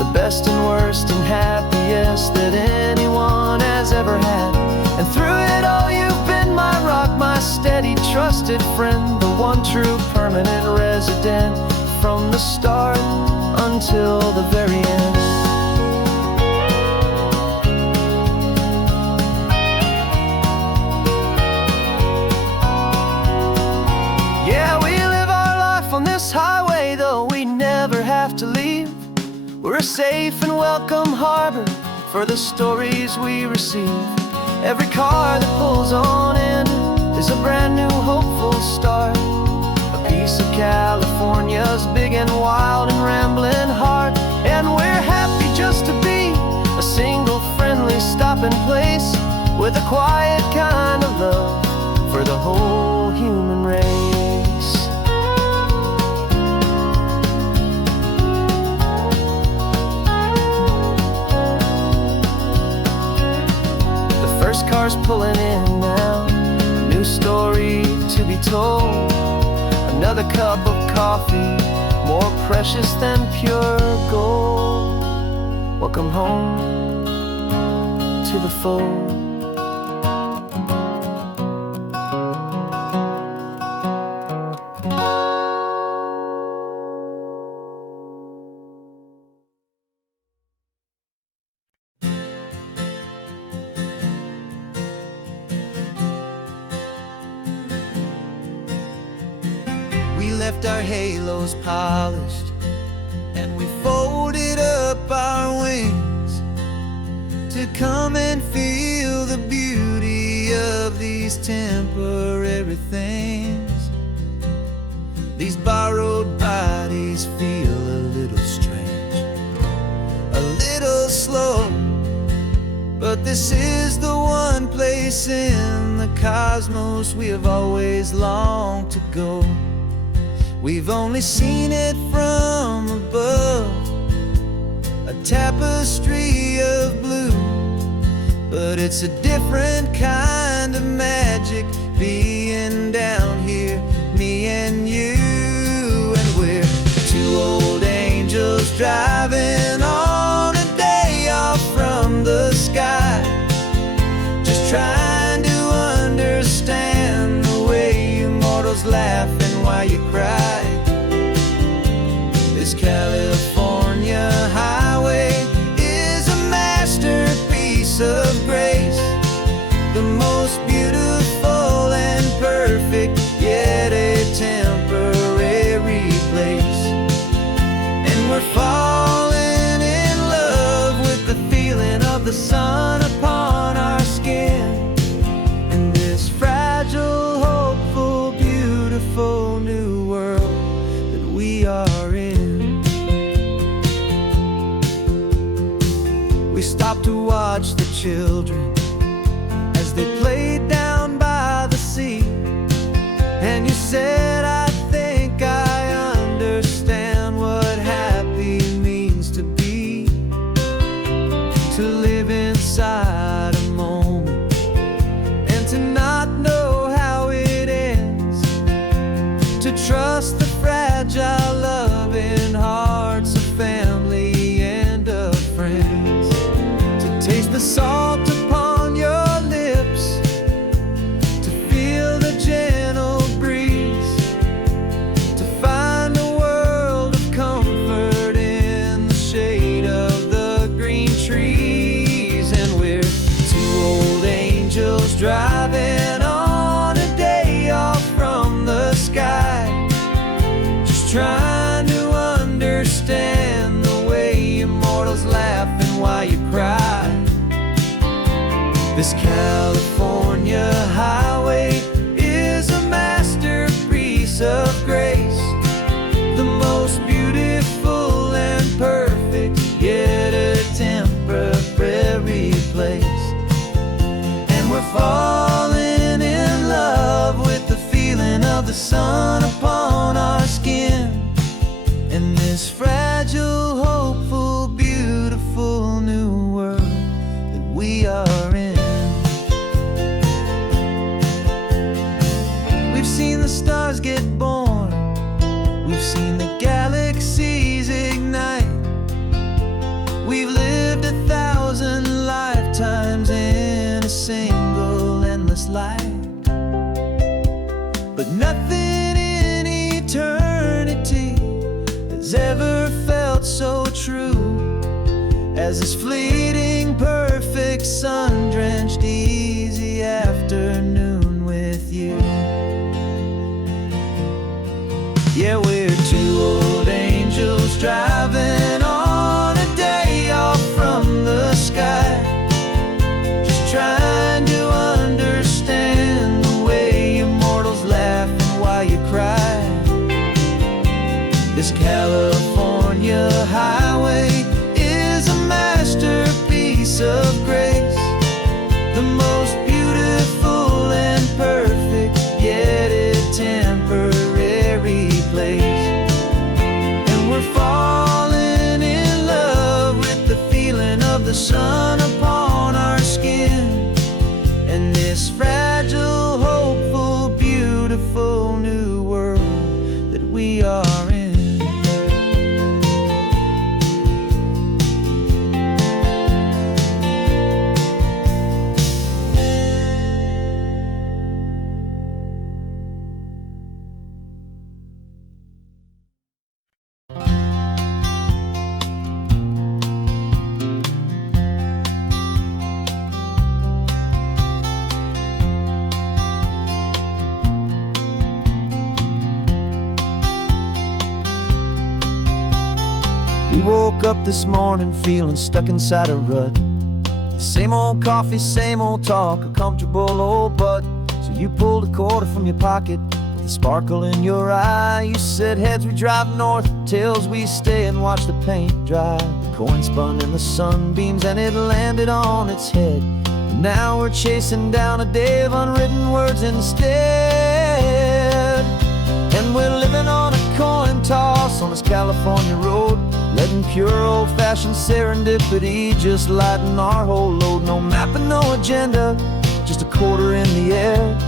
the best and worst and happiest that anyone has ever had. And through it all you've been my rock, my steady, trusted friend, the one true permanent resident, from the start until the very end. Yeah, we live our life on this highway, though we never have to leave. We're a safe and welcome harbor for the stories we receive. Every car that pulls on in is a brand new hopeful start, a piece of California's big and wild and rambling heart. And we're happy just to be a single friendly stopping place, with a quiet kind of love for the whole human race. First car's pulling in now, a new story to be told. Another cup of coffee, more precious than pure gold. Welcome home to the fold. We left our halos polished, and we folded up our wings to come and feel the beauty of these temporary things. These borrowed bodies feel a little strange, a little slow, but this is the one place in the cosmos we have always longed to go. We've only seen it from above, a tapestry of blue, but it's a different kind of magic being down here, me and you. And we're two old angels driving on a day off from the sky, just trying to understand the way you mortals laugh and why you cry. This California highway is a masterpiece of grace, the most beautiful and perfect, yet a temporary place. And we're falling in love with the feeling of the sun upon our skin, in this fragile, hopeful, beautiful new world that we are in. We stopped to watch the children as they played down by the sea, and you said, I think I understand what happy means to be, to live inside a moment and to not know how it ends, to trust the fragile loving hearts of family and of friends, to taste the salt upon your lips, to feel the gentle breeze, to find a world of comfort in the shade of the green trees. And we're two old angels driving on a day off from the sky, just trying to understand the way immortals laugh and why you cry. This California highway is a masterpiece of grace, the most beautiful and perfect, yet a temporary place. And we're falling in love with the feeling of the sun upon our skin, in this fragile, hopeful, beautiful new world that we are in. We've seen the stars get born, we've seen the galaxies ignite, has ever felt so true as this fleeting, perfect, sun-drenched, easy afternoon with you. Yeah, we're two old angels driving on a day off from the sky, just trying to understand the way you mortals laugh and why you cry. This California highway is a masterpiece of grace, the most beautiful and perfect, yet a temporary place. And we're falling in love with the feeling of the sun upon our skin, and this fragile, hopeful, beautiful new world that we are in. We woke up this morning feeling stuck inside a rut. Same old coffee, same old talk, a comfortable old butt. So you pulled a quarter from your pocket with a sparkle in your eye. You said, heads we drive north, tails we stay and watch the paint dry. The coin spun in the sunbeams and it landed on its head. And now we're chasing down a day of unwritten words instead. And we're living on a coin toss on this California road, letting pure old-fashioned serendipity just lighten our whole load. No map and no agenda, just a quarter in the air.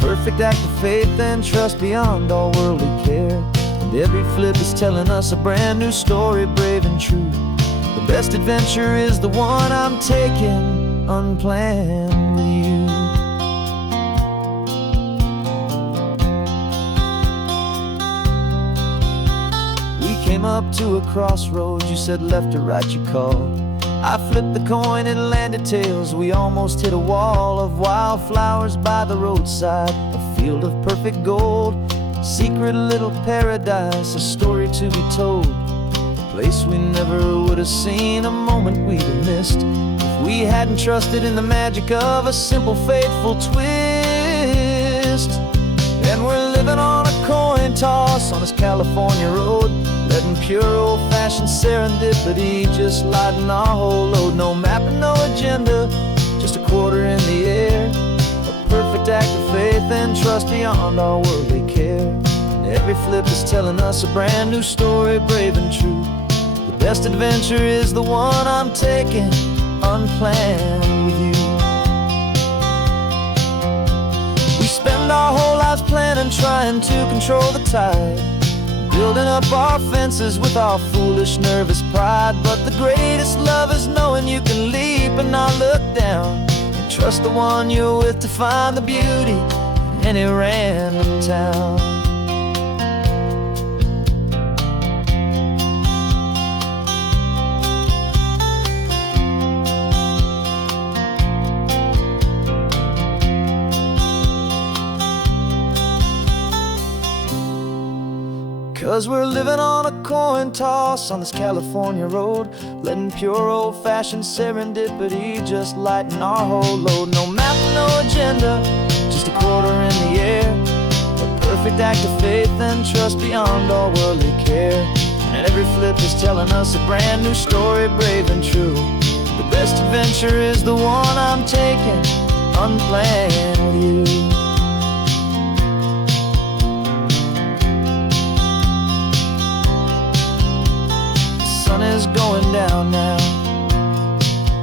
Perfect act of faith and trust beyond all worldly care. And every flip is telling us a brand new story, brave and true. The best adventure is the one I'm taking unplanned with you. Came up to a crossroads, you said left or right, you called. I flipped the coin, it landed tails. We almost hit a wall of wildflowers by the roadside, a field of perfect gold, secret little paradise, a story to be told, a place we never would have seen, a moment we'd have missed if we hadn't trusted in the magic of a simple, faithful twist. And we're living on a coin toss on this California road, letting pure old-fashioned serendipity just lighten our whole load. No map and no agenda, just a quarter in the air. A perfect act of faith and trust beyond our worldly care. And every flip is telling us a brand new story, brave and true. The best adventure is the one I'm taking unplanned with you. We spend our whole lives planning, trying to control the tide, building up our fences with our foolish, nervous pride. But the greatest love is knowing you can leap and not look down, and trust the one you're with to find the beauty in any random town. 'Cause we're living on a coin toss on this California road, letting pure old-fashioned serendipity just lighten our whole load. No map, no agenda, just a quarter in the air. A perfect act of faith and trust beyond all worldly care. And every flip is telling us a brand new story, brave and true. The best adventure is the one I'm taking unplanned with you. The sun is going down now,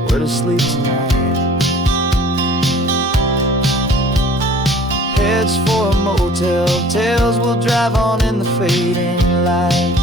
we're to sleep tonight. Heads for a motel, tails will drive on in the fading light.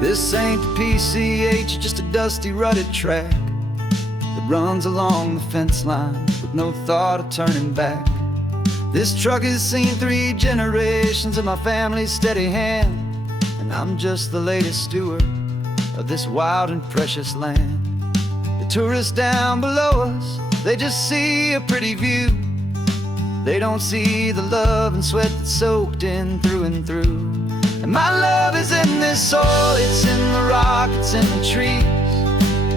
This ain't the PCH, just a dusty rutted track that runs along the fence line with no thought of turning back. This truck has seen 3 generations of my family's steady hand, and I'm just the latest steward of this wild and precious land. The tourists down below us, they just see a pretty view. They don't see the love and sweat that's soaked in through and through. And my love is in this soil, it's in the rock, it's in the trees.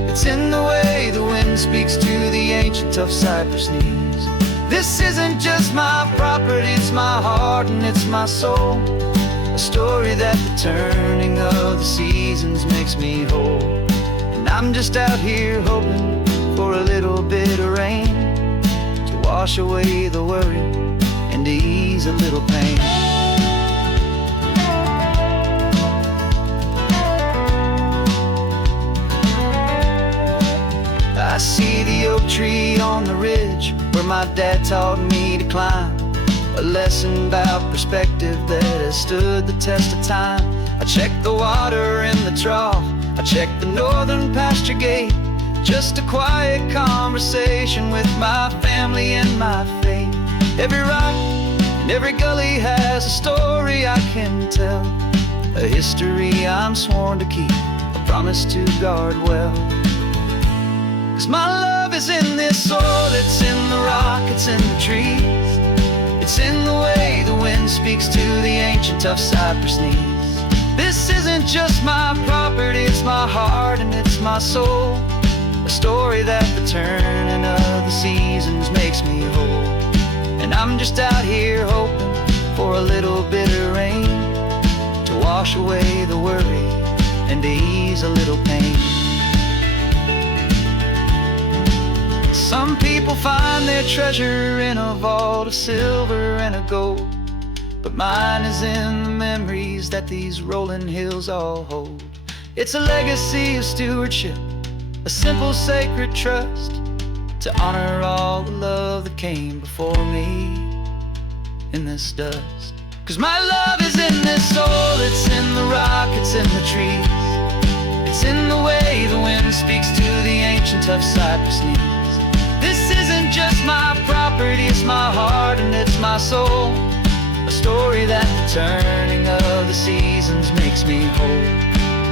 It's in the way the wind speaks to the ancient tough cypress knees. This isn't just my property, it's my heart and it's my soul. A story that the turning of the seasons makes me whole. And I'm just out here hoping for a little bit of rain to wash away the worry and to ease a little pain. I see the oak tree on the ridge where my dad taught me to climb. A lesson about perspective that has stood the test of time. I check the water in the trough, I check the northern pasture gate. Just a quiet conversation with my family and my faith. Every rock and every gully has a story I can tell, a history I'm sworn to keep, a promise to guard well. 'Cause my love is in this soil, it's in the rock, it's in the trees. It's in the way the wind speaks to the ancient tough cypress knees. This isn't just my property, it's my heart and it's my soul. A story that the turning of the seasons makes me whole. And I'm just out here hoping for a little bit of rain to wash away the worry and to ease a little pain. Some people find their treasure in a vault of silver and of gold, but mine is in the memories that these rolling hills all hold. It's a legacy of stewardship, a simple sacred trust, to honor all the love that came before me in this dust. 'Cause my love is in this soil, it's in the rock, it's in the trees. It's in the way the wind speaks to the ancient tough cypress knees. This isn't just my property, it's my heart and it's my soul. A story that the turning of the seasons makes me whole.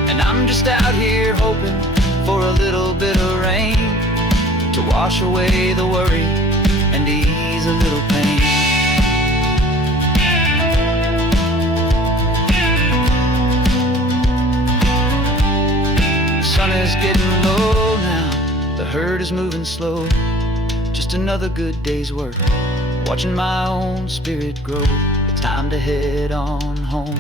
And I'm just out here hoping for a little bit of rain to wash away the worry and ease a little pain. The sun is getting low now, the herd is moving slow. Just another good day's work, watching my own spirit grow. Time to head on home.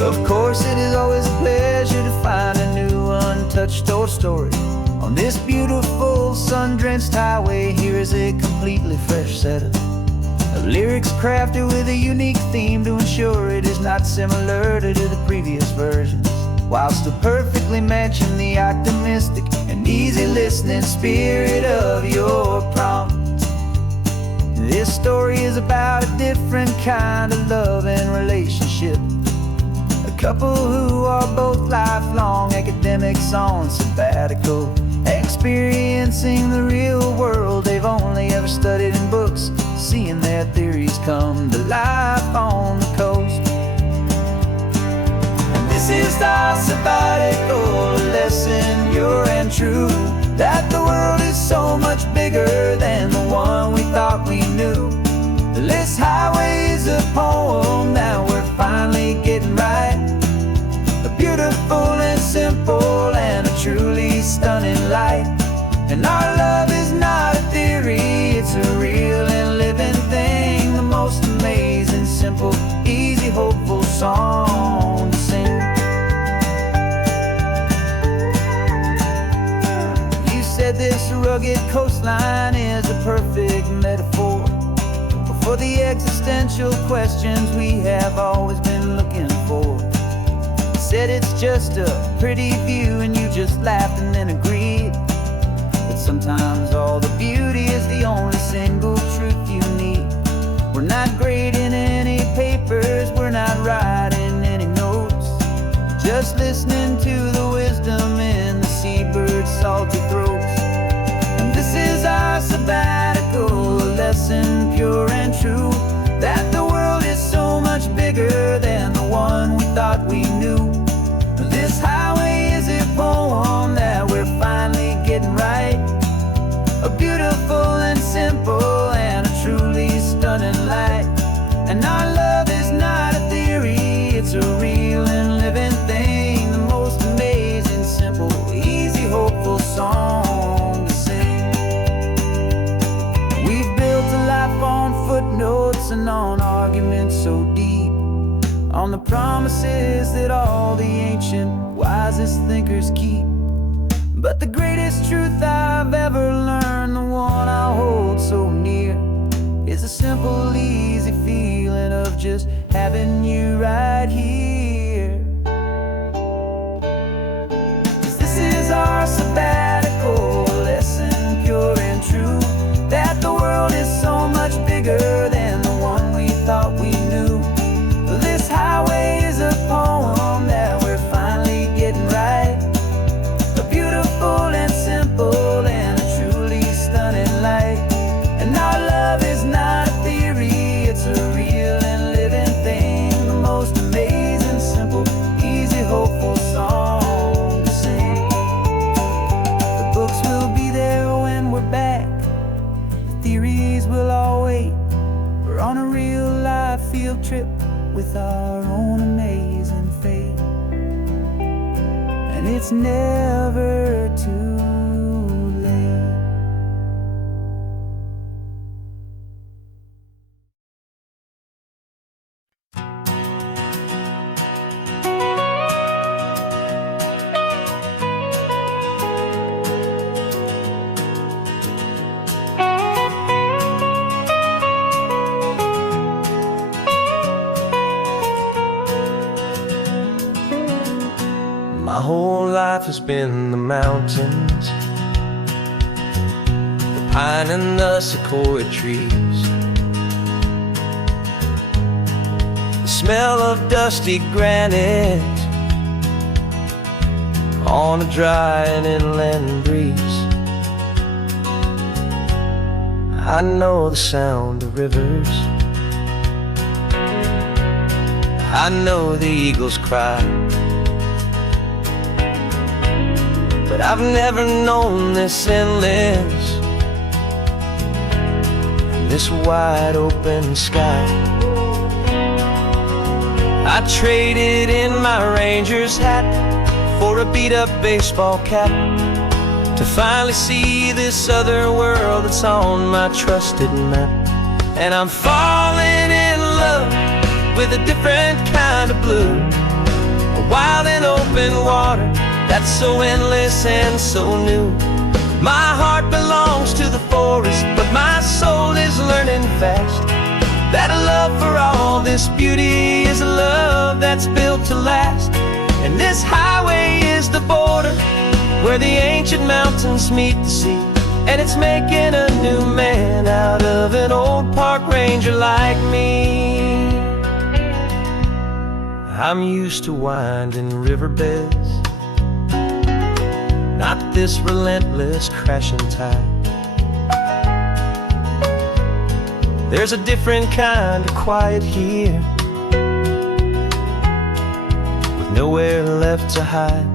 Of course, it is always a pleasure to find a new untouched old story. On this beautiful sun-drenched highway, here is a completely fresh set of lyrics crafted with a unique theme to ensure it is not similar to the previous versions, while still perfectly matching the optimistic and easy listening spirit of your prompt. This story is about a different kind of love and relationship. A couple who are both lifelong academics on sabbatical, experiencing the real world they've only ever studied in books, seeing their theories come to life on the coast. And this is our sabbatical lesson, pure and true, that the world is so much bigger than the one we thought we knew. This highway is a poem that we're finally getting right. A beautiful and simple and a truly stunning light. And our love is not a theory, it's a real and living thing. The most amazing, simple, easy, hopeful song to sing. existential questions we have always been looking for. Said it's just a pretty view and you just laughed and then agreed. But sometimes all the beauty is the only single truth you need. We're not grading any papers, we're not writing any notes, just listening to the wisdom in the seabird's salty throats. And this is our sabbatical, a lesson pure and true, that the world is so much bigger than the one we thought we knew. This highway is a poem that we're finally getting right, a beautiful and simple and a truly stunning light. And our love is not a theory, it's a real and living thing, the most amazing, simple, easy, hopeful song to sing. We've built a life on footnotes and on arguments so deep, on the promises that all the ancient, wisest thinkers keep. But the greatest truth I've ever learned, the one I hold so near, is a simple, easy feeling of just having you right here. 'Cause this is our sabbatical, lesson pure and true, that the world is so much bigger than the one we thought we knew. This highway is a poem that we're finally getting right, a beautiful and simple and a truly stunning light. And our love is not a theory, it's a real and living thing, the most amazing, simple, easy, hopeful song to sing. The books will be there when we're back, the theories will all wait. We're on a real life field trip with our own amazing fate, and it's never too late. My whole life has been the mountains, the pine and the sequoia trees, the smell of dusty granite on a dry and inland breeze. I know the sound of rivers, I know the eagles cry, but I've never known this endless, this wide open sky. I traded in my Ranger's hat for a beat-up baseball cap, to finally see this other world that's on my trusted map. And I'm falling in love with a different kind of blue, a wild and open water that's so endless and so new. My heart belongs to the forest, but my soul is learning fast that a love for all this beauty is a love that's built to last. And this highway is the border where the ancient mountains meet the sea, and it's making a new man out of an old park ranger like me. I'm used to winding riverbeds, not this relentless crashing tide. There's a different kind of quiet here, with nowhere left to hide.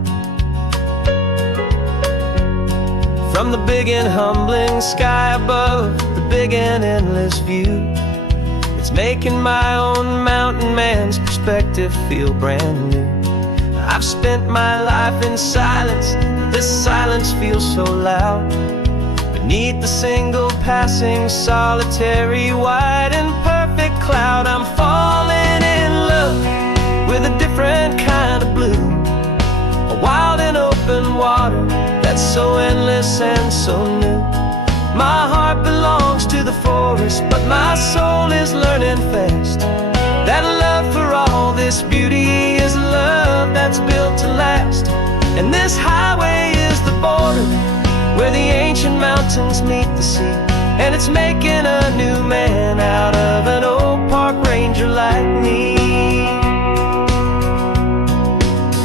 From the big and humbling sky above, the big and endless view, it's making my own mountain man's perspective feel brand new. I've spent my life in silence, this silence feels so loud. Beneath the single passing solitary white and perfect cloud, I'm falling in love with a different kind of blue, a wild and open water that's so endless and so new. My heart belongs to the forest, but my soul is is learning fast. That love for all this beauty is love that's built to last. And this highway is the border where the ancient mountains meet the sea. And it's making a new man out of an old park ranger like me.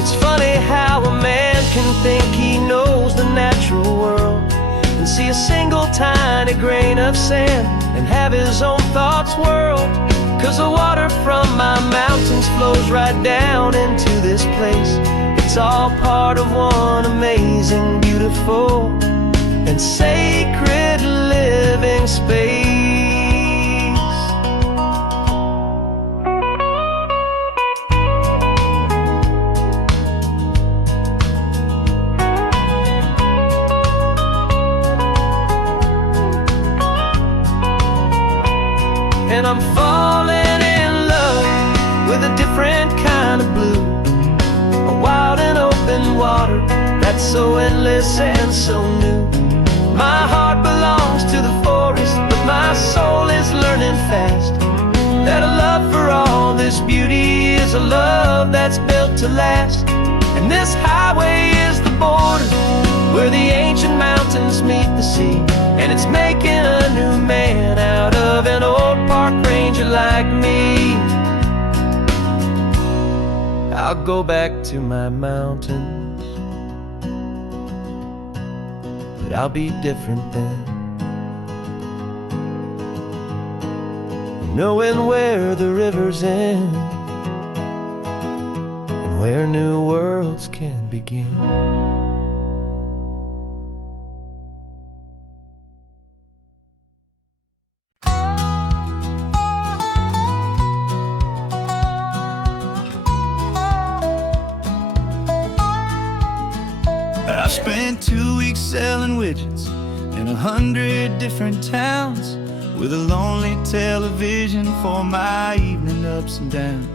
It's funny how a man can think he knows the natural world and see a single tiny grain of sand and have his own thoughts whirled. 'Cause the water from my mountains flows right down into this place. It's all part of one amazing, beautiful, and sacred living space. And I'm falling in love with a different kind of blue, a wild and open water that's so endless and so new. My heart belongs to the forest, but my soul is learning fast that a love for all this beauty is a love that's built to last. And this highway is the border where the ancient mountains meet the sea. And it's making a new man out of an old park ranger like me. I'll go back to my mountains, but I'll be different then, knowing where the rivers end and where new worlds can begin. I spent 2 weeks selling widgets in 100 different towns, with a lonely television for my evening ups and downs.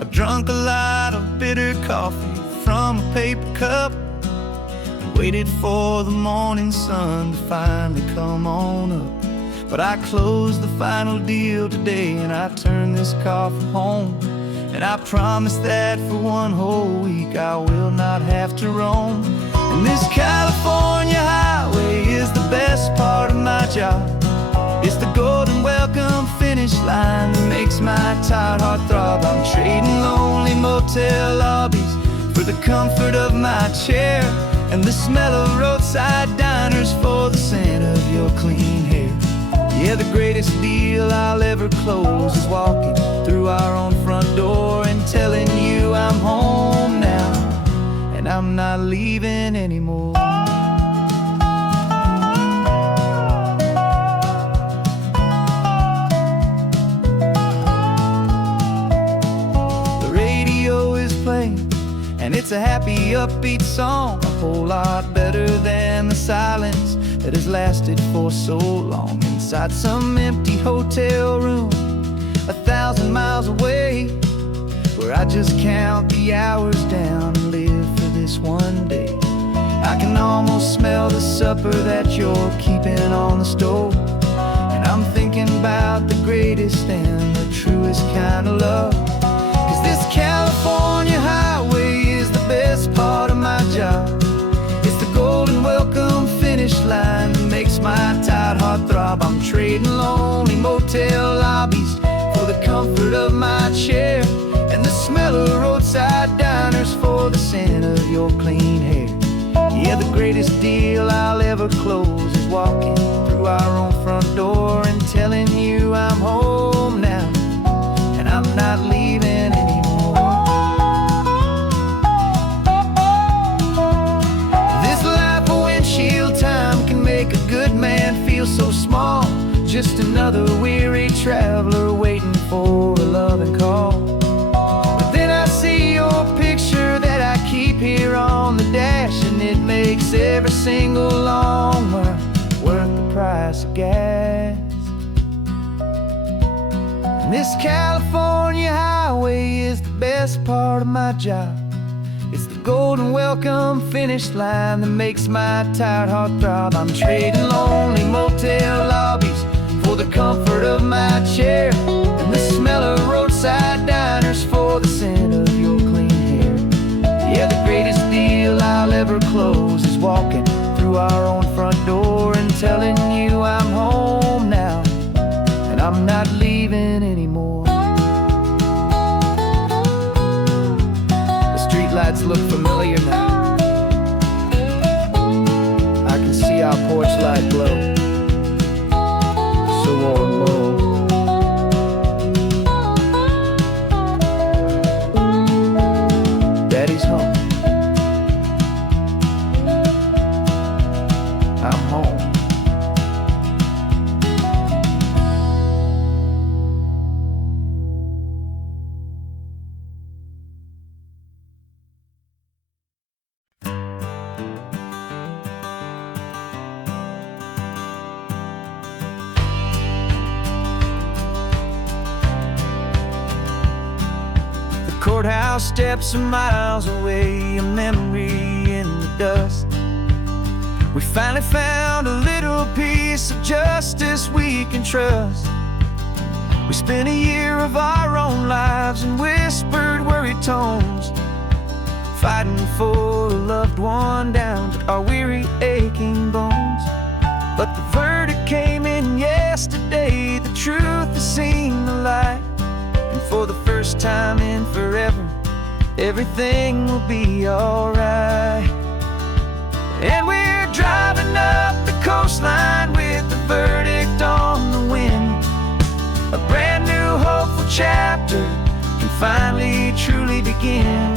I drunk a lot of bitter coffee from a paper cup and waited for the morning sun to finally come on up. But I closed the final deal today and I turned this car from home. And I promise that for one whole week I will not have to roam. And this California highway is the best part of my job. It's the golden welcome finish line that makes my tired heart throb. I'm trading lonely motel lobbies for the comfort of my chair and the smell of roadside diners for the scent of your clean hair. Yeah, the greatest deal I'll ever close is walking through our own front door and telling you I'm home now and I'm not leaving anymore. The radio is playing and it's a happy, upbeat song, a whole lot better than the silence that has lasted for so long inside some empty hotel room 1,000 miles away, where I just count the hours down and live for this one day. I can almost smell the supper that you're keeping on the stove, and I'm thinking about the greatest and the truest kind of love. 'Cause this California highway is the best part of my job. It's the golden welcome finish line that makes my tired heart throb. I'm trading lonely motel lobbies for the comfort of my chair and the smell of roadside diners for the scent of your clean hair. Yeah, the greatest deal I'll ever close is walking through our own front door and telling you I'm home now and I'm not leaving anymore. This life of windshield time can make a good man feel so small, just another weary traveler waiting for a loving call. But then I see your picture that I keep here on the dash, and it makes every single long mile worth the price of gas. And this California highway is the best part of my job. It's the golden welcome finish line that makes my tired heart throb. I'm trading lonely motel lobbies for for the comfort of my chair, and the smell of roadside diners for the scent of your clean hair. Yeah, the greatest deal I'll ever close is walking through our own front door and telling you I'm home now, and I'm not leaving anymore. The streetlights look familiar now. I can see our porch light glow, so warm, Daddy's home. I'm home. Courthouse steps are miles away, a memory in the dust. We finally found a little piece of justice we can trust. We spent a year of our own lives in whispered, worried tones, fighting for a loved one down to our weary, aching bones. But the verdict came in yesterday, the truth has seen the light. And for the first time in forever, everything will be alright. And we're driving up the coastline with the verdict on the wind. A brand new hopeful chapter can finally truly begin.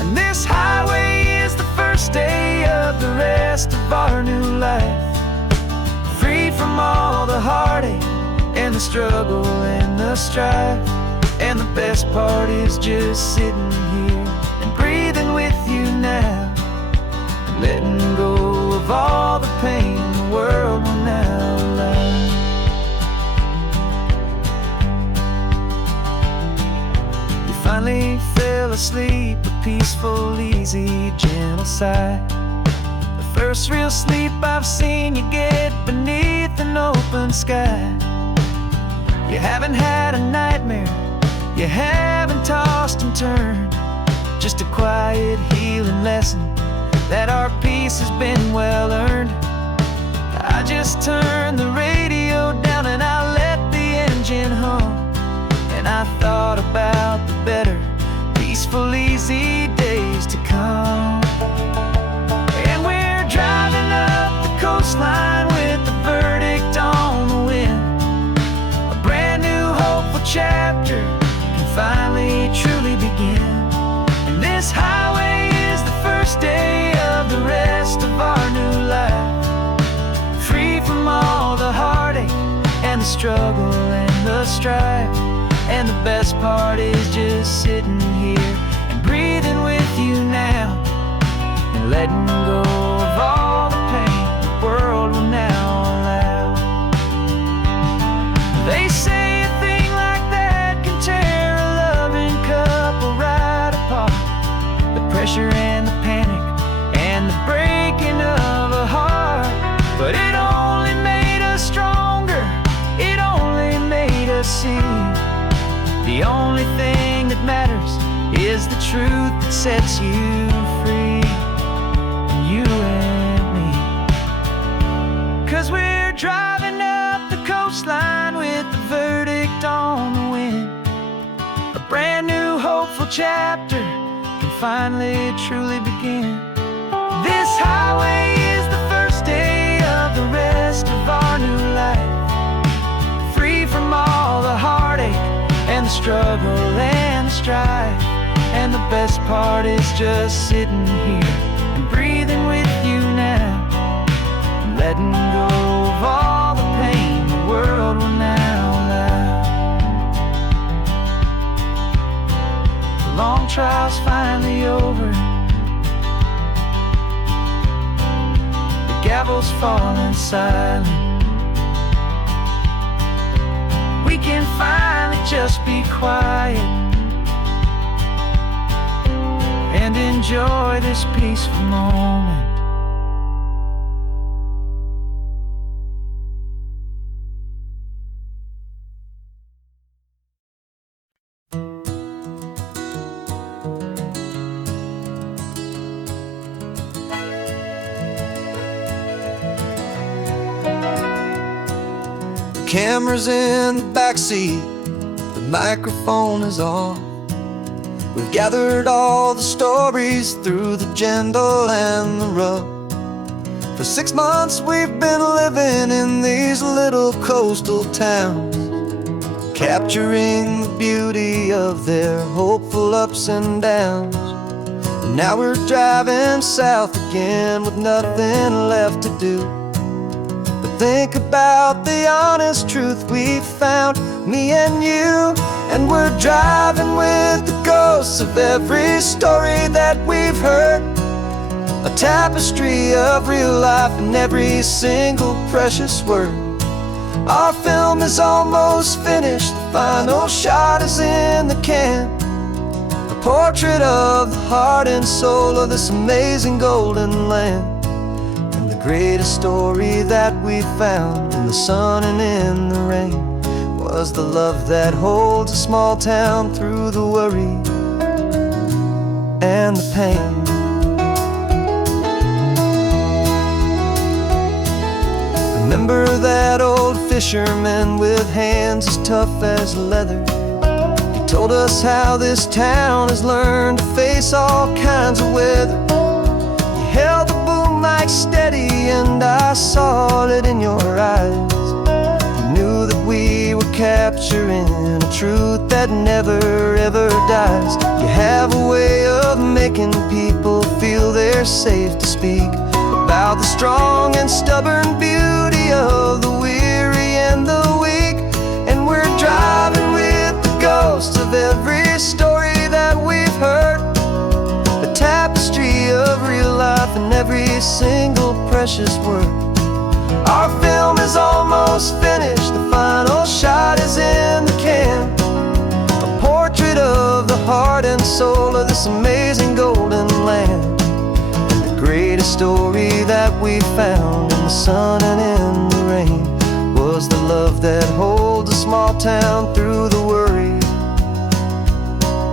And this highway is the first day of the rest of our new life, free from all the heartache and the struggle and the strife. And the best part is just sitting here and breathing with you now, and letting go of all the pain the world will now allow. We finally fell asleep, a peaceful, easy, gentle sigh. The first real sleep I've seen you get beneath an open sky. You haven't had a nightmare, you haven't tossed and turned, just a quiet healing lesson that our peace has been well earned. I just turned the radio down and I let the engine hum, and I thought about the better, peaceful, easy days to come. And we're driving up the coastline with the verdict on the wind. A brand new hopeful chapter finally truly begin. And this highway is the first day of the rest of our new life, free from all the heartache and the struggle and the strife. And the best part is just sitting here and breathing with you now, and letting go of all the pain the world will now allow. They say a thing like that can tear a loving couple right apart. The pressure and the panic and the breaking of a heart. But it only made us stronger, it only made us see the only thing that matters is the truth that sets you free, you and me. 'Cause we're driving up the coastline with the verdict on the wind. A brand new hopeful chapter can finally truly begin. This highway is the first day of the rest of our new life, free from all the heartache and the struggle and the strife. And the best part is just sitting here and breathing with you now, and letting go of all the pain the world will now allow. The long trial's finally over, the gavel's falling silent. We can finally just be quiet and enjoy this peaceful moment. camera's in the backseat, the microphone is on. We've gathered all the stories through the gentle and the rough. For 6 months we've been living in these little coastal towns, capturing the beauty of their hopeful ups and downs. And now we're driving south again with nothing left to do but think about the honest truth we found, me and you. And we're driving with the ghosts of every story that we've heard, a tapestry of real life in every single precious word. Our film is almost finished, the final shot is in the can, a portrait of the heart and soul of this amazing golden land. And the greatest story that we found in the sun and in the rain was the love that holds a small town through the worry and the pain. Remember that old fisherman with hands as tough as leather? He told us how this town has learned to face all kinds of weather. You held the boom mic steady and I saw it in your eyes. You knew that we were capturing a truth that never ever dies. You have a way of making people feel they're safe to speak about the strong and stubborn beauty of the weary and the weak. And we're driving with the ghosts of every story that we've heard, the tapestry of real life in every single precious word. Our film is almost finished, the final shot is in the can, a portrait of the heart and soul of this amazing golden land. Greatest story that we found in the sun and in the rain was the love that holds a small town through the worry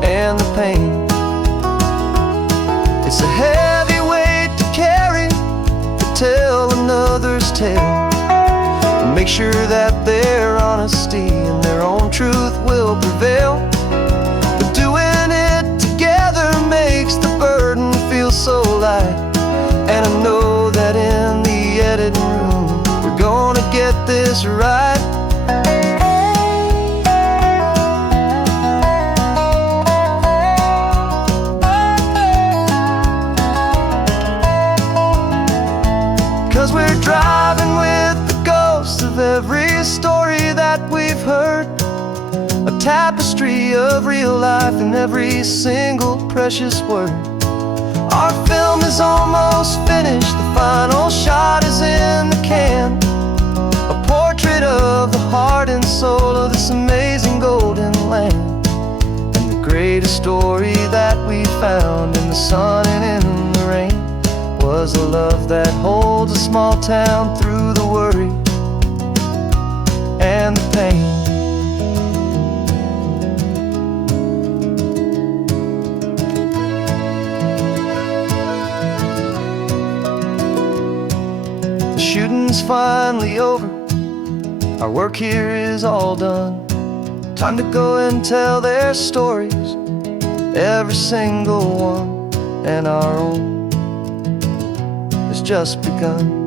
and the pain. It's a heavy weight to carry, to tell another's tale, and make sure that their honesty and their own truth will prevail. But doing it together makes the burden feel so light. And I know that in the editing room we're gonna get this right. 'Cause we're driving with the ghosts of every story that we've heard, a tapestry of real life in every single precious word. Our film is almost finished, the final shot is in the can, a portrait of the heart and soul of this amazing golden land. And the greatest story that we found in the sun and in the rain was the love that holds a small town through the worry and the pain. Shooting's finally over, our work here is all done. Time to go and tell their stories, every single one, and our own has just begun.